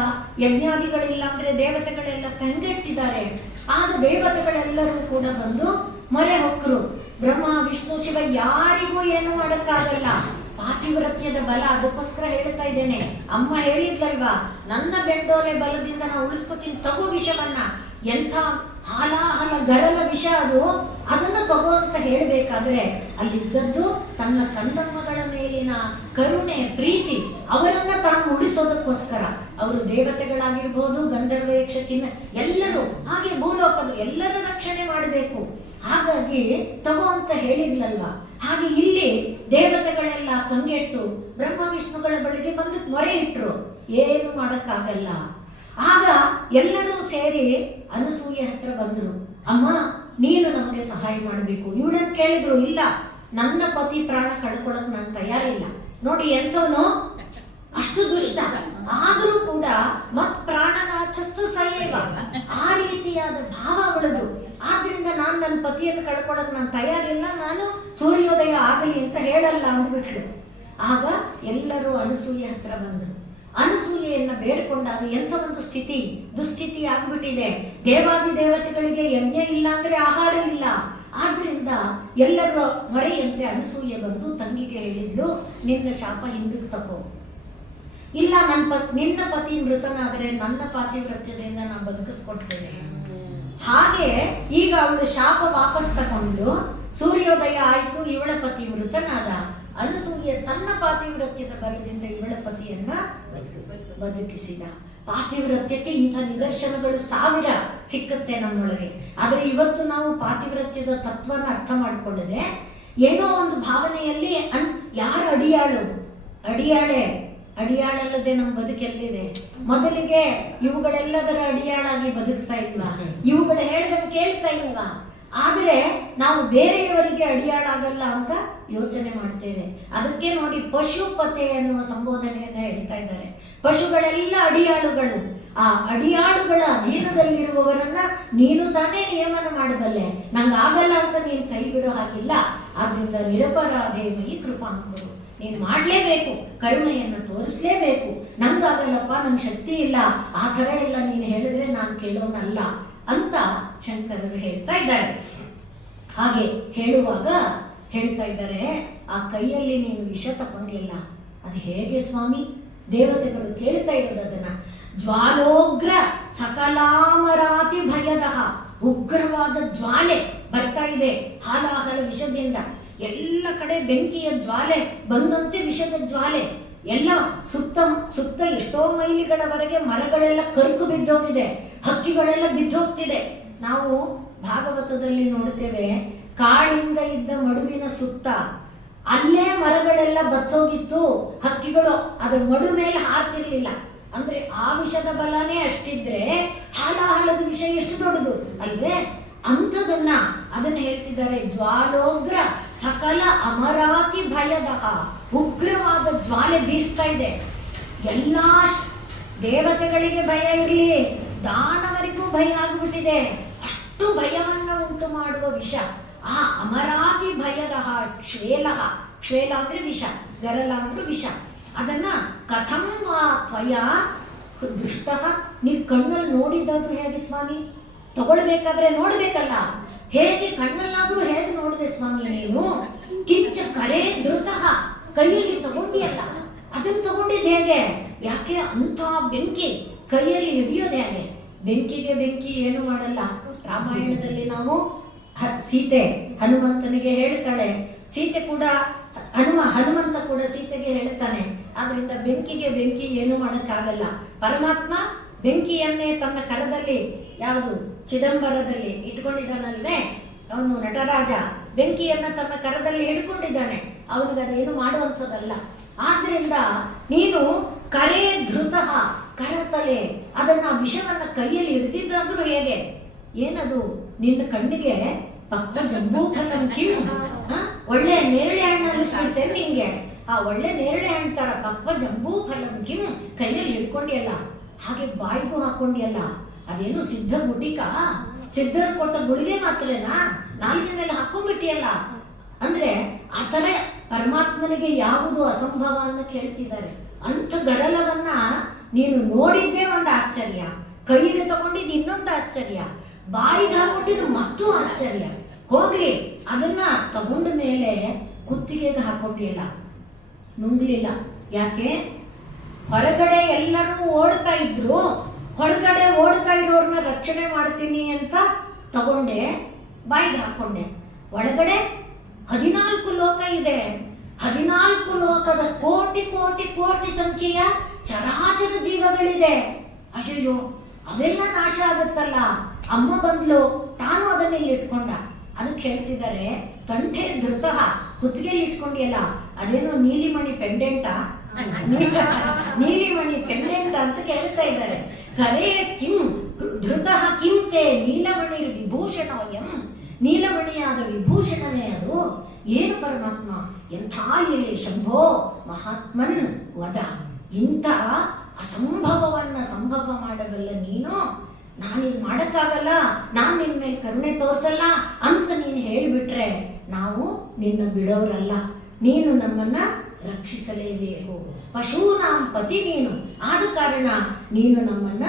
ಯಜ್ಞಾದಿಗಳಿಲ್ಲ ಅಂದ್ರೆ ದೇವತೆಗಳೆಲ್ಲ ಕಂಗೆಟ್ಟಿದ್ದಾರೆ. ಆಗ ದೇವತೆಗಳೆಲ್ಲರೂ ಕೂಡ ಬಂದು ಮೊರೆ ಹೊಕ್ಕರು. ಬ್ರಹ್ಮ ವಿಷ್ಣು ಶಿವ ಯಾರಿಗೂ ಏನು ಮಾಡಕ್ಕಾಗಲ್ಲ, ಪಾತಿವ್ರತ್ಯದ ಬಲ. ಅದಕ್ಕೋಸ್ಕರ ಹೇಳ್ತಾ ಇದ್ದೇನೆ, ಅಮ್ಮ ಹೇಳಿದ್ಲಲ್ವಾ, ನನ್ನ ಬೆಂಡೋಲೆ ಬಲದಿಂದ ನಾವು ಉಳಿಸ್ಕೊತೀನಿ, ತಗೋ ವಿಷವನ್ನ. ಎಂಥ ಹಾಲಾಹಲ ಹಾಲಾಹಲ ಗರಲ ವಿಷ ಅದು, ಅದನ್ನು ತಗೋ ಅಂತ ಹೇಳಬೇಕಾದ್ರೆ ಅಲ್ಲಿದ್ದದ್ದು ತನ್ನ ಕಂದಮ್ಮಗಳ ಮೇಲಿನ ಕರುಣೆ ಪ್ರೀತಿ, ಅವರನ್ನ ತಾನು ಉಳಿಸೋದಕ್ಕೋಸ್ಕರ. ಅವರು ದೇವತೆಗಳಾಗಿರ್ಬೋದು, ಗಂಧರ್ವ ಯಕ್ಷ ಕಿನ್ನ ಎಲ್ಲರೂ, ಹಾಗೆ ಭೂಲೋಕದ ಎಲ್ಲರ ರಕ್ಷಣೆ ಮಾಡಬೇಕು. ಹಾಗಾಗಿ ತಗೋ ಅಂತ ಹೇಳಿದ್ಲಲ್ವ. ಹಾಗೆ ಇಲ್ಲಿ ದೇವತೆಗಳೆಲ್ಲ ಕಂಗೆಟ್ಟು ಬ್ರಹ್ಮ ವಿಷ್ಣುಗಳ ಬಳಿಗೆ ಬಂದು ಮೊರೆ ಇಟ್ರು, ಏನು ಮಾಡೋಕ್ಕಾಗಲ್ಲ. ಆಗ ಎಲ್ಲರೂ ಸೇರಿ ಅನಸೂಯೆ ಹತ್ರ ಬಂದ್ರು, ಅಮ್ಮ ನೀನು ನಮಗೆ ಸಹಾಯ ಮಾಡಬೇಕು. ಇವಳನ್ನು ಕೇಳಿದ್ರು, ಇಲ್ಲ ನನ್ನ ಪತಿ ಪ್ರಾಣ ಕಳ್ಕೊಳಕ್ ನಾನು ತಯಾರಿಲ್ಲ. ನೋಡಿ ಎಂಥವನು, ಅಷ್ಟು ದುಷ್ಟ, ಆದರೂ ಕೂಡ ಮತ್ ಪ್ರಾಣನಾಥಸ್ತು ಸಯೇವ, ಆ ರೀತಿಯಾದ ಭಾವ ಅವಳದು. ಆದ್ರಿಂದ ನಾನು ನನ್ನ ಪತಿಯನ್ನು ಕಳ್ಕೊಳಕ್ ನಾನು ತಯಾರಿಲ್ಲ, ನಾನು ಸೂರ್ಯೋದಯ ಆಗಲಿ ಅಂತ ಹೇಳಲ್ಲ ಅಂದ್ಬಿಟ್ಲು. ಆಗ ಎಲ್ಲರೂ ಅನಸೂಯೆ ಹತ್ರ ಬಂದರು. ಅನಸೂಯೆಯನ್ನ ಬೇಡ್ಕೊಂಡಾಗ ಎಂಥ ಒಂದು ಸ್ಥಿತಿ, ದುಸ್ಥಿತಿ ಆಗ್ಬಿಟ್ಟಿದೆ. ದೇವಾದಿ ದೇವತೆಗಳಿಗೆ ಯಜ್ಞ ಇಲ್ಲ ಅಂದ್ರೆ ಆಹಾರ ಇಲ್ಲ. ಆದ್ರಿಂದ ಎಲ್ಲರ ಹೊರೆಯಂತೆ ಅನಸೂಯೆ ಬಂದು ತಂಗಿಗೆ ಹೇಳಿದ್ಲು, ನಿನ್ನ ಶಾಪ ಹಿಂದಕ್ಕೆ ತಗೋ. ಇಲ್ಲ ನಿನ್ನ ಪತಿ ಮೃತನಾದರೆ ನನ್ನ ಪಾತಿವ್ರತ್ಯದಿಂದ ನಾನು ಬದುಕಿಸ್ಕೊಡ್ತೇನೆ. ಹಾಗೆ ಈಗ ಅವಳು ಶಾಪ ವಾಪಸ್ ತಗೊಂಡು ಸೂರ್ಯೋದಯ ಆಯ್ತು, ಇವಳ ಪತಿ ಮೃತನಾದ. ಅನಸೂಯೆ ತನ್ನ ಪಾತಿವ್ರತ್ಯದ ಬಲದಿಂದ ಇವಳ ಪತಿಯನ್ನ ಬದುಕಿಸಿದ. ಪಾತಿವ್ರತ್ಯಕ್ಕೆ ಇಂಥ ನಿದರ್ಶನಗಳು 1000 ಸಿಕ್ಕತ್ತೆ ನಮ್ಮೊಳಗೆ. ಆದರೆ ಇವತ್ತು ನಾವು ಪಾತಿವ್ರತ್ಯದ ತತ್ವನ ಅರ್ಥ ಮಾಡಿಕೊಳ್ಳದೆ ಏನೋ ಒಂದು ಭಾವನೆಯಲ್ಲಿ ಯಾರು ಅಡಿಯಾಳಲ್ಲದೆ ನಮ್ಮ ಬದುಕೆಲ್ಲಿದೆ. ಮೊದಲಿಗೆ ಇವುಗಳೆಲ್ಲದರ ಅಡಿಯಾಳಾಗಿ ಬದುಕ್ತಾ ಇಲ್ವಾ, ಇವುಗಳು ಹೇಳ್ದಂಗೆ ಕೇಳ್ತಾ ಇಲ್ವಾ. ಆದರೆ ನಾವು ಬೇರೆಯವರಿಗೆ ಅಡಿಯಾಳಾಗಲ್ಲ ಅಂತ ಯೋಚನೆ ಮಾಡ್ತೇವೆ. ಅದಕ್ಕೆ ನೋಡಿ ಪಶುಪತೆ ಎನ್ನುವ ಸಂಬೋಧನೆಯನ್ನ ಹೇಳ್ತಾ ಇದ್ದಾರೆ. ಪಶುಗಳೆಲ್ಲ ಅಡಿಯಾಳುಗಳು. ಆ ಅಡಿಯಾಳುಗಳ ಅಧೀನದಲ್ಲಿರುವವರನ್ನ ನೀನು ತಾನೇ ನಿಯಮನ ಮಾಡಬಲ್ಲೆ, ನಂಗಾಗಲ್ಲ ಅಂತ ನೀನು ಕೈ ಬಿಡೋ ಹಾಗಿಲ್ಲ. ಆದ್ರಿಂದ ನಿರಪರಾಧೇ ಮಯಿ ಕೃಪಾಂಕರು, ನೀನು ಮಾಡಲೇಬೇಕು, ಕರುಣೆಯನ್ನು ತೋರಿಸಲೇಬೇಕು. ನಂಗಾಗಲ್ಲಪ್ಪ, ನಂಗೆ ಶಕ್ತಿ ಇಲ್ಲ, ಆ ಥರ ಎಲ್ಲ ನೀನು ಹೇಳಿದ್ರೆ ನಾನು ಕೇಳೋನಲ್ಲ ಅಂತ ಶಂಕರರು ಹೇಳ್ತಾ ಇದ್ದಾರೆ. ಹಾಗೆ ಹೇಳುವಾಗ ಹೇಳ್ತಾ ಇದ್ದಾರೆ, ಆ ಕೈಯಲ್ಲಿ ನೀನು ವಿಷ ತಗೊಂಡಿಲ್ಲ, ಅದು ಹೇಗೆ ಸ್ವಾಮಿ? ದೇವತೆಗಳು ಕೇಳ್ತಾ ಇರೋದು ಅದನ್ನ. ಜ್ವಾಲೋಗ್ರ ಸಕಲಾಮರಾತಿ ಭಯದ, ಉಗ್ರವಾದ ಜ್ವಾಲೆ ಬರ್ತಾ ಇದೆ ಹಾಲಾಹಲ ವಿಷದಿಂದ. ಎಲ್ಲ ಕಡೆ ಬೆಂಕಿಯ ಜ್ವಾಲೆ ಬಂದಂತೆ ವಿಷದ ಜ್ವಾಲೆ. ಎಲ್ಲ ಸುತ್ತ ಎಷ್ಟೋ ಮೈಲಿಗಳವರೆಗೆ ಮರಗಳೆಲ್ಲ ಕರುಕು ಬಿದ್ದೋಗಿದೆ, ಹಕ್ಕಿಗಳೆಲ್ಲ ಬಿದ್ದೋಗ್ತಿದೆ. ನಾವು ಭಾಗವತದಲ್ಲಿ ನೋಡ್ತೇವೆ, ಕಾಳಿಂಗ ಇದ್ದ ಮಡುವಿನ ಸುತ್ತ ಅಲ್ಲೇ ಮರಗಳೆಲ್ಲ ಬತ್ತೋಗಿತ್ತು, ಹಕ್ಕಿಗಳು ಅದರ ಮಡು ಮೇಲೆ ಹಾರ್ತಿರ್ಲಿಲ್ಲ. ಅಂದ್ರೆ ಆ ವಿಷದ ಬಲನೇ ಅಷ್ಟಿದ್ರೆ ಹಾಲಾಹಲದ ವಿಷ ಎಷ್ಟು ದೊಡ್ಡದು ಅಲ್ವೇ? ಅಂಥದನ್ನ ಅದನ್ನ ಹೇಳ್ತಿದ್ದಾರೆ. ಜ್ವಾಲೋಗ್ರ ಸಕಲ ಅಮರಾತಿ ಭಯದಹ, ಉಗ್ರವಾದ ಜ್ವಾಲೆ ಬೀಸ್ತಾ ಇದೆ. ಎಲ್ಲ ದೇವತೆಗಳಿಗೆ ಭಯ ಇರಲಿ, ದಾನವರಿಗೂ ಭಯ ಆಗ್ಬಿಟ್ಟಿದೆ. ಅಷ್ಟು ಭಯವನ್ನ ಉಂಟು ಮಾಡುವ ವಿಷ ಆ ಅಮರಾತಿ ಭಯದಹ. ಕ್ಷೇಲ ಅಂದ್ರೆ ವಿಷ, ಗರಲ ಅಂದ್ರೆ ವಿಷ. ಅದನ್ನ ಕಥಂ ವಾ ತ್ವಯ ದುಷ್ಟ, ನೀವು ಕಣ್ಣಲ್ಲಿ ನೋಡಿದ್ದಾದ್ರೂ ಹೇಗೆ ಸ್ವಾಮಿ? ತಗೊಳ್ಬೇಕಾದ್ರೆ ನೋಡ್ಬೇಕಲ್ಲ, ಹೇಗೆ ಕಣ್ಣಲ್ಲಾದ್ರೂ ಹೇಗೆ ನೋಡಿದೆ ಸ್ವಾಮಿ ನೀನು? ಕಿಂಚ ಕರೆ ಧೃತಃ, ಕೈಯಲ್ಲಿ ತಗೊಂಡಿಯಲ್ಲ, ಅದನ್ನು ತಗೊಂಡಿದ್ದು ಹೇಗೆ? ಯಾಕೆ ಅಂಥ ಬೆಂಕಿ ಕೈಯಲ್ಲಿ ಹಿಡಿಯೋದು ಹೇಗೆ? ಬೆಂಕಿ ಏನು ಮಾಡಲ್ಲ. ರಾಮಾಯಣದಲ್ಲಿ ನಾವು ಸೀತೆ ಹನುಮಂತನಿಗೆ ಹೇಳ್ತಾಳೆ, ಸೀತೆ ಕೂಡ ಹನುಮಂತ ಕೂಡ ಸೀತೆಗೆ ಹೇಳ್ತಾನೆ. ಆದ್ರಿಂದ ಬೆಂಕಿ ಏನು ಮಾಡೋಕ್ಕಾಗಲ್ಲ. ಪರಮಾತ್ಮ ಬೆಂಕಿಯನ್ನೇ ತನ್ನ ಕರದಲ್ಲಿ, ಯಾವುದು ಚಿದಂಬರದಲ್ಲಿ ಇಟ್ಕೊಂಡಿದ್ದಾನಲ್ವೇ ಅವನು ನಟರಾಜ, ಬೆಂಕಿಯನ್ನ ತನ್ನ ಕರದಲ್ಲಿ ಹಿಡ್ಕೊಂಡಿದ್ದಾನೆ. ಅವನಿಗದೇನು ಮಾಡುವಂಥದ್ದಲ್ಲ. ಆದ್ರಿಂದ ನೀನು ಕರೆ ಧೃತಃ, ಕರತಲೆ, ಅದನ್ನ ವಿಷವನ್ನ ಕೈಯಲ್ಲಿ ಹಿಡಿದಿದ್ದಾದ್ರೂ ಹೇಗೆ? ಏನದು? ನಿನ್ನ ಕಣ್ಣಿಗೆ ಪಕ್ಕ ಜಂಬೂ ಫಲಂ ಕಿವು, ಒಳ್ಳೆ ನೇರಳೆ ಹಣ್ಣು ಅನಿಸ್ಬಿಡ್ತೇನೆ ನಿಂಗೆ. ಆ ಒಳ್ಳೆ ನೇರಳೆ ಹಣ್ಣು ತರ ಪಕ್ಕ ಜಂಬೂ ಫಲಂ ಕಿವು ಕೈಯಲ್ಲಿ ಹಿಡ್ಕೊಂಡಿಯಲ್ಲ, ಹಾಗೆ ಬಾಯಿಗೂ ಹಾಕೊಂಡಿಯಲ್ಲ. ಅದೇನು ಸಿದ್ಧ ಗುಟಿಕ, ಸಿದ್ಧರು ಕೊಟ್ಟ ಗುಳಿಗೆ ಮಾತ್ರನಾ ನಾಲ್ಗೆ ಮೇಲೆ ಹಾಕೊಂಡ್ಬಿಟ್ಟಿಯಲ್ಲ. ಅಂದ್ರೆ ಆ ಥರ ಪರಮಾತ್ಮನಿಗೆ ಯಾವುದು ಅಸಂಭವ ಅಂತ ಕೇಳ್ತಿದ್ದಾರೆ. ಅಂಥ ಗರಲವನ್ನ ನೀನು ನೋಡಿದ್ದೇ ಒಂದು ಆಶ್ಚರ್ಯ, ಕೈಗೆ ತಗೊಂಡಿದ್ದು ಇನ್ನೊಂದು ಆಶ್ಚರ್ಯ, ಬಾಯಿಗೆ ಹಾಕೊಂಡಿದ್ದು ಮತ್ತೂ ಆಶ್ಚರ್ಯ. ಹೋಗ್ಲಿ, ಅದನ್ನ ತಗೊಂಡ ಮೇಲೆ ಕುತ್ತಿಗೆಗೆ ಹಾಕೊಂಡಿಲ್ಲ, ನುಂಗ್ಲಿಲ್ಲ. ಯಾಕೆ? ಹೊರಗಡೆ ಎಲ್ಲರೂ ಓಡ್ತಾ ಇದ್ರು, ಹೊರಗಡೆ ಓಡ್ತಾ ಇರೋರ್ನ ರಕ್ಷಣೆ ಮಾಡ್ತೀನಿ ಅಂತ ತಗೊಂಡೆ, ಬಾಯಿಗೆ ಹಾಕೊಂಡೆ. ಒಳಗಡೆ 14 ಲೋಕ ಇದೆ. 14 ಲೋಕದ ಕೋಟಿ ಕೋಟಿ ಕೋಟಿ ಸಂಖ್ಯೆಯ ಚರಾಚರ ಜೀವಗಳಿದೆ. ಅಯ್ಯಯ್ಯೋ, ಅವೆಲ್ಲ ನಾಶ ಆಗುತ್ತಲ್ಲ. ಅಮ್ಮ ಬಂದ್ಲು, ತಾನು ಅದನ್ನೆಲ್ಲಿ ಇಟ್ಕೊಂಡ. ಅದಕ್ಕೆ ಹೇಳ್ತಿದ್ದಾರೆ, ಕಂಠೆ ಧೃತಃ, ಕುತ್ತಿಗೆಯಲ್ಲಿ ಇಟ್ಕೊಂಡಿಯಲ್ಲ, ಅದೇನೋ ನೀಲಿಮಣಿ ಪೆಂಡೆಂಟ, ನೀಲಿಮಣಿ ಪೆಂಡೆಂಟ ಅಂತ ಕೇಳ್ತಾ ಇದ್ದಾರೆ. ಕರೆ ಕಿಂ ಧೃತಃ ಕಿಂ ತೇ ನೀಲಮಣಿ ವಿಭೂಷಣವಯಂ, ನೀಲಮಣಿಯಾದ ವಿಭೂಷಣವೇ ಅದು. ಏನು ಪರಮಾತ್ಮ, ಎಂಥ ಲೀಲೆ ಶಂಭೋ ಮಹಾತ್ಮನ್ ವದ. ಇಂಥ ಅಸಂಭವವನ್ನ ಸಂಭವ ಮಾಡಬಲ್ಲ ನೀನು. ನಾನಿದು ಮಾಡೋಕ್ಕಾಗಲ್ಲ, ನಾನು ನಿನ್ನ ಮೇಲೆ ಕರುಣೆ ತೋರಿಸಲ್ಲ ಅಂತ ನೀನು ಹೇಳಿಬಿಟ್ರೆ ನಾವು ನಿನ್ನ ಬಿಡೋರಲ್ಲ. ನೀನು ನಮ್ಮನ್ನ ರಕ್ಷಿಸಲೇಬೇಕು. ಪಶೂನಾಂ ಪತಿ ನೀನು, ಆದ ಕಾರಣ ನೀನು ನಮ್ಮನ್ನ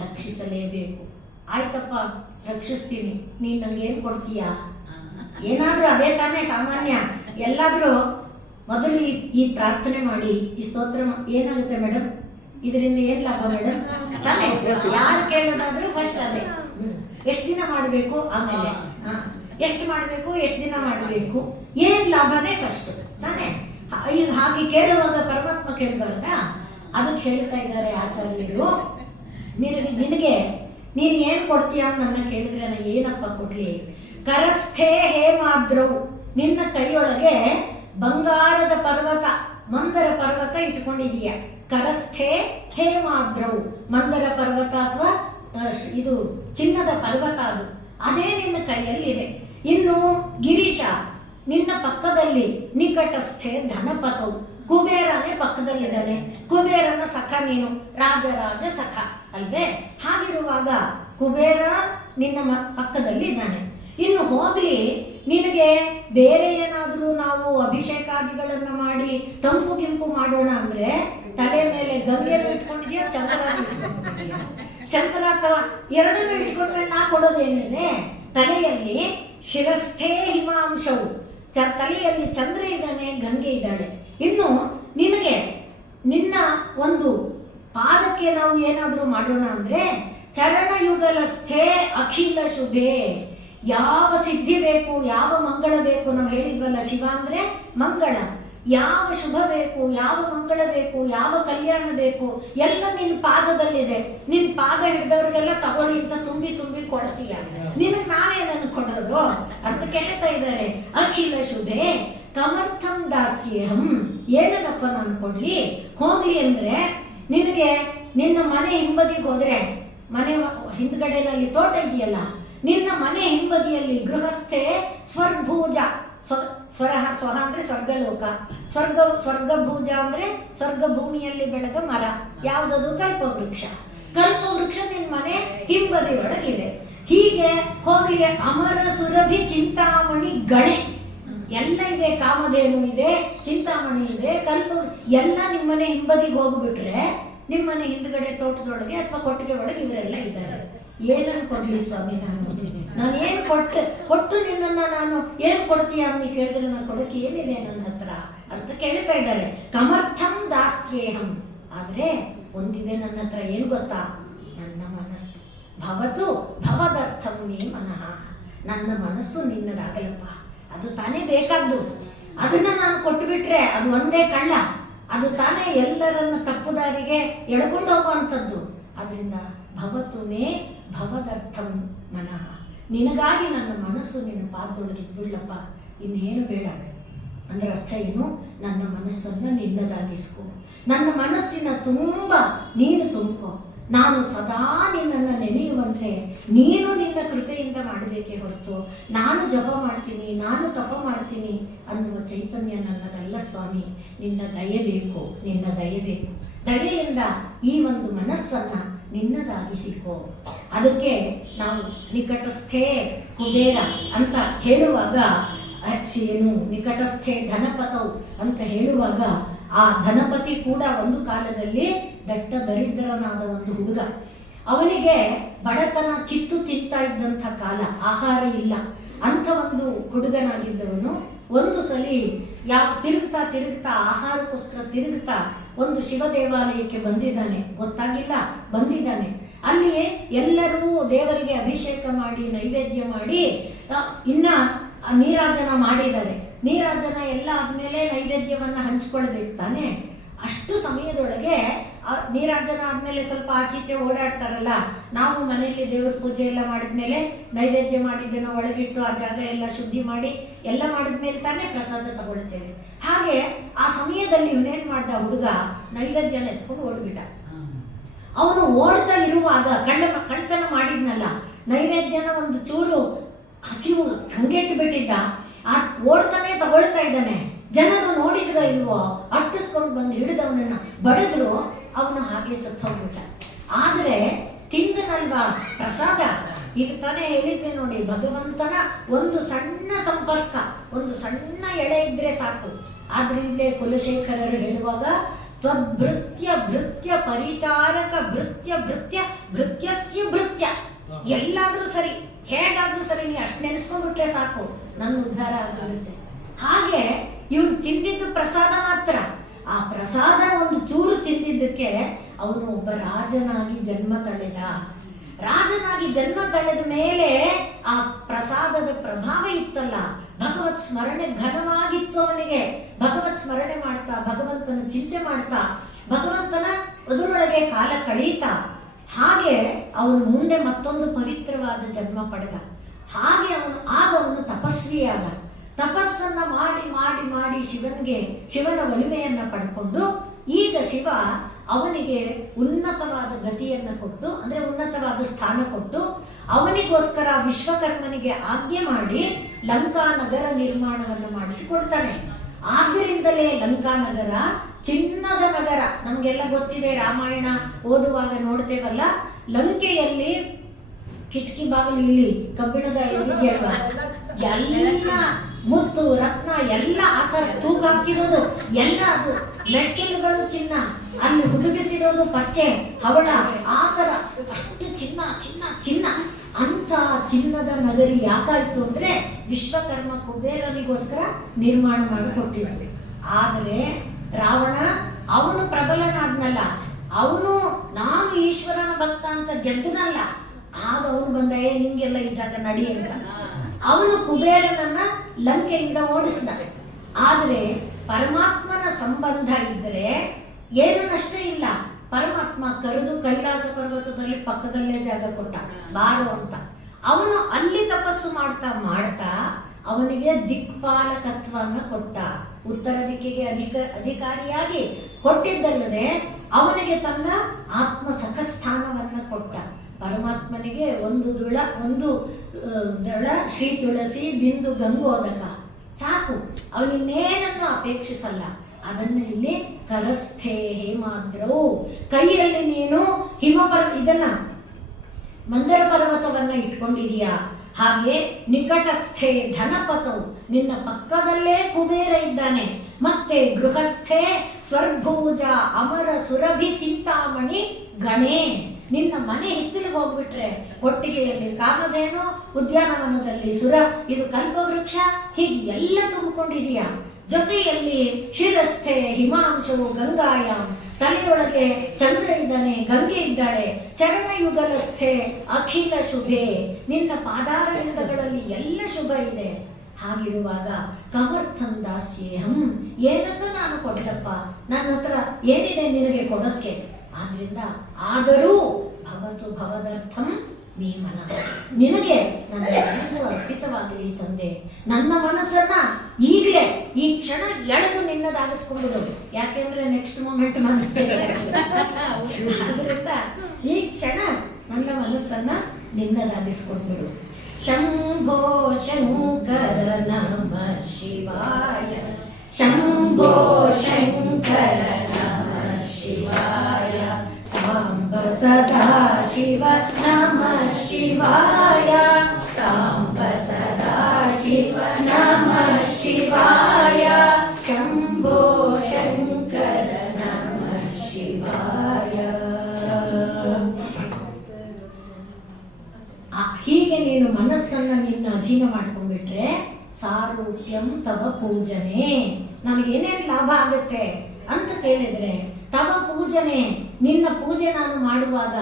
ರಕ್ಷಿಸಲೇಬೇಕು. ಆಯ್ತಪ್ಪ, ರಕ್ಷಿಸ್ತೀನಿ, ನೀನು ನಂಗೇನು ಕೊಡ್ತೀಯಾ? ಏನಾದರೂ ಅದೇ ತಾನೇ ಸಾಮಾನ್ಯ. ಎಲ್ಲಾದರೂ ಮೊದಲು ಈ ಪ್ರಾರ್ಥನೆ ಮಾಡಿ, ಈ ಸ್ತೋತ್ರ ಏನಾಗುತ್ತೆ ಮೇಡಮ್? ಇದರಿಂದ ಏನ್ ಲಾಭ ಮೇಡಮ್? ತಾನೇ ಯಾರು ಕೇಳೋದಾದ್ರೂ ಫಸ್ಟ್ ಅದೇ. ಎಷ್ಟು ದಿನ ಮಾಡಬೇಕು, ಆಮೇಲೆ ಎಷ್ಟು ಮಾಡಬೇಕು, ಎಷ್ಟು ದಿನ ಮಾಡಬೇಕು, ಏನ್ ಲಾಭನೇ ಫಸ್ಟ್ ತಾನೇ. ಈಗ ಹಾಗೆ ಕೇಳುವಾಗ ಪರಮಾತ್ಮ ಕೇಳಬಾರ್ದ? ಅದಕ್ಕೆ ಹೇಳ್ತಾ ಇದ್ದಾರೆ ಆಚಾರ್ಯರು, ನಿನಗೆ ನೀನು ಏನು ಕೊಡ್ತೀಯ ನನ್ನ ಕೇಳಿದ್ರೆ ನಾನು ಏನಪ್ಪ ಕೊಡ್ಲಿ? ಕರಸ್ಥೆ ಹೇಮಾದ್ರವು, ನಿನ್ನ ಕೈಯೊಳಗೆ ಬಂಗಾರದ ಪರ್ವತ, ಮಂದರ ಪರ್ವತ ಇಟ್ಕೊಂಡಿದೀಯ. ಕರಸ್ಥೆ ಹೇಮಾದ್ರವು, ಮಂದರ ಪರ್ವತ ಅಥವಾ ಇದು ಚಿನ್ನದ ಪರ್ವತ, ಅದೇ ನಿನ್ನ ಕೈಯಲ್ಲಿ ಇದೆ. ಇನ್ನು ಗಿರೀಶ, ನಿನ್ನ ಪಕ್ಕದಲ್ಲಿ ನಿಕಟಸ್ಥೆ ಧನಪತವು, ಕುಬೇರನೇ ಪಕ್ಕದಲ್ಲಿದ್ದಾನೆ. ಕುಬೇರನ ಸಖ ನೀನು, ರಾಜರಾಜ ಸಖ ಅಲ್ವೇ? ಹಾಗಿರುವಾಗ ಕುಬೇರ ನಿನ್ನ ಪಕ್ಕದಲ್ಲಿ ಇದ್ದಾನೆ. ಇನ್ನು ಹೋಗ್ಲಿ, ನಿನಗೆ ಬೇರೆ ಏನಾದರೂ ನಾವು ಅಭಿಷೇಕಾದಿಗಳನ್ನು ಮಾಡಿ ತಂಪು ಗಿಂಪು ಮಾಡೋಣ ಅಂದ್ರೆ ತಲೆ ಮೇಲೆ ಗಂಗೆಯನ್ನು ಇಟ್ಕೊಂಡಿದ್ಯಾ, ಚಂದ್ರ ಇಟ್ಕೊಂಡಿದ್ಯಾ? ಚಂದ್ರ ಅಥವಾ ಎರಡನ್ನೂ ಇಟ್ಕೊಂಡ್ಮೇಲೆ ನಾ ಕೊಡೋದೇನಿದೆ? ತಲೆಯಲ್ಲಿ ಶಿರಸ್ಥೆ ಹಿಮಾಂಶವು, ತಲೆಯಲ್ಲಿ ಚಂದ್ರ ಇದ್ದಾನೆ, ಗಂಗೆ ಇದ್ದಾಳೆ. ಇನ್ನು ನಿನಗೆ ನಿನ್ನ ಒಂದು ಪಾದಕ್ಕೆ ನಾವು ಏನಾದರೂ ಮಾಡೋಣ ಅಂದ್ರೆ ಚರಣಯುಗಲಸ್ಥೆ ಅಖಿಲ ಶುಭೆ, ಯಾವ ಸಿದ್ಧಿ ಬೇಕು, ಯಾವ ಮಂಗಳ ಬೇಕು, ನಾವು ಹೇಳಿದ್ವಲ್ಲ, ಶಿವ ಅಂದ್ರೆ ಮಂಗಳ. ಯಾವ ಶುಭ ಬೇಕು, ಯಾವ ಮಂಗಳ ಬೇಕು, ಯಾವ ಕಲ್ಯಾಣ ಬೇಕು, ಎಲ್ಲ ನಿನ್ನ ಪಾದದಲ್ಲಿದೆ. ನಿನ್ನ ಪಾದ ಹಿಡಿದವ್ರಿಗೆಲ್ಲ ತಗೊಳ್ಳಿ ಅಂತ ತುಂಬಿ ತುಂಬಿ ಕೊಡ್ತೀಯ. ನಿನಗೆ ನಾನೇನನ್ನು ಕೊಡೋದು ಅಂತ ಕೇಳ್ತಾ ಇದ್ದಾರೆ. ಅಖಿಲ ಶುಭೆ ಕಮರ್ಥಂ ದಾಸ್ಯಹಂ, ಏನನ್ನಪ್ಪ ನಾನು ಕೊಡ್ಲಿ? ಹೋಗ್ಲಿ ಅಂದ್ರೆ ನಿನಗೆ ನಿನ್ನ ಮನೆ ಹಿಂಬದಿಗೆ ಹೋದ್ರೆ, ಮನೆ ಹಿಂದ್ಗಡೆನಲ್ಲಿ ತೋಟ ಇದೆಯಲ್ಲ, ನಿನ್ನ ಮನೆ ಹಿಂಬದಿಯಲ್ಲಿ ಗೃಹಸ್ಥೆ ಸ್ವರ್ಭೂಜ, ಸ್ವಹ ಅಂದ್ರೆ ಸ್ವರ್ಗಲೋಕ, ಸ್ವರ್ಗಭೂಜ ಅಂದ್ರೆ ಸ್ವರ್ಗ ಭೂಮಿಯಲ್ಲಿ ಬೆಳೆದ ಮರ. ಯಾವುದದು? ಕಲ್ಪವೃಕ್ಷ. ಕಲ್ಪವೃಕ್ಷ ನಿನ್ನ ಮನೆ ಹಿಂಬದಿ ಒಳಗಿದೆ. ಹೀಗೆ ಹೋಗ್ಲಿ, ಅಮರ ಸುರಭಿ ಚಿಂತಾಮಣಿ ಗಣೆ ಎಲ್ಲ ಇದೆ. ಕಾಮಧೇನು ಇದೆ, ಚಿಂತಾಮಣಿ ಇದೆ, ಎಲ್ಲ ನಿಮ್ಮನೆ ಹಿಂಬದಿಗೆ ಹೋಗ್ಬಿಟ್ರೆ ನಿಮ್ಮನೆ ಹಿಂದ್ಗಡೆ ತೋಟದೊಳಗೆ ಅಥವಾ ಕೊಟ್ಟಿಗೆ ಒಳಗೆ ಇವರೆಲ್ಲ ಇದ್ದಾರೆ. ಏನನ್ನು ಕೊಡ್ಲಿ ಸ್ವಾಮಿ? ನಾನು ಏನು ಕೊಟ್ಟು ನಿನ್ನನ್ನು ನಾನು ಏನು ಕೊಡ್ತೀಯ ಅಂತ ಕೇಳಿದ್ರೆ ನಾನು ಕೊಡೋಕೆ ಏನಿದೆ ನನ್ನ ಹತ್ರ ಅಂತ ಕೇಳ್ತಾ ಇದ್ದಾರೆ. ಕಮರ್ಥಂ ದಾಸ್ಯೇಹಂ, ಆದರೆ ಒಂದಿದೆ ನನ್ನ ಹತ್ರ, ಏನು ಗೊತ್ತಾ? ನನ್ನ ಮನಸ್ಸು. ಭವತು ಭವದರ್ಥಂ ಮೇ ಮನಃ, ನನ್ನ ಮನಸ್ಸು ನಿನ್ನದಾಗಲಪ್ಪ, ಅದು ತಾನೇ ಬೇಕಾದ್ದು. ಅದನ್ನ ನಾನು ಕೊಟ್ಟುಬಿಟ್ರೆ ಅದು ಒಂದೇ ಕಳ್ಳ, ಅದು ತಾನೇ ಎಲ್ಲರನ್ನ ತಪ್ಪುದಾರಿಗೆ ಎಳ್ಕೊಂಡು ಹೋಗುವಂಥದ್ದು. ಅದರಿಂದ ಭವತು ಮೇ ಭವದರ್ಥಂ ಮನಃ, ನಿನಗಾಗಿ ನನ್ನ ಮನಸ್ಸು ನಿನ್ನ ಪಾದದೊಳಗಿದ್ಬಿಡ್ಲಪ್ಪ, ಇನ್ನೇನು ಬೇಡ. ಅಂದ್ರೆ ಅರ್ಥ ಏನು? ನನ್ನ ಮನಸ್ಸನ್ನು ನಿನ್ನದಾಗಿಸ್ಕೊ, ನನ್ನ ಮನಸ್ಸಿನ ತುಂಬ ನೀನು ತುಂಬ್ಕೊ, ನಾನು ಸದಾ ನಿನ್ನನ್ನು ನೆನೆಯುವಂತೆ ನೀನು ನಿನ್ನ ಕೃಪೆಯಿಂದ ಮಾಡಬೇಕೇ ಹೊರತು ನಾನು ಜಪ ಮಾಡ್ತೀನಿ, ನಾನು ತಪ ಮಾಡ್ತೀನಿ ಅನ್ನುವ ಚೈತನ್ಯ ನನ್ನದಲ್ಲ ಸ್ವಾಮಿ. ನಿನ್ನ ದಯೆ ಬೇಕು, ನಿನ್ನ ದಯೆ ಬೇಕು. ದಯೆಯಿಂದ ಈ ಒಂದು ಮನಸ್ಸನ್ನು ನಿನ್ನದಾಗಿಸಿಕೋ. ಅದಕ್ಕೆ ನಾವು ನಿಕಟಸ್ಥೆ ಕುಬೇರ ಅಂತ ಹೇಳುವಾಗ, ಏನು ನಿಕಟಸ್ಥೆ ಧನಪತವು ಅಂತ ಹೇಳುವಾಗ, ಆ ಧನಪತಿ ಕೂಡ ಒಂದು ಕಾಲದಲ್ಲಿ ದಟ್ಟ ದರಿದ್ರನಾದ ಒಂದು ಹುಡುಗ. ಅವನಿಗೆ ಬಡತನ ಕಿತ್ತು ತಿಂತಾ ಇದ್ದಂಥ ಕಾಲ, ಆಹಾರ ಇಲ್ಲ ಅಂಥ ಒಂದು ಹುಡುಗನಾಗಿದ್ದವನು ಒಂದು ಸಲಿ ತಿರುಗ್ತಾ ಆಹಾರಕ್ಕೋಸ್ಕರ ತಿರುಗ್ತಾ ಒಂದು ಶಿವ ದೇವಾಲಯಕ್ಕೆ ಬಂದಿದ್ದಾನೆ. ಗೊತ್ತಾಗಿಲ್ಲ, ಬಂದಿದ್ದಾನೆ. ಅಲ್ಲಿ ಎಲ್ಲರೂ ದೇವರಿಗೆ ಅಭಿಷೇಕ ಮಾಡಿ ನೈವೇದ್ಯ ಮಾಡಿ ಇನ್ನು ನೀರಾಜನ ಮಾಡಿದ್ದಾರೆ. ನೀರಾಜನ ಎಲ್ಲ ಆದಮೇಲೆ ನೈವೇದ್ಯವನ್ನು ಹಂಚ್ಕೊಳ್ಬೇಕು ತಾನೆ. ಅಷ್ಟು ಸಮಯದೊಳಗೆ ನೀರಾಜನ ಆದಮೇಲೆ ಸ್ವಲ್ಪ ಆಚೀಚೆ ಓಡಾಡ್ತಾರಲ್ಲ, ನಾವು ಮನೆಯಲ್ಲಿ ದೇವ್ರ ಪೂಜೆ ಎಲ್ಲ ಮಾಡಿದ್ಮೇಲೆ ನೈವೇದ್ಯ ಮಾಡಿದ್ದನ್ನು ಒಳಗಿಟ್ಟು ಆ ಜಾಗ ಎಲ್ಲ ಶುದ್ಧಿ ಮಾಡಿ ಎಲ್ಲ ಮಾಡಿದ್ಮೇಲೆ ತಾನೇ ಪ್ರಸಾದ ತಗೊಳ್ತೇವೆ. ಹಾಗೆ ಆ ಸಮಯದಲ್ಲಿ ಇವನೇನು ಮಾಡ್ದ, ಹುಡುಗ ನೈವೇದ್ಯನ ಎತ್ಕೊಂಡು ಓಡ್ಬಿಟ್ಟ. ಅವನು ಓಡ್ತಾ ಇರುವಾಗ ಕಳ್ಳತನ ಮಾಡಿದ್ನಲ್ಲ, ನೈವೇದ್ಯನ ಒಂದು ಚೂರು ಹಸಿವು ಕಂಗೆಟ್ಟು ಬಿಟ್ಟಿದ್ದ. ಓಡ್ತಾನೆ ತಗೊಳ್ತಾ ಇದ್ದಾನೆ. ಜನರು ನೋಡಿದ್ರೋ ಇಲ್ವೋ ಅಟ್ಟಿಸ್ಕೊಂಡು ಬಂದು ಹಿಡಿದವನನ್ನ ಬಡಿದ್ರು, ಅವನು ಹಾಗೆ ಸತ್ತೋಗ್ಬಿಟ್ಟ. ಆದರೆ ತಿಂದನಲ್ವಾ ಪ್ರಸಾದ. ಈಗ ತಾನೇ ಹೇಳಿದ್ವಿ ನೋಡಿ, ಭಗವಂತನ ಒಂದು ಸಣ್ಣ ಸಂಪರ್ಕ, ಒಂದು ಸಣ್ಣ ಎಳೆ ಇದ್ರೆ ಸಾಕು. ಆದ್ರಿಂದಲೇ ಕುಲಶೇಖರರು ಹೇಳುವಾಗ ತ್ವದ್ಭೃತ್ಯ ಭೃತ್ಯ ಪರಿಚಾರಕ ಭೃತ್ಯ ಭೃತ್ಯ ಭೃತ್ಯಸ್ಯ ಭೃತ್ಯ. ಎಲ್ಲಾದ್ರೂ ಸರಿ, ಹೇಗಾದ್ರೂ ಸರಿ, ನೀ ಅಷ್ಟು ನೆನೆಸ್ಕೊಂಡ್ಬಿಟ್ರೆ ಸಾಕು, ನನ್ನ ಉದ್ಧಾರ ಆಗಿರುತ್ತೆ. ಹಾಗೆ ಇವನು ತಿಂದಿದ್ದು ಪ್ರಸಾದ ಮಾತ್ರ. ಆ ಪ್ರಸಾದ ಒಂದು ಚೂರು ತಿಂದಿದ್ದಕ್ಕೆ ಅವನು ಒಬ್ಬ ರಾಜನಾಗಿ ಜನ್ಮ ತಳೆದ. ರಾಜನಾಗಿ ಜನ್ಮ ತಳೆದ ಮೇಲೆ ಆ ಪ್ರಸಾದದ ಪ್ರಭಾವ ಇತ್ತಲ್ಲ, ಭಗವತ್ ಸ್ಮರಣೆ ಘನವಾಗಿತ್ತು ಅವನಿಗೆ. ಭಗವತ್ ಸ್ಮರಣೆ ಮಾಡ್ತಾ, ಭಗವಂತನ ಚಿಂತೆ ಮಾಡ್ತಾ, ಭಗವಂತನ ಅದರೊಳಗೆ ಕಾಲ ಕಳೀತಾ, ಹಾಗೆ ಅವನು ಮುಂದೆ ಮತ್ತೊಂದು ಪವಿತ್ರವಾದ ಜನ್ಮ ಪಡೆದ. ಹಾಗೆ ಅವನು ತಪಸ್ವಿಯಾದ. ತಪಸ್ಸನ್ನ ಮಾಡಿ ಮಾಡಿ ಮಾಡಿ ಶಿವನ ಒಲಿಮೆಯನ್ನ ಪಡ್ಕೊಂಡು, ಈಗ ಶಿವ ಅವನಿಗೆ ಉನ್ನತವಾದ ಗತಿಯನ್ನು ಕೊಟ್ಟು, ಅಂದರೆ ಉನ್ನತವಾದ ಸ್ಥಾನ ಕೊಟ್ಟು, ಅವನಿಗೋಸ್ಕರ ವಿಶ್ವಕರ್ಮನಿಗೆ ಆಜ್ಞೆ ಮಾಡಿ ಲಂಕಾನಗರ ನಿರ್ಮಾಣವನ್ನು ಮಾಡಿಸಿಕೊಡ್ತಾನೆ. ಆದ್ದರಿಂದಲೇ ಲಂಕಾನಗರ ಚಿನ್ನದ ನಗರ. ನಮಗೆಲ್ಲ ಗೊತ್ತಿದೆ, ರಾಮಾಯಣ ಓದುವಾಗ ನೋಡ್ತೇವಲ್ಲ, ಲಂಕೆಯಲ್ಲಿ ಕಿಟಕಿ ಬಾಗಿಲು ಇಲ್ಲಿ ಕಬ್ಬಿಣದ ಹೇಳುವ ಎಲ್ಲ ಮುತ್ತು ರತ್ನ ಎಲ್ಲ ಆ ಥರ ತೂಕ ಹಾಕಿರೋದು, ಎಲ್ಲ ಅದು ಮೆಟ್ಟಿಲುಗಳು ಚಿನ್ನ, ಅಲ್ಲಿ ಹುದುಗಿಸಿರೋದು ಪಚ್ಚೆ ಹವಳ, ಆ ಥರ ಅಷ್ಟು ಚಿನ್ನ ಚಿನ್ನ ಚಿನ್ನ. ಅಂತ ಚಿನ್ನದ ನಗರಿ ಯಾಕಾಯ್ತು ಅಂದ್ರೆ ವಿಶ್ವಕರ್ಮ ಕುಬೇರನಿಗೋಸ್ಕರ ನಿರ್ಮಾಣ ಮಾಡಿಕೊಟ್ಟಿದ್ರು. ಆದರೆ ರಾವಣ ಅವನು ಪ್ರಬಲನಾದ್ನಲ್ಲ, ಅವನು ನಾನು ಈಶ್ವರನ ಭಕ್ತ ಅಂತ ಗೆದ್ದನಲ್ಲ. ಆಗ ಅವನು ಬಂದ, ನಿಂಗೆಲ್ಲ ಈ ಜಾಗ ನಡಿ ಅಂತ ಅವನು ಕುಬೇರನನ್ನ ಲಂಕೆಯಿಂದ ಓಡಿಸಿದಾನೆ. ಆದರೆ ಪರಮಾತ್ಮನ ಸಂಬಂಧ ಇದ್ದರೆ ಏನು ನಷ್ಟ ಇಲ್ಲ. ಪರಮಾತ್ಮ ಕರೆದು ಕೈಲಾಸ ಪರ್ವತದಲ್ಲಿ ಪಕ್ಕದಲ್ಲೇ ಜಾಗ ಕೊಟ್ಟ, ಬಾರು ಅಂತ. ಅವನು ಅಲ್ಲಿ ತಪಸ್ಸು ಮಾಡ್ತಾ ಮಾಡ್ತಾ ಅವನಿಗೆ ದಿಕ್ಪಾಲಕತ್ವವನ್ನು ಕೊಟ್ಟ. ಉತ್ತರ ದಿಕ್ಕಿಗೆ ಅಧಿಕಾರಿಯಾಗಿ ಕೊಟ್ಟಿದ್ದಲ್ಲದೆ ಅವನಿಗೆ ತನ್ನ ಆತ್ಮ ಸಖಸ್ಥಾನವನ್ನು ಕೊಟ್ಟ. ಪರಮಾತ್ಮನಿಗೆ ಒಂದು ದಳ ಶ್ರೀ ತುಳಸಿ ಬಿಂದು ಗಂಗೋದಕ ಸಾಕು, ಅವನಿನ್ನೇನನ್ನು ಅಪೇಕ್ಷಿಸಲ್ಲ. ಅದನ್ನು ಇಲ್ಲಿ ಕರಸ್ಥೆ ಹೇಮಾದ್ರವು, ಕೈಯಲ್ಲಿ ನೀನು ಇದನ್ನ ಮಂದರ ಪರ್ವತವನ್ನ ಇಟ್ಕೊಂಡಿದೀಯಾ. ಹಾಗೆ ನಿಕಟಸ್ಥೆ ಧನಪತವು, ನಿನ್ನ ಪಕ್ಕದಲ್ಲೇ ಕುಬೇರ ಇದ್ದಾನೆ. ಮತ್ತೆ ಗೃಹಸ್ಥೆ ಸ್ವರ್ಭೂಜ ಅಮರ ಸುರಭಿ ಚಿಂತಾಮಣಿ ಗಣೇ, ನಿನ್ನ ಮನೆ ಹಿತ್ತಲಿಗೆ ಹೋಗ್ಬಿಟ್ರೆ ಕೊಟ್ಟಿಗೆಯಲ್ಲಿ ಕಾಮಧೇನು, ಉದ್ಯಾನವನದಲ್ಲಿ ಸುರ, ಇದು ಕಲ್ಪವೃಕ್ಷ, ಹೀಗೆ ಎಲ್ಲ ತುಂಬಿಕೊಂಡಿದೀಯ. ಜೊತೆಯಲ್ಲಿ ಶಿರಸ್ಥೆ ಹಿಮಾಂಶವು ಗಂಗಾಯಾಮ್, ತಲೆಯೊಳಗೆ ಚಂದ್ರ ಇದ್ದಾನೆ, ಗಂಗೆ ಇದ್ದಾಳೆ. ಚರಣಯುಗಲಸ್ಥೆ ಅಖಿಲ ಶುಭೆ, ನಿನ್ನ ಪಾದಾರವಿಂದಗಳಲ್ಲಿ ಎಲ್ಲ ಶುಭ ಇದೆ. ಹಾಗಿರುವಾಗ ಕಮರ್ಥಂ ದಾಸ್ಯೇಹಂ, ಏನನ್ನು ನಾನು ಕೊಡ್ಲಪ್ಪ, ನನ್ನ ಹತ್ರ ಏನಿದೆ ನಿನಗೆ ಕೊಡೋಕ್ಕೆ. ಆದ್ರಿಂದ ಆದರೂ ಭವತು ಭವದರ್ಥಂ ಮೇ ಮನಃ, ನಿನಗೆ ನನ್ನ ಮನಸ್ಸು ಅರ್ಪಿತವಾಗಲಿ ತಂದೆ. ನನ್ನ ಮನಸ್ಸನ್ನ ಈಗಲೇ ಈ ಕ್ಷಣ ಎಳೆದು ನಿನ್ನದಾಗಿಸ್ಕೊಂಡ್ಬಿಡು. ಯಾಕೆಂದ್ರೆ ನೆಕ್ಸ್ಟ್ ಮೂಮೆಂಟ್ ಅದರಿಂದ ಈ ಕ್ಷಣ ನನ್ನ ಮನಸ್ಸನ್ನ ನಿನ್ನದಾಗಿಸ್ಕೊಂಡ್ಬಿಡು. ಶಂಭೋ ಶಂಕರ ನಮಃ ಶಿವಾಯ, ಶಂಭೋ ಶಂಕರ ನಮಃ ಶಿವಾಯ, ಸಾಂಬ ಸದಾ ಶಿವ ನಮಃ ಶಿವಾಯ, ಸಾಂಬ ಸದಾ ಶಿವ ನಮಃ ಶಿವಾಯ, ಶಂಭೋ ಶಂಕರ ನಮಃ ಶಿವಾಯ. ಹೀಗೆ ನೀನು ಮನಸ್ಸನ್ನ ನಿನ್ನ ಅಧೀನ ಮಾಡ್ಕೊಂಡ್ಬಿಟ್ರೆ ಸಾರೂಪ್ಯಂ ತವ ಪೂಜನೆ, ನನಗೇನೇನು ಲಾಭ ಆಗುತ್ತೆ ಅಂತ ಕೇಳಿದ್ರೆ ತವ ಪೂಜನೆ, ನಿನ್ನ ಪೂಜೆ ನಾನು ಮಾಡುವಾಗ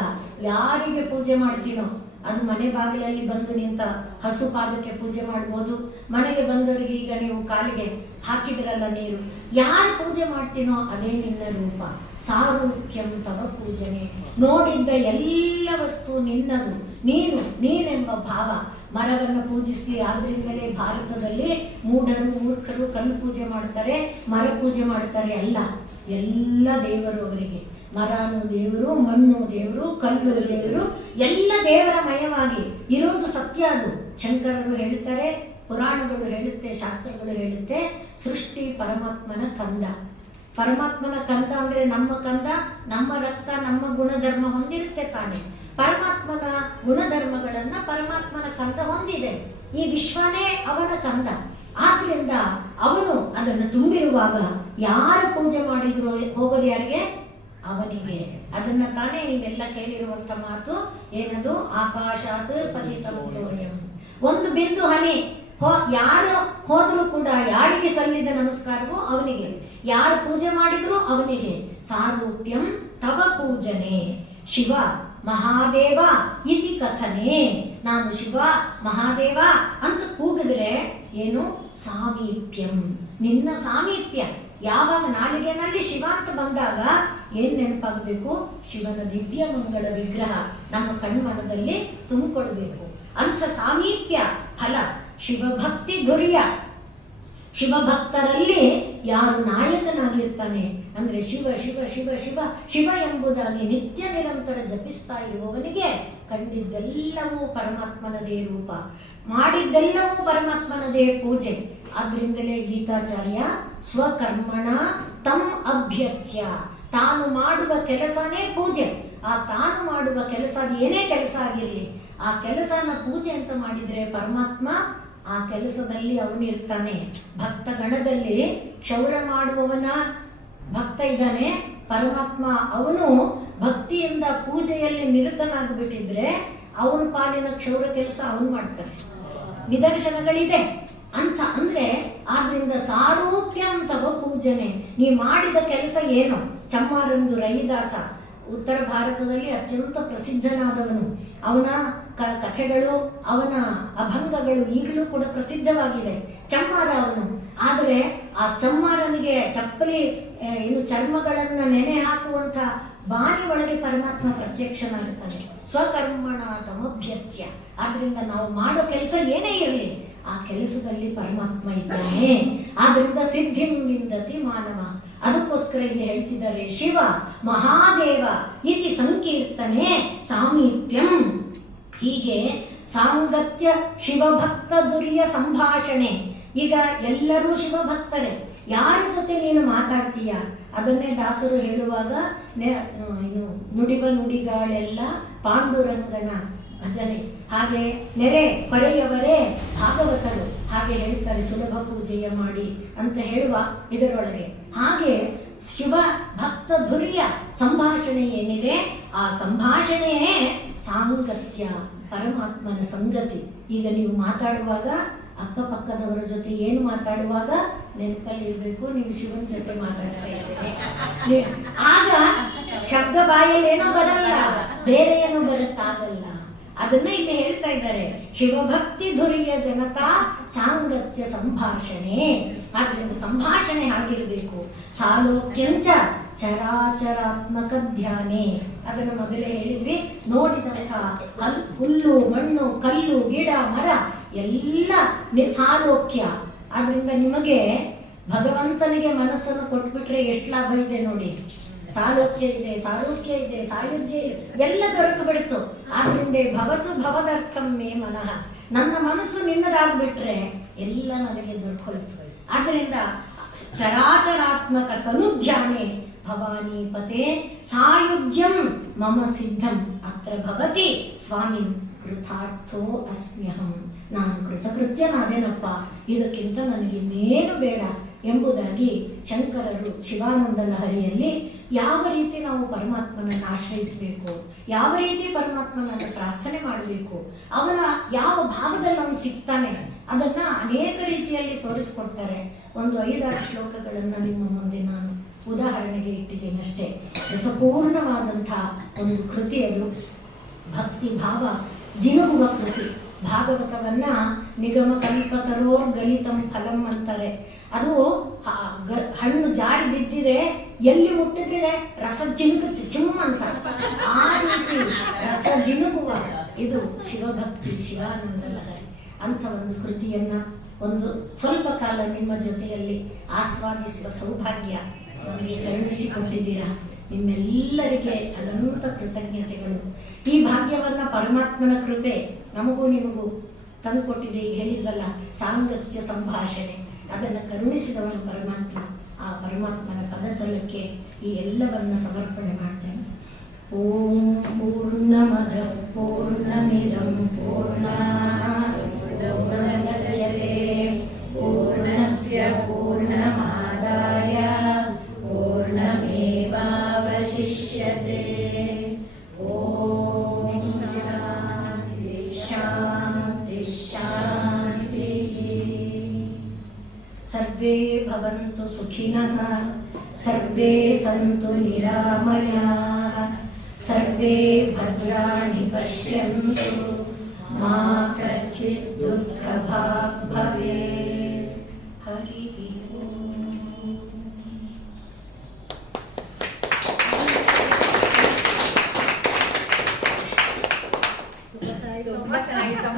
ಯಾರಿಗೆ ಪೂಜೆ ಮಾಡ್ತೀನೋ, ಅದು ಮನೆ ಬಾಗಿಲಲ್ಲಿ ಬಂದು ನಿಂತ ಹಸು ಪಾದಕ್ಕೆ ಪೂಜೆ ಮಾಡ್ಬೋದು, ಮನೆಗೆ ಬಂದವರಿಗೆ ಈಗ ನೀವು ಕಾಲಿಗೆ ಹಾಕಿದ್ರಲ್ಲ ನೀರು, ಯಾರು ಪೂಜೆ ಮಾಡ್ತೀನೋ ಅದೇ ನಿನ್ನ ರೂಪ. ಸಾರೂಪ್ಯಂ ತವ ಪೂಜನೆ, ನೋಡಿದ್ದ ಎಲ್ಲ ವಸ್ತು ನಿನ್ನದು, ನೀನೆಂಬ ಭಾವ. ಮರವನ್ನು ಪೂಜಿಸ್ತೀವಿ, ಆದ್ರಿಂದಲೇ ಭಾರತದಲ್ಲಿ ಮೂರ್ಖರು ಕಲ್ಲು ಪೂಜೆ ಮಾಡ್ತಾರೆ, ಮರ ಪೂಜೆ ಮಾಡ್ತಾರೆ. ಎಲ್ಲ ದೇವರು ಅವರಿಗೆ. ಮರನು ದೇವರು, ಮಣ್ಣು ದೇವರು, ಕಲ್ಲು ದೇವರು, ಎಲ್ಲ ದೇವರ ಮಯವಾಗಿ ಇರೋದು ಸತ್ಯ. ಅದು ಶಂಕರರು ಹೇಳುತ್ತಾರೆ, ಪುರಾಣಗಳು ಹೇಳುತ್ತೆ, ಶಾಸ್ತ್ರಗಳು ಹೇಳುತ್ತೆ, ಸೃಷ್ಟಿ ಪರಮಾತ್ಮನ ಕಂದ. ಪರಮಾತ್ಮನ ಕಂದ ಅಂದರೆ ನಮ್ಮ ಕಂದ, ನಮ್ಮ ರಕ್ತ, ನಮ್ಮ ಗುಣಧರ್ಮ ಹೊಂದಿರುತ್ತೆ ತಾನೆ. ಪರಮಾತ್ಮನ ಗುಣಧರ್ಮಗಳನ್ನು ಪರಮಾತ್ಮನ ಕಂದ ಹೊಂದಿದೆ. ಈ ವಿಶ್ವನೇ ಅವನ ಕಂದ. ಆದ್ರಿಂದ ಅವನು ಅದನ್ನು ತುಂಬಿರುವಾಗ ಯಾರು ಪೂಜೆ ಮಾಡಿದ್ರು ಹೋಗೋದು ಯಾರಿಗೆ? ಅವನಿಗೆ. ಅದನ್ನ ತಾನೇ ನೀವೆಲ್ಲ ಕೇಳಿರುವಂತ ಮಾತು ಏನದು? ಆಕಾಶಾತ್ ಪತಿತಂ ತೋಯಂ. ಒಂದು ಬಿಂದು ಹನಿ ಯಾರು ಹೋದ್ರೂ ಕೂಡ ಯಾರಿಗೆ ಸಲ್ಲಿದ ನಮಸ್ಕಾರವೋ ಅವನಿಗೆ, ಯಾರು ಪೂಜೆ ಮಾಡಿದ್ರು ಅವನಿಗೆ. ಸಾರೂಪ್ಯಂ ತವ ಪೂಜನೆ ಶಿವ ಮಹಾದೇವ ಇತಿ ಕಥನೆ. ನಾನು ಶಿವ ಮಹಾದೇವ ಅಂತ ಕೂಗಿದ್ರೆ ಏನು? ಸಾಮೀಪ್ಯಂ, ನಿನ್ನ ಸಾಮೀಪ್ಯ. ಯಾವಾಗ ನಾಲಿಗೆನಲ್ಲಿ ಶಿವ ಅಂತ ಬಂದಾಗ ಏನ್ ನೆನಪಾಗಬೇಕು? ಶಿವನ ದಿವ್ಯ ಮಂಗಳ ವಿಗ್ರಹ ನಮ್ಮ ಕಣ್ಮನದಲ್ಲಿ ತುಂಬಿಕೊಡ್ಬೇಕು. ಅಂಥ ಸಾಮೀಪ್ಯ ಫಲ ಶಿವಭಕ್ತಿ ಧುರ್ಯ. ಶಿವಭಕ್ತರಲ್ಲಿ ಯಾರು ನಾಯಕನಾಗಿರ್ತಾನೆ ಅಂದ್ರೆ ಶಿವ ಶಿವ ಶಿವ ಶಿವ ಶಿವ ಎಂಬುದಾಗಿ ನಿತ್ಯ ನಿರಂತರ ಜಪಿಸ್ತಾ ಇರುವವನಿಗೆ ಕಂಡಿದ್ದೆಲ್ಲವೂ ಪರಮಾತ್ಮನದೇ ರೂಪ, ಮಾಡಿದ್ದೆಲ್ಲವೂ ಪರಮಾತ್ಮನದೇ ಪೂಜೆ. ಆದ್ರಿಂದಲೇ ಗೀತಾಚಾರ್ಯ ಸ್ವಕರ್ಮಣ ತಮ್ ಅಭ್ಯರ್ಚ್ಯ, ತಾನು ಮಾಡುವ ಕೆಲಸನೇ ಪೂಜೆ. ಆ ತಾನು ಮಾಡುವ ಕೆಲಸ, ಅದು ಏನೇ ಕೆಲಸ ಆಗಿರಲಿ, ಆ ಕೆಲಸನ ಪೂಜೆ ಅಂತ ಮಾಡಿದರೆ ಪರಮಾತ್ಮ ಆ ಕೆಲಸದಲ್ಲಿ ಅವನು ಇರ್ತಾನೆ. ಭಕ್ತ ಗಣದಲ್ಲಿ ಕ್ಷೌರ ಮಾಡುವವನ ಭಕ್ತ ಇದ್ದಾನೆ, ಪರಮಾತ್ಮ ಅವನು ಭಕ್ತಿಯಿಂದ ಪೂಜೆಯಲ್ಲಿ ನಿರತನಾಗಿಬಿಟ್ಟಿದ್ರೆ ಅವನ ಪಾಲಿನ ಕ್ಷೌರ ಕೆಲಸ ಅವನು ಮಾಡ್ತಾನೆ. ನಿದರ್ಶನಗಳಿದೆ ಅಂತ ಅಂದ್ರೆ. ಆದ್ರಿಂದ ಸಾರೂಪ್ಯ ಅಂತವ ಪೂಜನೆ. ನೀ ಮಾಡಿದ ಕೆಲಸ ಏನು? ಚಮ್ಮಾರಂದು ರೈದಾಸ ಉತ್ತರ ಭಾರತದಲ್ಲಿ ಅತ್ಯಂತ ಪ್ರಸಿದ್ಧನಾದವನು. ಅವನ ಕಥೆಗಳು, ಅವನ ಅಭಂಗಗಳು ಈಗಲೂ ಕೂಡ ಪ್ರಸಿದ್ಧವಾಗಿದೆ. ಚಮ್ಮಾರ ಅವನು. ಆದರೆ ಆ ಚಮ್ಮಾರನಿಗೆ ಚಪ್ಪಲಿ ಚರ್ಮಗಳನ್ನು ನೆನೆ ಹಾಕುವಂಥ ಬಾನಿ ಒಳಗೆ ಪರಮಾತ್ಮ ಪ್ರತ್ಯಕ್ಷನಾಗುತ್ತಾನೆ. ಸ್ವಕರ್ಮಣ ತಮಭ್ಯರ್ಚ್ಯ. ಆದ್ರಿಂದ ನಾವು ಮಾಡೋ ಕೆಲಸ ಏನೇ ಇರಲಿ ಆ ಕೆಲಸದಲ್ಲಿ ಪರಮಾತ್ಮ ಇದ್ದಾನೆ. ಆದ್ರಿಂದ ಸಿದ್ಧಿಂ ವಿಂದತಿ ಮಾನವ. ಅದಕ್ಕೋಸ್ಕರ ಇಲ್ಲಿ ಹೇಳ್ತಿದ್ದಾರೆ ಶಿವ ಮಹಾದೇವ ಇತಿ ಸಂಕೀರ್ತನೆ ಸಾಮೀಪ್ಯಂ. ಹೀಗೆ ಸಾಂಗತ್ಯ ಶಿವಭಕ್ತ ದುರ್ಯ ಸಂಭಾಷಣೆ. ಈಗ ಎಲ್ಲರೂ ಶಿವಭಕ್ತರೇ. ಯಾರ ಜೊತೆ ನೀನು ಮಾತಾಡ್ತೀಯ ಅದನ್ನೇ ದಾಸರು ಹೇಳುವಾಗ ನುಡಿವ ನುಡಿಗಳೆಲ್ಲ ಪಾಂಡುರಂಗನ ಭಜನೆ. ಹಾಗೆ ನೆರೆ ಹೊರೆಯವರೇ ಭಾಗವತರು ಹಾಗೆ ಹೇಳ್ತಾರೆ, ಸುಲಭ ಪೂಜೆಯ ಮಾಡಿ ಅಂತ ಹೇಳುವ ಇದರೊಳಗೆ. ಹಾಗೆ ಶಿವ ಭಕ್ತ ಧುರ್ಯ ಸಂಭಾಷಣೆ ಏನಿದೆ ಆ ಸಂಭಾಷಣೆಯೇ ಸಾಂಗತ್ಯ, ಪರಮಾತ್ಮನ ಸಂಗತಿ. ಈಗ ನೀವು ಮಾತಾಡುವಾಗ ಅಕ್ಕಪಕ್ಕದವರ ಜೊತೆ ಏನು ಮಾತಾಡುವಾಗ ನೆನಪಲ್ಲಿ ಇರಬೇಕು, ನೀವು ಶಿವನ ಜೊತೆ ಮಾತಾಡ್ತಾ ಇದ್ದೀರಿ. ಆಗ ಶಬ್ದ ಬಾಯಲ್ಲಿ ಏನೋ ಬರಲ್ಲ, ಬೇರೆ ಏನೋ ಬರುತ್ತಾಗಲ್ಲ. ಅದನ್ನ ಇಲ್ಲಿ ಹೇಳ್ತಾ ಇದ್ದಾರೆ, ಶಿವಭಕ್ತಿ ಧುರ್ಯ ಜನತಾ ಸಾಂಗತ್ಯ ಸಂಭಾಷಣೆ. ಆದ್ರಿಂದ ಸಂಭಾಷಣೆ ಆಗಿರಬೇಕು. ಸಾಲೋಕ್ಯಂಚ ಚರಾಚರಾತ್ಮಕ ಧ್ಯಾನೆ. ಅದನ್ನು ಮೊದಲೇ ಹೇಳಿದ್ವಿ. ನೋಡಿದಂಥ ಹುಲ್ಲು ಮಣ್ಣು ಕಲ್ಲು ಗಿಡ ಮರ ಎಲ್ಲ ಸಾಲೋಕ್ಯ. ಆದ್ರಿಂದ ನಿಮಗೆ ಭಗವಂತನಿಗೆ ಮನಸ್ಸನ್ನು ಕೊಟ್ಬಿಟ್ರೆ ಎಷ್ಟು ಲಾಭ ಇದೆ ನೋಡಿ. ಸಾಲೋಕ್ಯ ಇದೆ, ಸಾರೂಕ್ಯ ಇದೆ, ಸಾಯುಜ್ಯ ಇದೆ, ಎಲ್ಲ ದೊರಕಬಿಡ್ತು. ಆದ್ರಿಂದ ಭವತು ಭವದರ್ಥಂ ಮೇ ಮನಃ. ನನ್ನ ಮನಸ್ಸು ನಿನ್ನದಾಗ್ಬಿಟ್ರೆ ಎಲ್ಲ ನನಗೆ ದೊರಕೋಯ್ತು. ಆದ್ರಿಂದ ಚರಾಚರಾತ್ಮಕ ತನುಧ್ಯಾನೆ ಭವಾನಿ ಪತೆ ಸಾಯುಜ್ಯಂ ಮಮ ಸಿದ್ಧಂ ಅತ್ರ ಭವತಿ ಸ್ವಾಮಿ ಕೃತಾರ್ಥೋ ಅಸ್ಮ್ಯಹಂ. ನಾನು ಕೃತಕೃತ್ಯನಾದೇನಪ್ಪ, ಇದಕ್ಕಿಂತ ನನಗಿನ್ನೇನು ಬೇಡ ಎಂಬುದಾಗಿ ಶಂಕರರು ಶಿವಾನಂದ ಲಹರಿಯಲ್ಲಿ ಯಾವ ರೀತಿ ನಾವು ಪರಮಾತ್ಮನನ್ನು ಆಶ್ರಯಿಸಬೇಕು, ಯಾವ ರೀತಿ ಪರಮಾತ್ಮನನ್ನು ಪ್ರಾರ್ಥನೆ ಮಾಡಬೇಕು, ಅವನ ಯಾವ ಭಾವದಲ್ಲಿ ಅವನು ಸಿಗ್ತಾನೆ ಅದನ್ನು ಅನೇಕ ರೀತಿಯಲ್ಲಿ ತೋರಿಸ್ಕೊಡ್ತಾರೆ. ಒಂದು 5-6 ಶ್ಲೋಕಗಳನ್ನು ನಿಮ್ಮ ಮುಂದೆ ನಾನು ಉದಾಹರಣೆಗೆ ಇಟ್ಟಿದ್ದೇನೆ ಅಷ್ಟೇ. ರಸಪೂರ್ಣವಾದಂಥ ಒಂದು ಕೃತಿ ಅದು, ಭಕ್ತಿ ಭಾವ ಜಿನುಗುವ ಕೃತಿ. ಭಾಗವತವನ್ನ ನಿಗಮ ಕಲ್ಪತರೋರ್ ಗಲಿತಂ ಫಲಂ ಅಂತಾರೆ. ಅದು ಹಣ್ಣು ಜಾರಿ ಬಿದ್ದಿದೆ, ಎಲ್ಲಿ ಮುಟ್ಟಿದ್ರೆ ರಸ ಜಿನುಗುತ್ತೆ, ಚಿಮ್ಮ ಅಂತ. ಆ ರೀತಿ ರಸ ಜಿನುಗುವ ಇದು ಶಿವಭಕ್ತಿ, ಶಿವಾನಂದ ಲಹರಿ ಅಂತ ಒಂದು ಕೃತಿಯನ್ನ ಒಂದು ಸ್ವಲ್ಪ ಕಾಲ ನಿಮ್ಮ ಜೊತೆಯಲ್ಲಿ ಆಸ್ವಾದಿಸುವ ಸೌಭಾಗ್ಯ ನಮಗೆ ಕರುಣಿಸಿಕೊಟ್ಟಿದ್ದೀರಾ. ನಿಮ್ಮೆಲ್ಲರಿಗೆ ಅನಂತ ಕೃತಜ್ಞತೆಗಳು. ಈ ಭಾಗ್ಯವನ್ನ ಪರಮಾತ್ಮನ ಕೃಪೆ ನಮಗೂ ನಿಮಗೂ ತಂದುಕೊಟ್ಟಿದೆ. ಈಗ ಹೇಳಿದ್ವಲ್ಲ, ಸಾಂಗತ್ಯ ಸಂಭಾಷಣೆ, ಅದನ್ನು ಕರುಣಿಸಿದವನು ಪರಮಾತ್ಮ. ಆ ಪರಮಾತ್ಮನ ಪದತಲಕ್ಕೆ ಈ ಎಲ್ಲವನ್ನ ಸಮರ್ಪಣೆ ಮಾಡ್ತೇನೆ. ಓಂ ಪೂರ್ಣಮದ ಪೂರ್ಣಮಿದಂ ಪೂರ್ಣಾತ್ ಪೂರ್ಣಮುದಚ್ಯತೆ ಪೂರ್ಣಸ್ಯ ಪೂರ್ಣಮಾದಾಯ ಪೂರ್ಣಮೇವಾವಶಿಷ್ಯತೆ. ಓಂ ಶಾಂತಿ ಶಾಂತಿ ಶಾಂತಿ. ಸರ್ವೇ ಭವಂತು ಸುಖಿನಃ, ಸರ್ವೇ ಸಂತು ನಿರಾಮಯಾಃ, ಸರ್ವೇ ಭದ್ರಾಣಿ ಪಶ್ಯಂತು, ಮಾ ಕಶ್ಚಿತ್ ದುಃಖಭಾಗ್ ಭವೇತ್. ಹರಿ ಓಂ. ತುಂಬಾ ಚೆನ್ನಾಗಿತ್ತು.